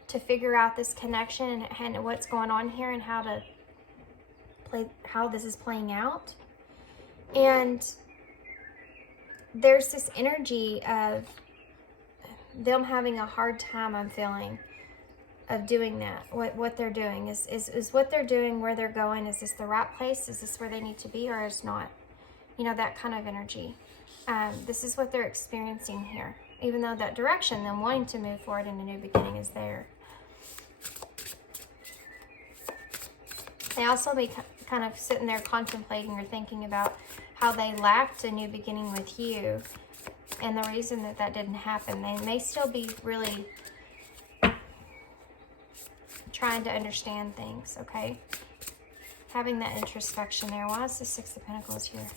to figure out this connection and what's going on here and how this is playing out. And there's this energy of them having a hard time, I'm feeling, of doing that. What they're doing is what they're doing, where they're going. Is this the right place? Is this where they need to be, or is not? You know, that kind of energy. This is what they're experiencing here. Even though that direction, them wanting to move forward in a new beginning, is there. They also be kind of sitting there contemplating or thinking about how they lacked a new beginning with you and the reason that didn't happen. They may still be really trying to understand things, okay? Having that introspection there. Why is the Six of Pentacles here?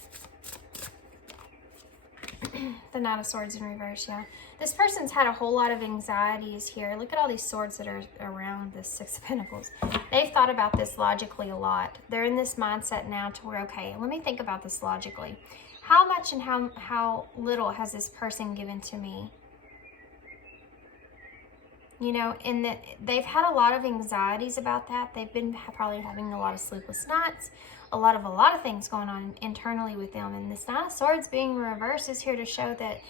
The Knight of Swords in reverse, yeah. This person's had a whole lot of anxieties here. Look at all these swords that are around this Six of Pentacles. They've thought about this logically a lot. They're in this mindset now to where, okay, let me think about this logically. How much and how little has this person given to me? You know, and that they've had a lot of anxieties about that. They've been probably having a lot of sleepless nights, a lot of things going on internally with them. And this Knight of Swords being reversed is here to show that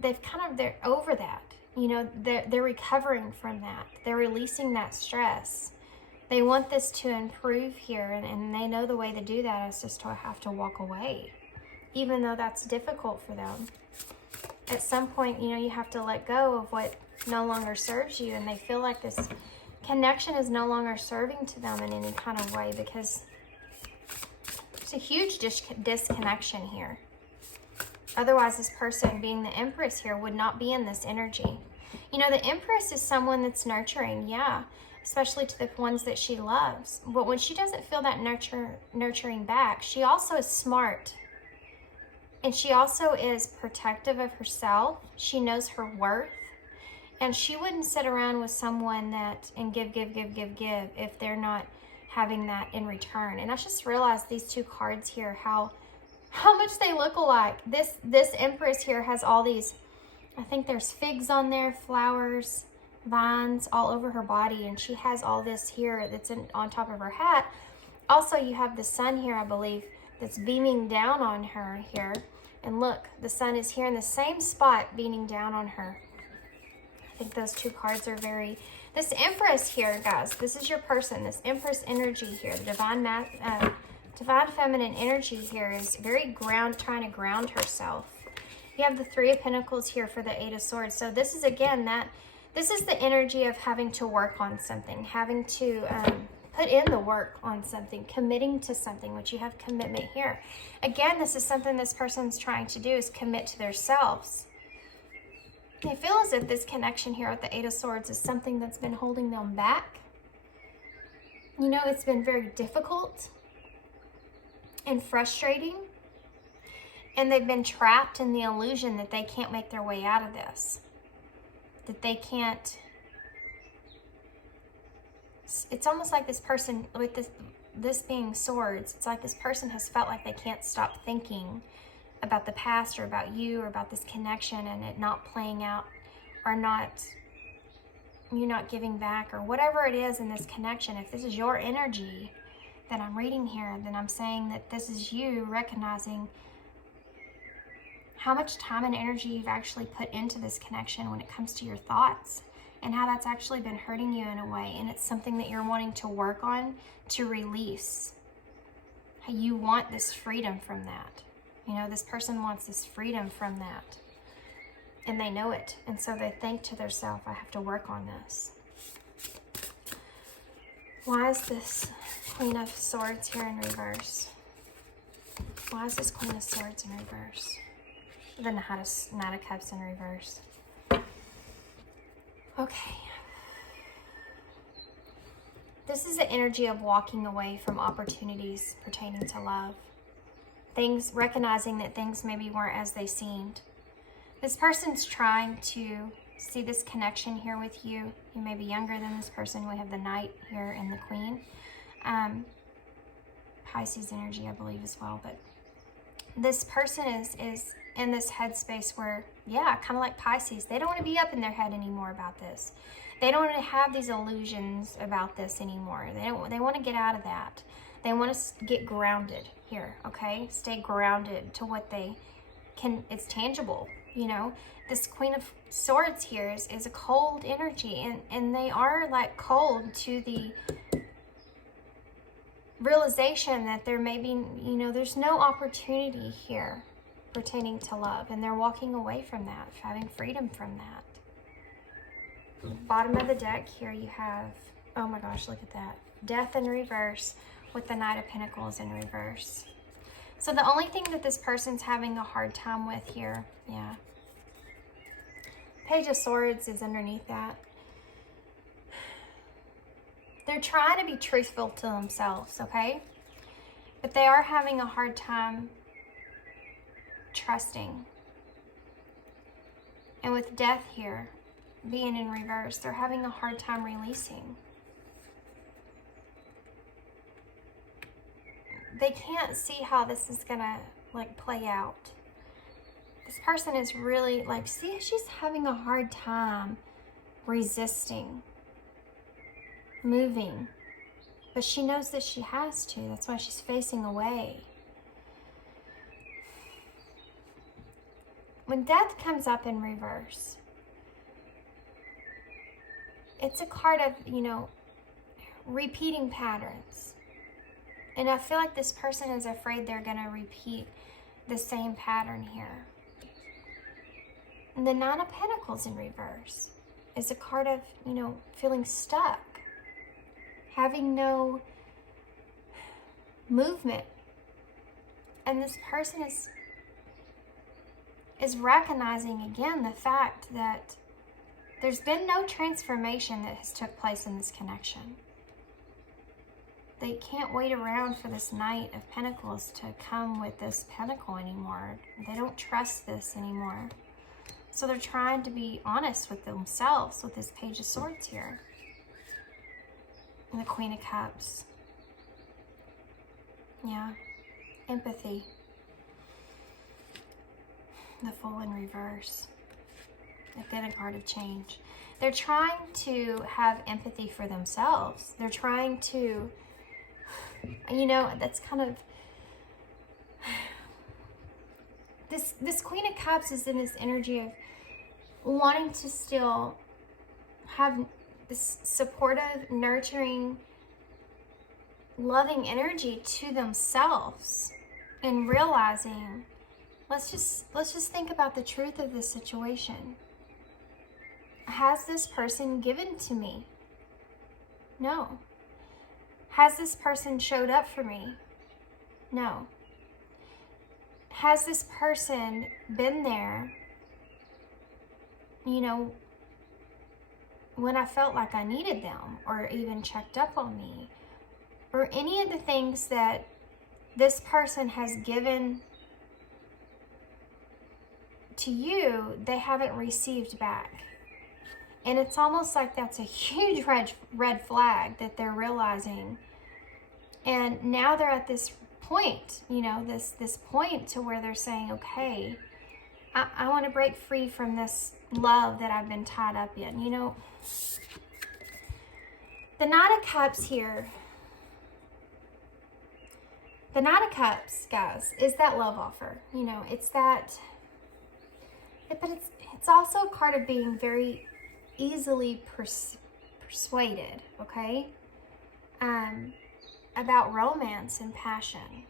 they're over that. You know, they're recovering from that. They're releasing that stress. They want this to improve here, and they know the way to do that is just to have to walk away, even though that's difficult for them. At some point, you know, you have to let go of what no longer serves you, and they feel like this connection is no longer serving to them in any kind of way, because there's a huge disconnection here. Otherwise, this person, being the Empress here, would not be in this energy. You know, the Empress is someone that's nurturing, yeah, especially to the ones that she loves. But when she doesn't feel that nurturing back, she also is smart. And she also is protective of herself. She knows her worth. And she wouldn't sit around with someone and give if they're not having that in return. And I just realized these two cards here, how much they look alike. This Empress here has all these, I think there's figs on there, flowers, vines all over her body, and she has all this here that's on top of her hat. Also, you have the sun here, I believe, that's beaming down on her here. And look, the sun is here in the same spot beaming down on her. I think those two cards are very... This Empress here, guys, this is your person. This Empress energy here, the divine feminine energy here is very trying to ground herself. You have the Three of Pentacles here for the Eight of Swords. So this is, again, this is the energy of having to work on something, having to put in the work on something, committing to something, which you have commitment here. Again, this is something this person's trying to do, is commit to themselves. They feel as if this connection here with the Eight of Swords is something that's been holding them back. You know, it's been very difficult and frustrating. And they've been trapped in the illusion that they can't make their way out of this. That they can't... It's almost like this person, with this being swords, it's like this person has felt like they can't stop thinking about the past or about you or about this connection, and it not playing out, or you not giving back, or whatever it is in this connection. If this is your energy that I'm reading here, then I'm saying that this is you recognizing how much time and energy you've actually put into this connection when it comes to your thoughts, and how that's actually been hurting you in a way. And it's something that you're wanting to work on, to release. How you want this freedom from that. You know, this person wants this freedom from that. And they know it. And so they think to themselves, I have to work on this. Why is this Queen of Swords here in reverse? Why is this Queen of Swords in reverse? The Knight of Cups in reverse. Okay. This is the energy of walking away from opportunities pertaining to love. Things, recognizing that things maybe weren't as they seemed. This person's trying to see this connection here with you. You may be younger than this person. We have the Knight here and the Queen. Pisces energy, I believe, as well. But this person is in this headspace where, yeah, kind of like Pisces, they don't want to be up in their head anymore about this. They don't want to have these illusions about this anymore. They want to get out of that. They want to get grounded here, okay? Stay grounded to what they can. It's tangible, you know? This Queen of Swords here is a cold energy, and they are like cold to the realization that there may be, you know, there's no opportunity here pertaining to love, and they're walking away from that, having freedom from that. Bottom of the deck here you have, oh my gosh, look at that. Death in reverse with the Knight of Pentacles in reverse. So the only thing that this person's having a hard time with here, yeah. Page of Swords is underneath that. They're trying to be truthful to themselves, okay? But they are having a hard time trusting. And with Death here being in reverse, they're having a hard time releasing. They can't see how this is gonna like play out. This person is really like, see, she's having a hard time resisting, moving, but she knows that she has to. That's why she's facing away. When Death comes up in reverse, it's a card of, you know, repeating patterns. And I feel like this person is afraid they're going to repeat the same pattern here. And the Nine of Pentacles in reverse is a card of, you know, feeling stuck. having no movement. And this person is recognizing again the fact that there's been no transformation that has took place in this connection. They can't wait around for this Knight of Pentacles to come with this Pentacle anymore. They don't trust this anymore. So they're trying to be honest with themselves with this Page of Swords here. And the Queen of Cups. Yeah. Empathy. The Fool in reverse. Again, a card of change. They're trying to have empathy for themselves. They're trying to, you know, that's kind of, this Queen of Cups is in this energy of wanting to still have this supportive, nurturing, loving energy to themselves, and realizing, let's just think about the truth of this situation. Has this person given to me? No. Has this person showed up for me? No. Has this person been there, you know, when I felt like I needed them, or even checked up on me, or any of the things that this person has given to you, they haven't received back. And it's almost like that's a huge red flag that they're realizing. And now they're at this point, you know, this point to where they're saying, okay, I want to break free from this love that I've been tied up in. You know, the Knight of Cups here, the Knight of Cups, guys, is that love offer. You know, it's that, but it's also a card of being very easily persuaded, okay? About romance and passion.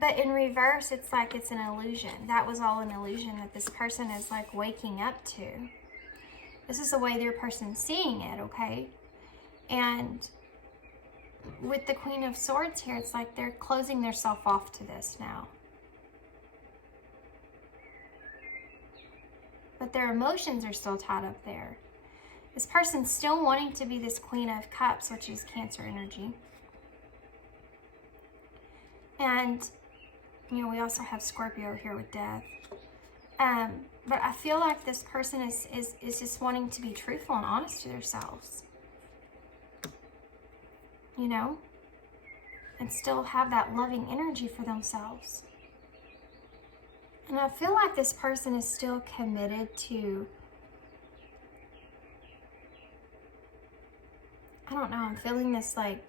But in reverse, it's like it's an illusion. That was all an illusion that this person is like waking up to. This is the way their person's seeing it, okay? And with the Queen of Swords here, it's like they're closing themselves off to this now. But their emotions are still tied up there. This person's still wanting to be this Queen of Cups, which is Cancer energy. And, you know, we also have Scorpio here with Death. But I feel like this person is just wanting to be truthful and honest to themselves. You know? And still have that loving energy for themselves. And I feel like this person is still committed to, I don't know, I'm feeling this like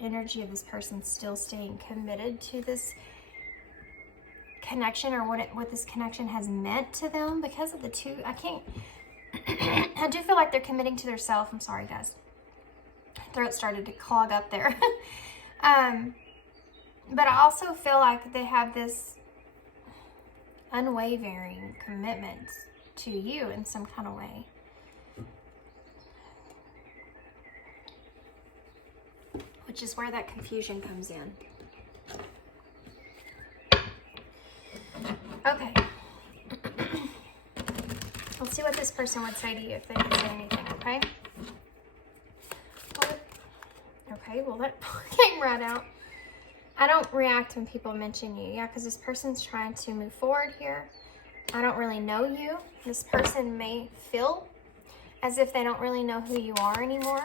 energy of this person still staying committed to this connection, or what this connection has meant to them because of the two. I do feel like they're committing to themselves. I'm sorry, guys. Throat started to clog up there. But I also feel like they have this unwavering commitment to you in some kind of way. Which is where that confusion comes in. Okay. Let's see what this person would say to you if they could say anything, okay? Okay, well that came right out. I don't react when people mention you. Yeah, because this person's trying to move forward here. I don't really know you. This person may feel as if they don't really know who you are anymore.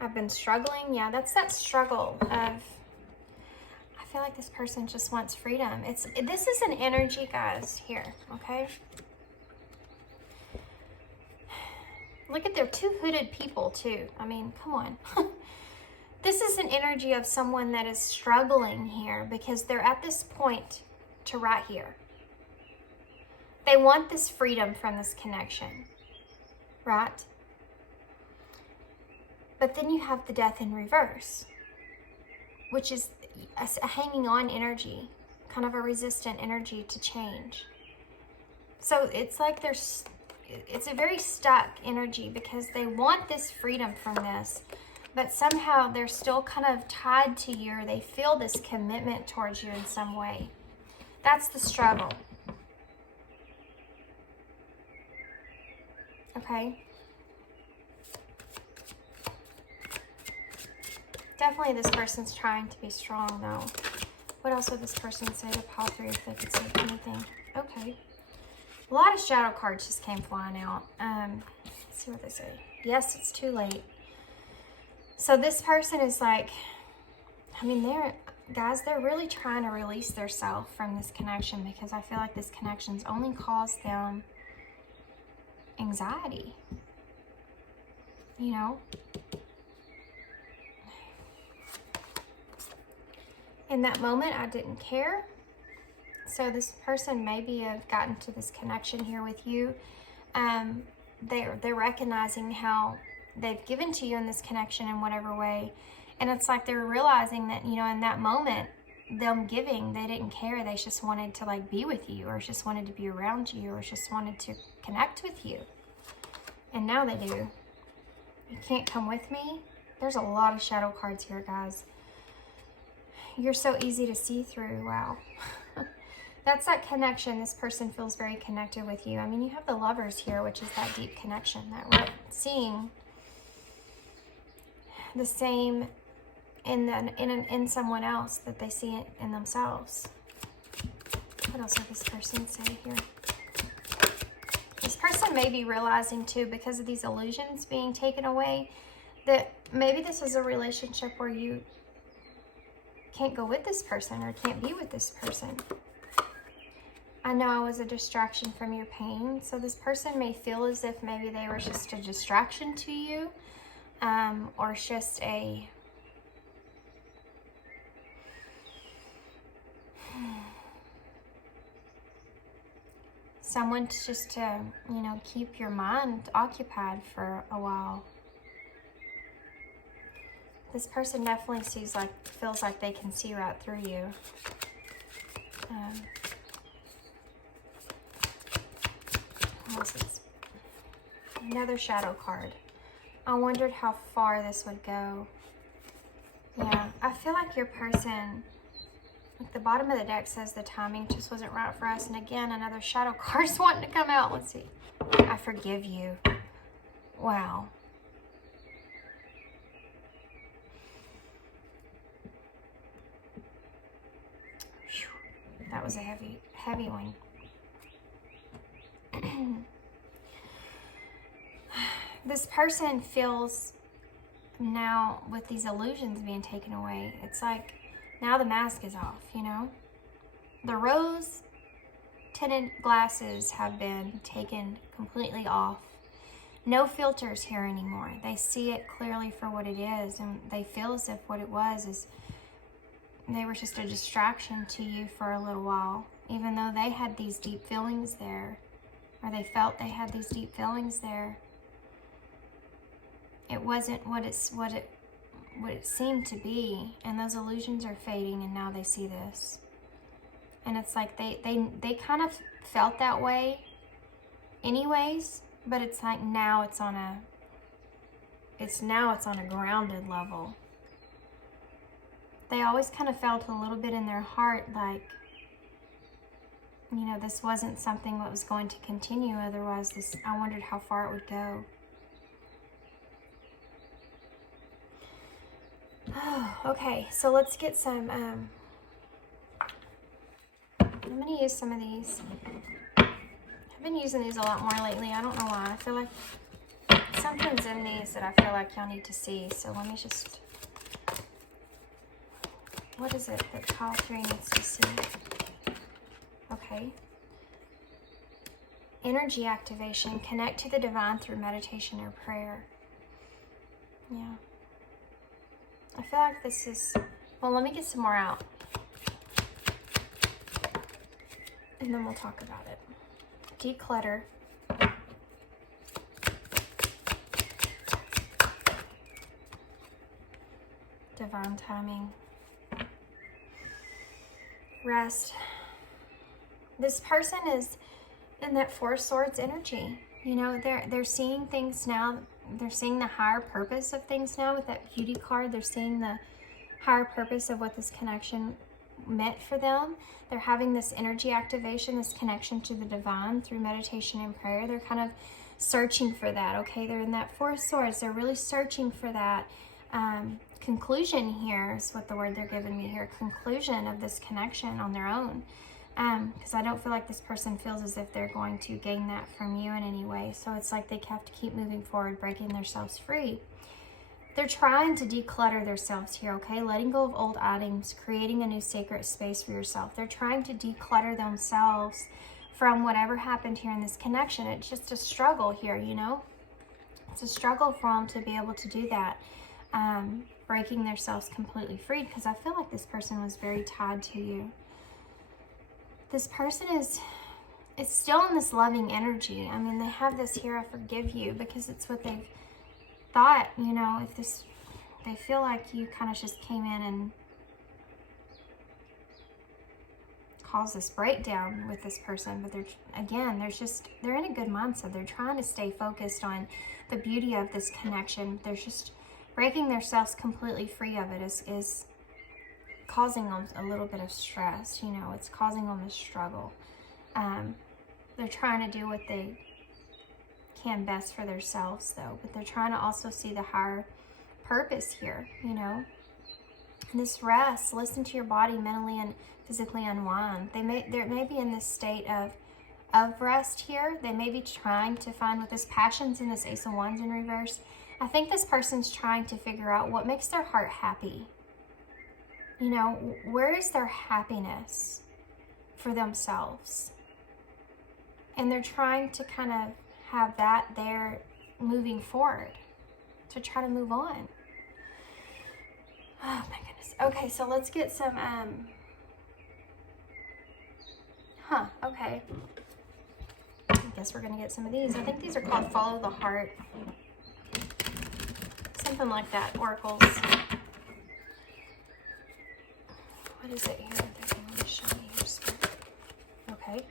I've been struggling. Yeah, that's that struggle of, I feel like this person just wants freedom. This is an energy, guys, here, okay? Look at, they're two hooded people too. I mean, come on. This is an energy of someone that is struggling here because they're at this point to right here. They want this freedom from this connection, right? But then you have the Death in reverse, which is a hanging on energy, kind of a resistant energy to change. So it's like it's a very stuck energy because they want this freedom from this, but somehow they're still kind of tied to you, or they feel this commitment towards you in some way. That's the struggle. Okay? Definitely this person's trying to be strong, though. What else would this person say to pile 3 if they could say anything? Okay. A lot of shadow cards just came flying out. Let's see what they say. Yes, it's too late. So this person is like, I mean, they're really trying to release their self from this connection, because I feel like this connection's only caused them anxiety. You know? In that moment, I didn't care. So this person maybe have gotten to this connection here with you. They're recognizing how they've given to you in this connection in whatever way. And it's like they're realizing that, you know, in that moment, them giving, they didn't care. They just wanted to like be with you, or just wanted to be around you, or just wanted to connect with you. And now they do. You can't come with me. There's a lot of shadow cards here, guys. You're so easy to see through. Wow. That's that connection. This person feels very connected with you. I mean, you have the Lovers here, which is that deep connection that we're seeing the same in someone else that they see it in themselves. What else would this person say here? This person may be realizing too, because of these illusions being taken away, that maybe this is a relationship where you can't go with this person or can't be with this person. I know I was a distraction from your pain. So this person may feel as if maybe they were just a distraction to you, or it's just a someone to, you know, keep your mind occupied for a while. This person definitely feels like they can see right through you. What else is another shadow card? I wondered how far this would go. Yeah, I feel like your person, like the bottom of the deck says the timing just wasn't right for us. And again, another shadow card's wanting to come out. Let's see. I forgive you. Wow. That was a heavy one. This person feels now, with these illusions being taken away, it's like now the mask is off, you know? The rose tinted glasses have been taken completely off. No filters here anymore. They see it clearly for what it is, and they feel as if what it was is they were just a distraction to you for a little while, even though they had these deep feelings there, or they felt they had these deep feelings there. It wasn't what it seemed to be, and those illusions are fading, and now they see this. And it's like they kind of felt that way anyways, but it's like now it's on a grounded level. They always kind of felt a little bit in their heart like, you know, this wasn't something that was going to continue. Otherwise, I wondered how far it would go. Oh, okay, so let's get some, I'm going to use some of these. I've been using these a lot more lately. I don't know why. I feel like something's in these that I feel like y'all need to see. So let me just... What is it that pile 3 needs to see? Okay. Energy activation. Connect to the divine through meditation or prayer. Yeah. I feel like this is... Well, let me get some more out. And then we'll talk about it. Declutter. Divine timing. Rest. This person is in that Four of Swords energy. You know, they're seeing things now. They're seeing the higher purpose of things now with that beauty card. They're seeing the higher purpose of what this connection meant for them. They're having this energy activation, this connection to the divine through meditation and prayer. They're kind of searching for that, okay? They're in that Four of Swords. They're really searching for that conclusion here is what the word they're giving me here. Conclusion of this connection on their own. Because I don't feel like this person feels as if they're going to gain that from you in any way. So it's like they have to keep moving forward, breaking themselves free. They're trying to declutter themselves here, okay? Letting go of old items, creating a new sacred space for yourself. They're trying to declutter themselves from whatever happened here in this connection. It's just a struggle here, you know? It's a struggle for them to be able to do that. Breaking themselves completely free, because I feel like this person was very tied to you. This person is still in this loving energy. I mean, they have this here, I forgive you, because it's what they've thought, you know, they feel like you kind of just came in and caused this breakdown with this person. But they're in a good mindset. They're trying to stay focused on the beauty of this connection. They're just breaking themselves completely free of it is causing them a little bit of stress, you know, it's causing them a struggle. They're trying to do what they can best for themselves though, but they're trying to also see the higher purpose here, you know. And this rest, listen to your body, mentally and physically unwind. They may be in this state of rest here. They may be trying to find, with this passions and this Ace of Wands in reverse, I think this person's trying to figure out what makes their heart happy. You know, where is their happiness for themselves? And they're trying to kind of have that there moving forward to try to move on. Oh my goodness. Okay, so let's get some, okay. I guess we're going to get some of these. I think these are called Follow the Heart. Something like that, oracles. What is it here that they want to show me here? Okay.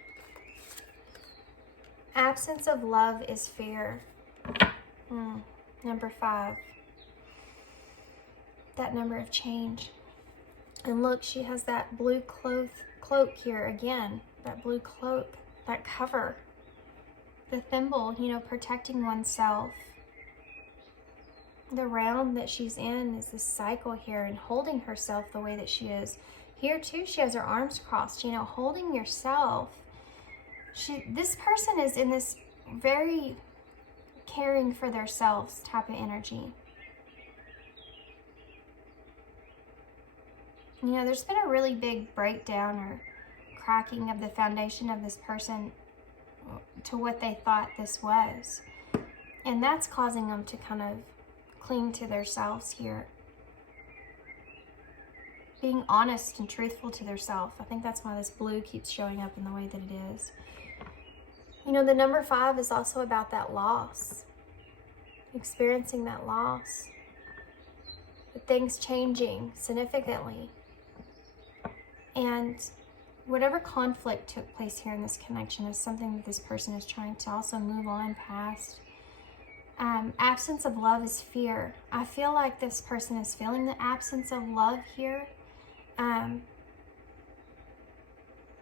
Absence of love is fear. Number 5. That number of change. And look, she has that blue cloak here again. That blue cloak, that cover. The thimble, you know, protecting oneself. The round that she's in is this cycle here, and holding herself the way that she is. Here too, she has her arms crossed, you know, holding yourself. This person is in this very caring for themselves type of energy. You know, there's been a really big breakdown or cracking of the foundation of this person to what they thought this was. And that's causing them to kind of cling to themselves here. Being honest and truthful to themselves. I think that's why this blue keeps showing up in the way that it is. You know, the number 5 is also about that loss. Experiencing that loss. But things changing significantly. And whatever conflict took place here in this connection is something that this person is trying to also move on past. Absence of love is fear. I feel like this person is feeling the absence of love here.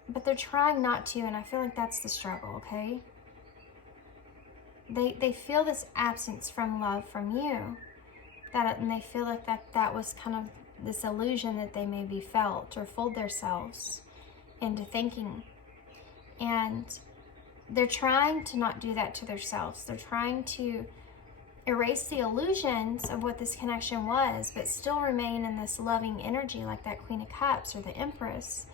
But they're trying not to, and I feel like that's the struggle, okay? They feel this absence from love from you. And they feel like that was kind of this illusion that they maybe felt or fooled themselves into thinking. And they're trying to not do that to themselves. They're trying to erase the illusions of what this connection was, but still remain in this loving energy like that Queen of Cups or the Empress.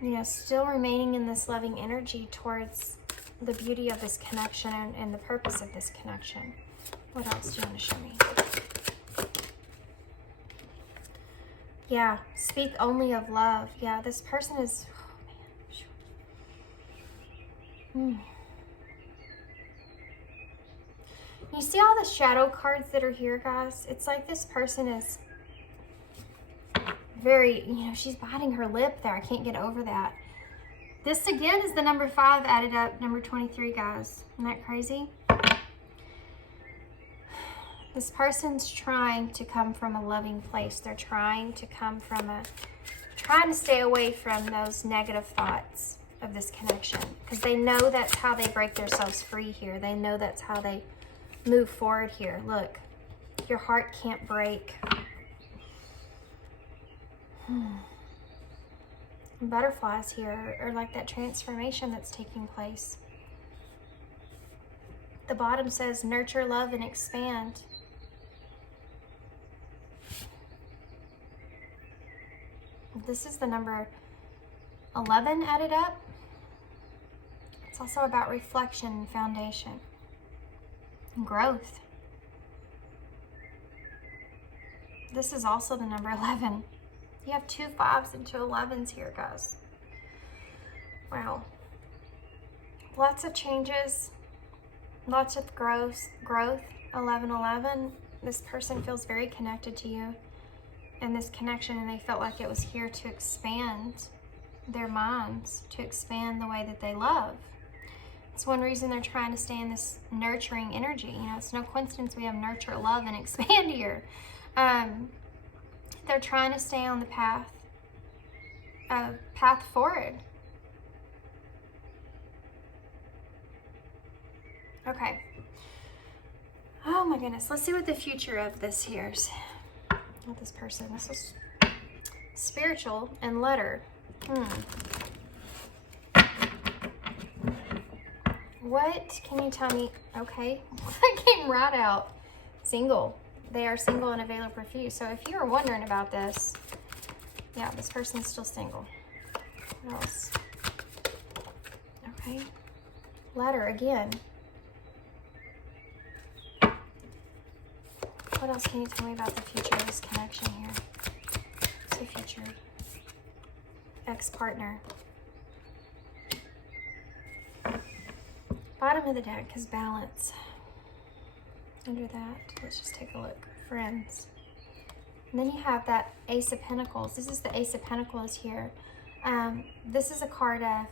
You know, still remaining in this loving energy towards the beauty of this connection and the purpose of this connection. What else do you want to show me? Yeah, speak only of love. Yeah, this person is, oh man. You see all the shadow cards that are here, guys? It's like this person is very, you know, she's biting her lip there. I can't get over that. This again is the number 5 added up, number 23, guys. Isn't that crazy? This person's trying to come from a loving place. They're trying to come from trying to stay away from those negative thoughts of this connection, because they know that's how they break themselves free here. They know that's how they move forward here. Look, your heart can't break. Butterflies here are like that transformation that's taking place. The bottom says nurture, love, and expand. This is the number 11 added up. It's also about reflection and foundation and growth. This is also the number 11. You have 2 5s and 2 11s here, guys. Wow. Lots of changes, lots of growth. 1111. This person feels very connected to you and this connection, and they felt like it was here to expand their minds, to expand the way that they love. It's one reason they're trying to stay in this nurturing energy. You know, it's no coincidence we have nurture, love, and expand here. They're trying to stay on the path forward. Okay. Oh my goodness. Let's see what the future of this here is. With this person. This is spiritual and letter. What can you tell me? Okay. That came right out. Single. They are single and available for you. So if you were wondering about this, yeah, this person's still single. What else? Okay. Letter again. What else can you tell me about the future of this connection here? What's the future? Ex-partner. Bottom of the deck is balance. Under that, let's just take a look. Friends. And then you have that Ace of Pentacles. This is the Ace of Pentacles here. This is a card of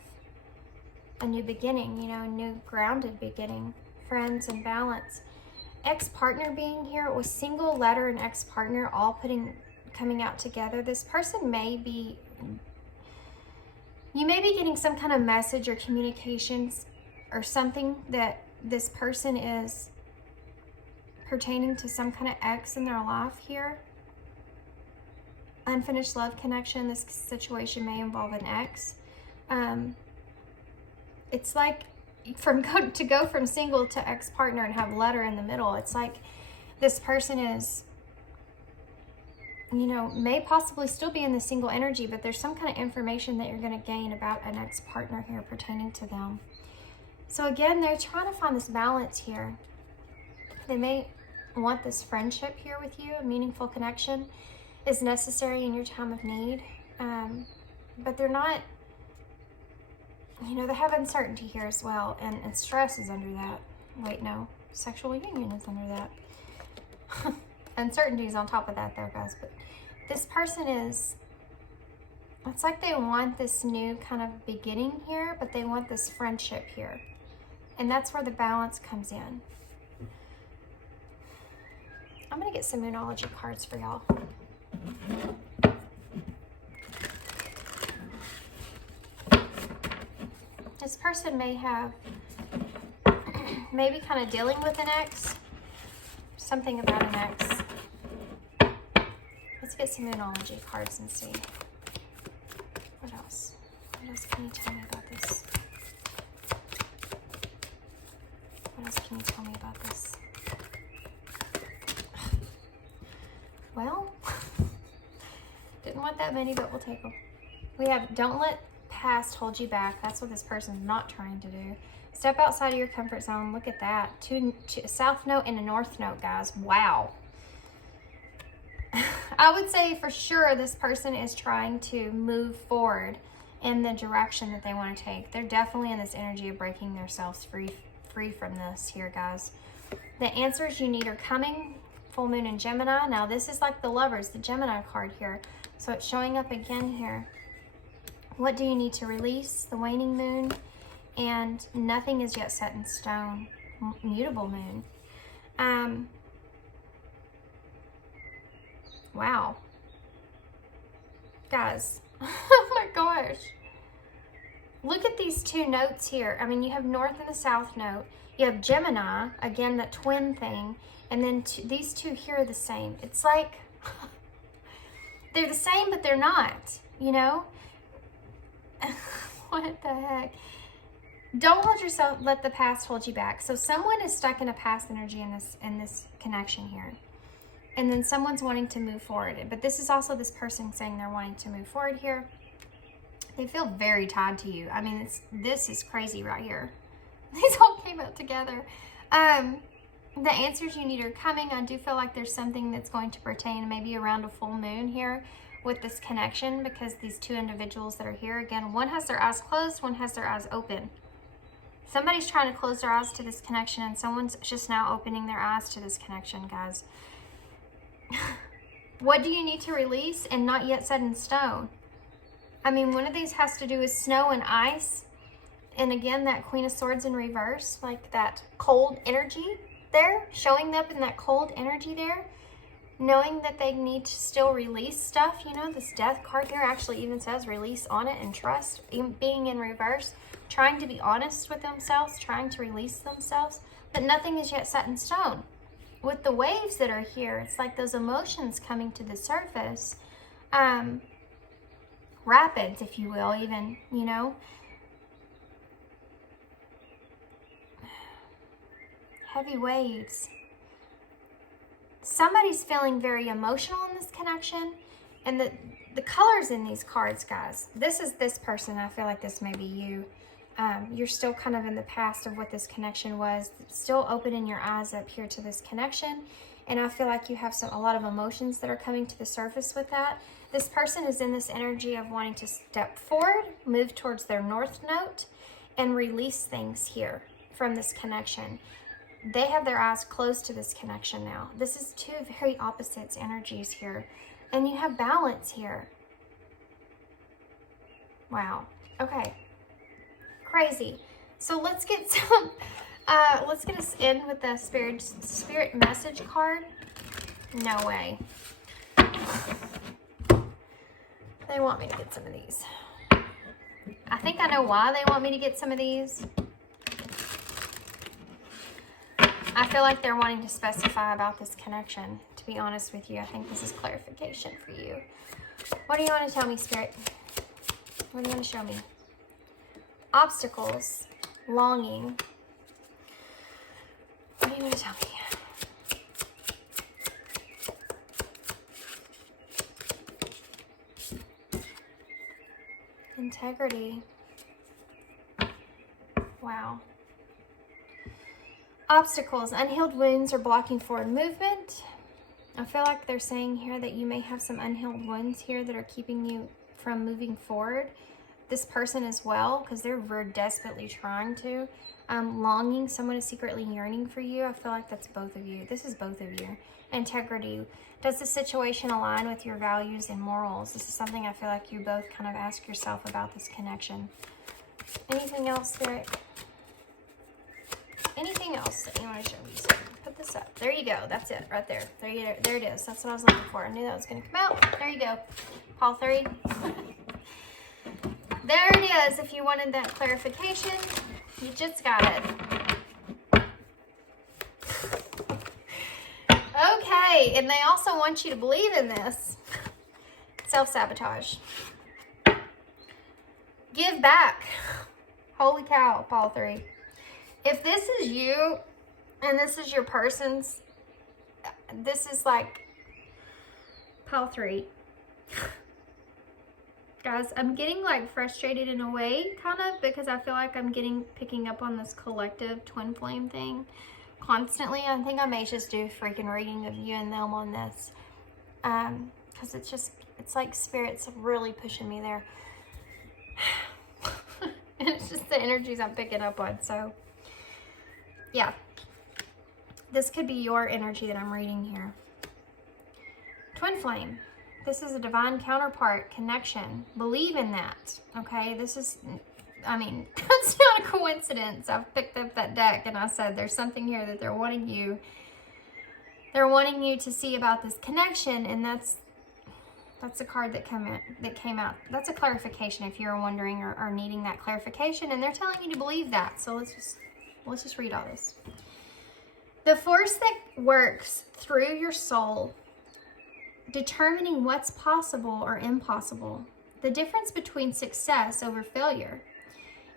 a new beginning, you know, a new grounded beginning. Friends and balance. Ex-partner being here with single, letter, and ex-partner all coming out together. This person may be, you may be getting some kind of message or communications or something that this person is pertaining to some kind of ex in their life here. Unfinished love connection. This situation may involve an ex. It's like to go from single to ex-partner and have letter in the middle. It's like this person is, you know, may possibly still be in the single energy, but there's some kind of information that you're going to gain about an ex-partner here pertaining to them. So again, they're trying to find this balance here. They may want this friendship here with you. A meaningful connection is necessary in your time of need. But they're not, you know, they have uncertainty here as well. And stress is under that. Wait, no. Sexual union is under that. Uncertainty is on top of that though, guys. But this person is, it's like they want this new kind of beginning here, but they want this friendship here. And that's where the balance comes in. I'm going to get some Moonology cards for y'all. This person may have, maybe kind of dealing with an ex. Something about an ex. Let's get some Moonology cards and see. What else? What else can you tell me about this? What else can you tell me about this? Well, didn't want that many, but we'll take them. We have don't let past hold you back. That's what this person's not trying to do. Step outside of your comfort zone. Look at that. Two south note and a north note, guys. Wow. I would say for sure this person is trying to move forward in the direction that they want to take. They're definitely in this energy of breaking themselves free from this here, guys. The answers you need are coming. Full moon in Gemini. Now this is like the Lovers, the Gemini card here. So it's showing up again here. What do you need to release? The waning moon. And nothing is yet set in stone. Mutable moon. Wow. Guys. Oh my gosh. Look at these two notes here. I mean, you have North and the South note. You have Gemini, again, that twin thing. And then these two here are the same. It's like, they're the same, but they're not, you know? What the heck? Don't hold yourself, let the past hold you back. So someone is stuck in a past energy in this connection here. And then someone's wanting to move forward. But this is also this person saying they're wanting to move forward here. They feel very tied to you. I mean, this is crazy right here. These all came out together. The answers you need are coming. I do feel like there's something that's going to pertain maybe around a full moon here with this connection, because these two individuals that are here, again, one has their eyes closed, one has their eyes open. Somebody's trying to close their eyes to this connection, and someone's just now opening their eyes to this connection, guys. What do you need to release and not yet set in stone? I mean, one of these has to do with snow and ice. And again, that Queen of Swords in reverse, like that cold energy there, showing up in that cold energy there, knowing that they need to still release stuff. You know, this Death card there actually even says release on it and trust, being in reverse, trying to be honest with themselves, trying to release themselves, but nothing is yet set in stone. With the waves that are here, it's like those emotions coming to the surface, rapids, if you will, even, you know. Heavy waves. Somebody's feeling very emotional in this connection. And the colors in these cards, guys, this is this person. I feel like this may be you. You're still kind of in the past of what this connection was. Still opening your eyes up here to this connection. And I feel like you have a lot of emotions that are coming to the surface with that. This person is in this energy of wanting to step forward, move towards their North Node, and release things here from this connection. They have their eyes closed to this connection now. This is two very opposites energies here. And you have balance here. Wow. Okay. Crazy. So let's get some, let's get us in with the spirit message card. No way. They want me to get some of these. I think I know why they want me to get some of these. I feel like they're wanting to specify about this connection. To be honest with you, I think this is clarification for you. What do you want to tell me, Spirit? What do you want to show me? Obstacles, longing. What do you want to tell me? Integrity. Wow. Obstacles, unhealed wounds are blocking forward movement. I feel like they're saying here that you may have some unhealed wounds here that are keeping you from moving forward. This person as well, because they're very desperately trying to. Longing, someone is secretly yearning for you. I feel like that's both of you. This is both of you. Integrity. Does the situation align with your values and morals? This is something I feel like you both kind of ask yourself about this connection. Anything else, Spirit? Anything else that you want to show me? So put this up. There you go. That's it right there. There it is. That's what I was looking for. I knew that was going to come out. There you go. Call 3. There it is. If you wanted that clarification, you just got it. Okay. And they also want you to believe in this. Self-sabotage. Give back. Holy cow, Paul 3. If this is you and this is your person's, this is like Pile 3. Guys, I'm getting like frustrated in a way, kind of, because I feel like I'm picking up on this collective twin flame thing constantly. I think I may just do a freaking reading of you and them on this. Because it's like Spirit's really pushing me there. And it's just the energies I'm picking up on, so. Yeah, this could be your energy that I'm reading here. Twin flame. This is a divine counterpart connection. Believe in that, okay? This is, I mean, that's not a coincidence. I've picked up that deck and I said there's something here that they're wanting you to see about this connection, and that's a card that came out. That's a clarification if you're wondering or needing that clarification, and they're telling you to believe that. So let's just read all this. The force that works through your soul, determining what's possible or impossible, the difference between success over failure,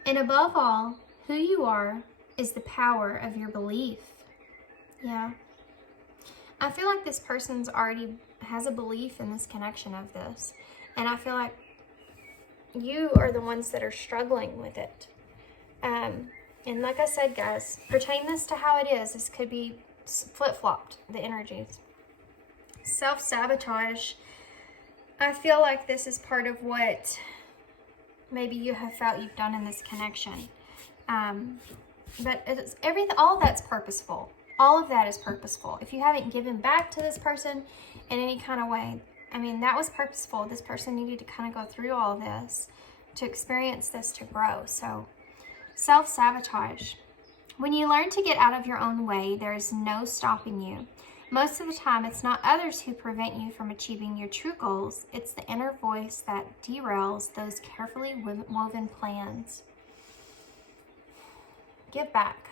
and above all, who you are is the power of your belief. Yeah. I feel like this person's already has a belief in this connection of this. And I feel like you are the ones that are struggling with it. And like I said, guys, pertain this to how it is. This could be flip-flopped, the energies. Self-sabotage. I feel like this is part of what maybe you have felt you've done in this connection. But it's everything, all of that's purposeful. All of that is purposeful. If you haven't given back to this person in any kind of way, I mean, that was purposeful. This person needed to kind of go through all of this to experience this, to grow. So, self-sabotage. When you learn to get out of your own way, there is no stopping you. Most of the time, it's not others who prevent you from achieving your true goals. It's the inner voice that derails those carefully woven plans. Give back.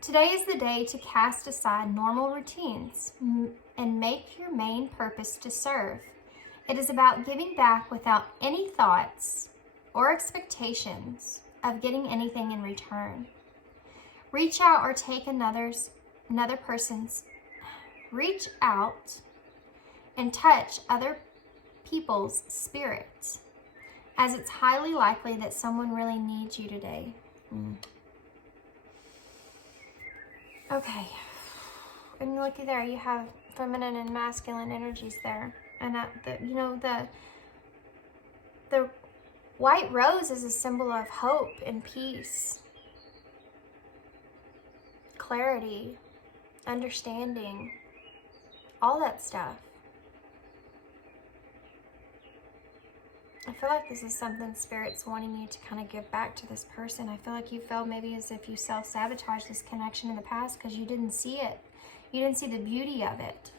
Today is the day to cast aside normal routines and make your main purpose to serve. It is about giving back without any thoughts or expectations of getting anything in return. Reach out or take reach out and touch other people's spirits, as it's highly likely that someone really needs you today. Okay, and looky there, you have feminine and masculine energies there, and the white rose is a symbol of hope and peace, clarity, understanding, all that stuff. I feel like this is something Spirit's wanting you to kind of give back to this person. I feel like you felt maybe as if you self-sabotaged this connection in the past because you didn't see it. You didn't see the beauty of it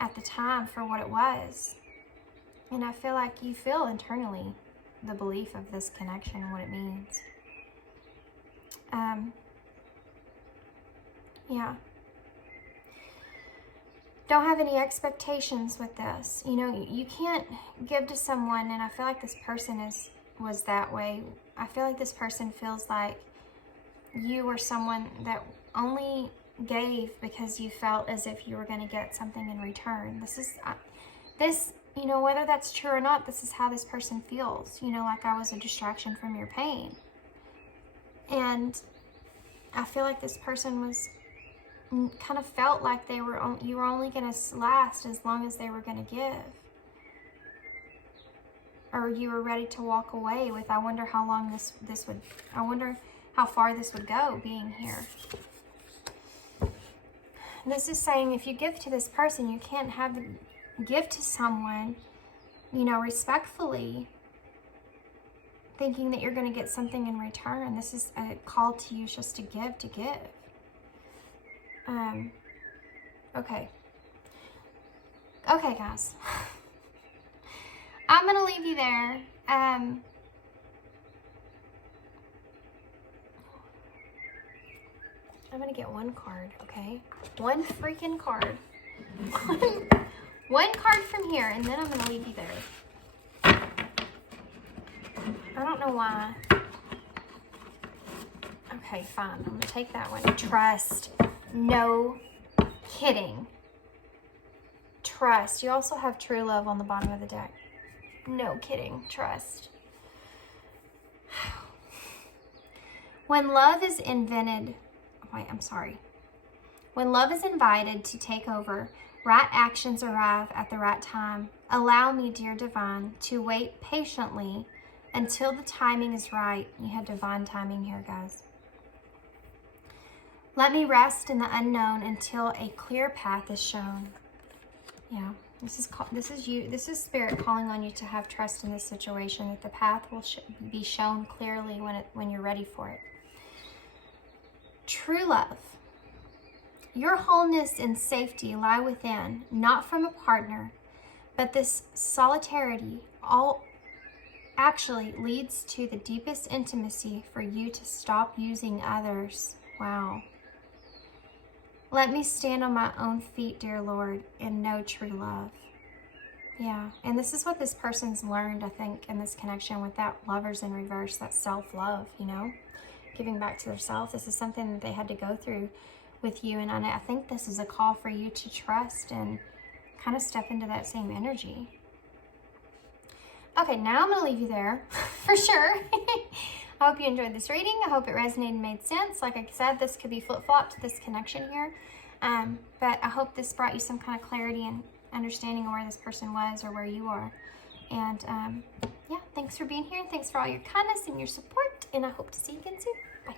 at the time for what it was. And I feel like you feel internally the belief of this connection and what it means. Yeah. Don't have any expectations with this. You know, you can't give to someone, and I feel like this person was that way. I feel like this person feels like you were someone that only gave because you felt as if you were going to get something in return. You know, whether that's true or not, this is how this person feels. You know, like I was a distraction from your pain. And I feel like this person was kind of felt like you were only going to last as long as they were going to give, or you were ready to walk away with. I wonder how long I wonder how far this would go being here. And this is saying if you give to this person, you can't give to someone, you know, respectfully, thinking that you're going to get something in return. This is a call to you just to give, Okay, guys. I'm going to leave you there. I'm going to get one card, okay? One freaking card. One card from here, and then I'm going to leave you there. I don't know why. Okay, fine. I'm going to take that one. Trust. No kidding. Trust. You also have true love on the bottom of the deck. No kidding. Trust. When love is When love is invited to take over, right actions arrive at the right time. Allow me, dear divine, to wait patiently until the timing is right. You have divine timing here, guys. Let me rest in the unknown until a clear path is shown. Yeah, This is you. This is Spirit calling on you to have trust in this situation, that the path will be shown clearly when you're ready for it. True love. Your wholeness and safety lie within, not from a partner, but this solidarity all actually leads to the deepest intimacy for you to stop using others. Wow. Let me stand on my own feet, dear Lord, and know true love. Yeah, and this is what this person's learned, I think, in this connection with that Lovers in reverse, that self-love, you know, giving back to their self. This is something that they had to go through with you, and I think this is a call for you to trust and kind of step into that same energy. Okay, now I'm going to leave you there for sure. I hope you enjoyed this reading. I hope it resonated and made sense. Like I said, this could be flip-flopped, this connection here. But I hope this brought you some kind of clarity and understanding of where this person was or where you are. And yeah, thanks for being here. Thanks for all your kindness and your support. And I hope to see you again soon. Bye.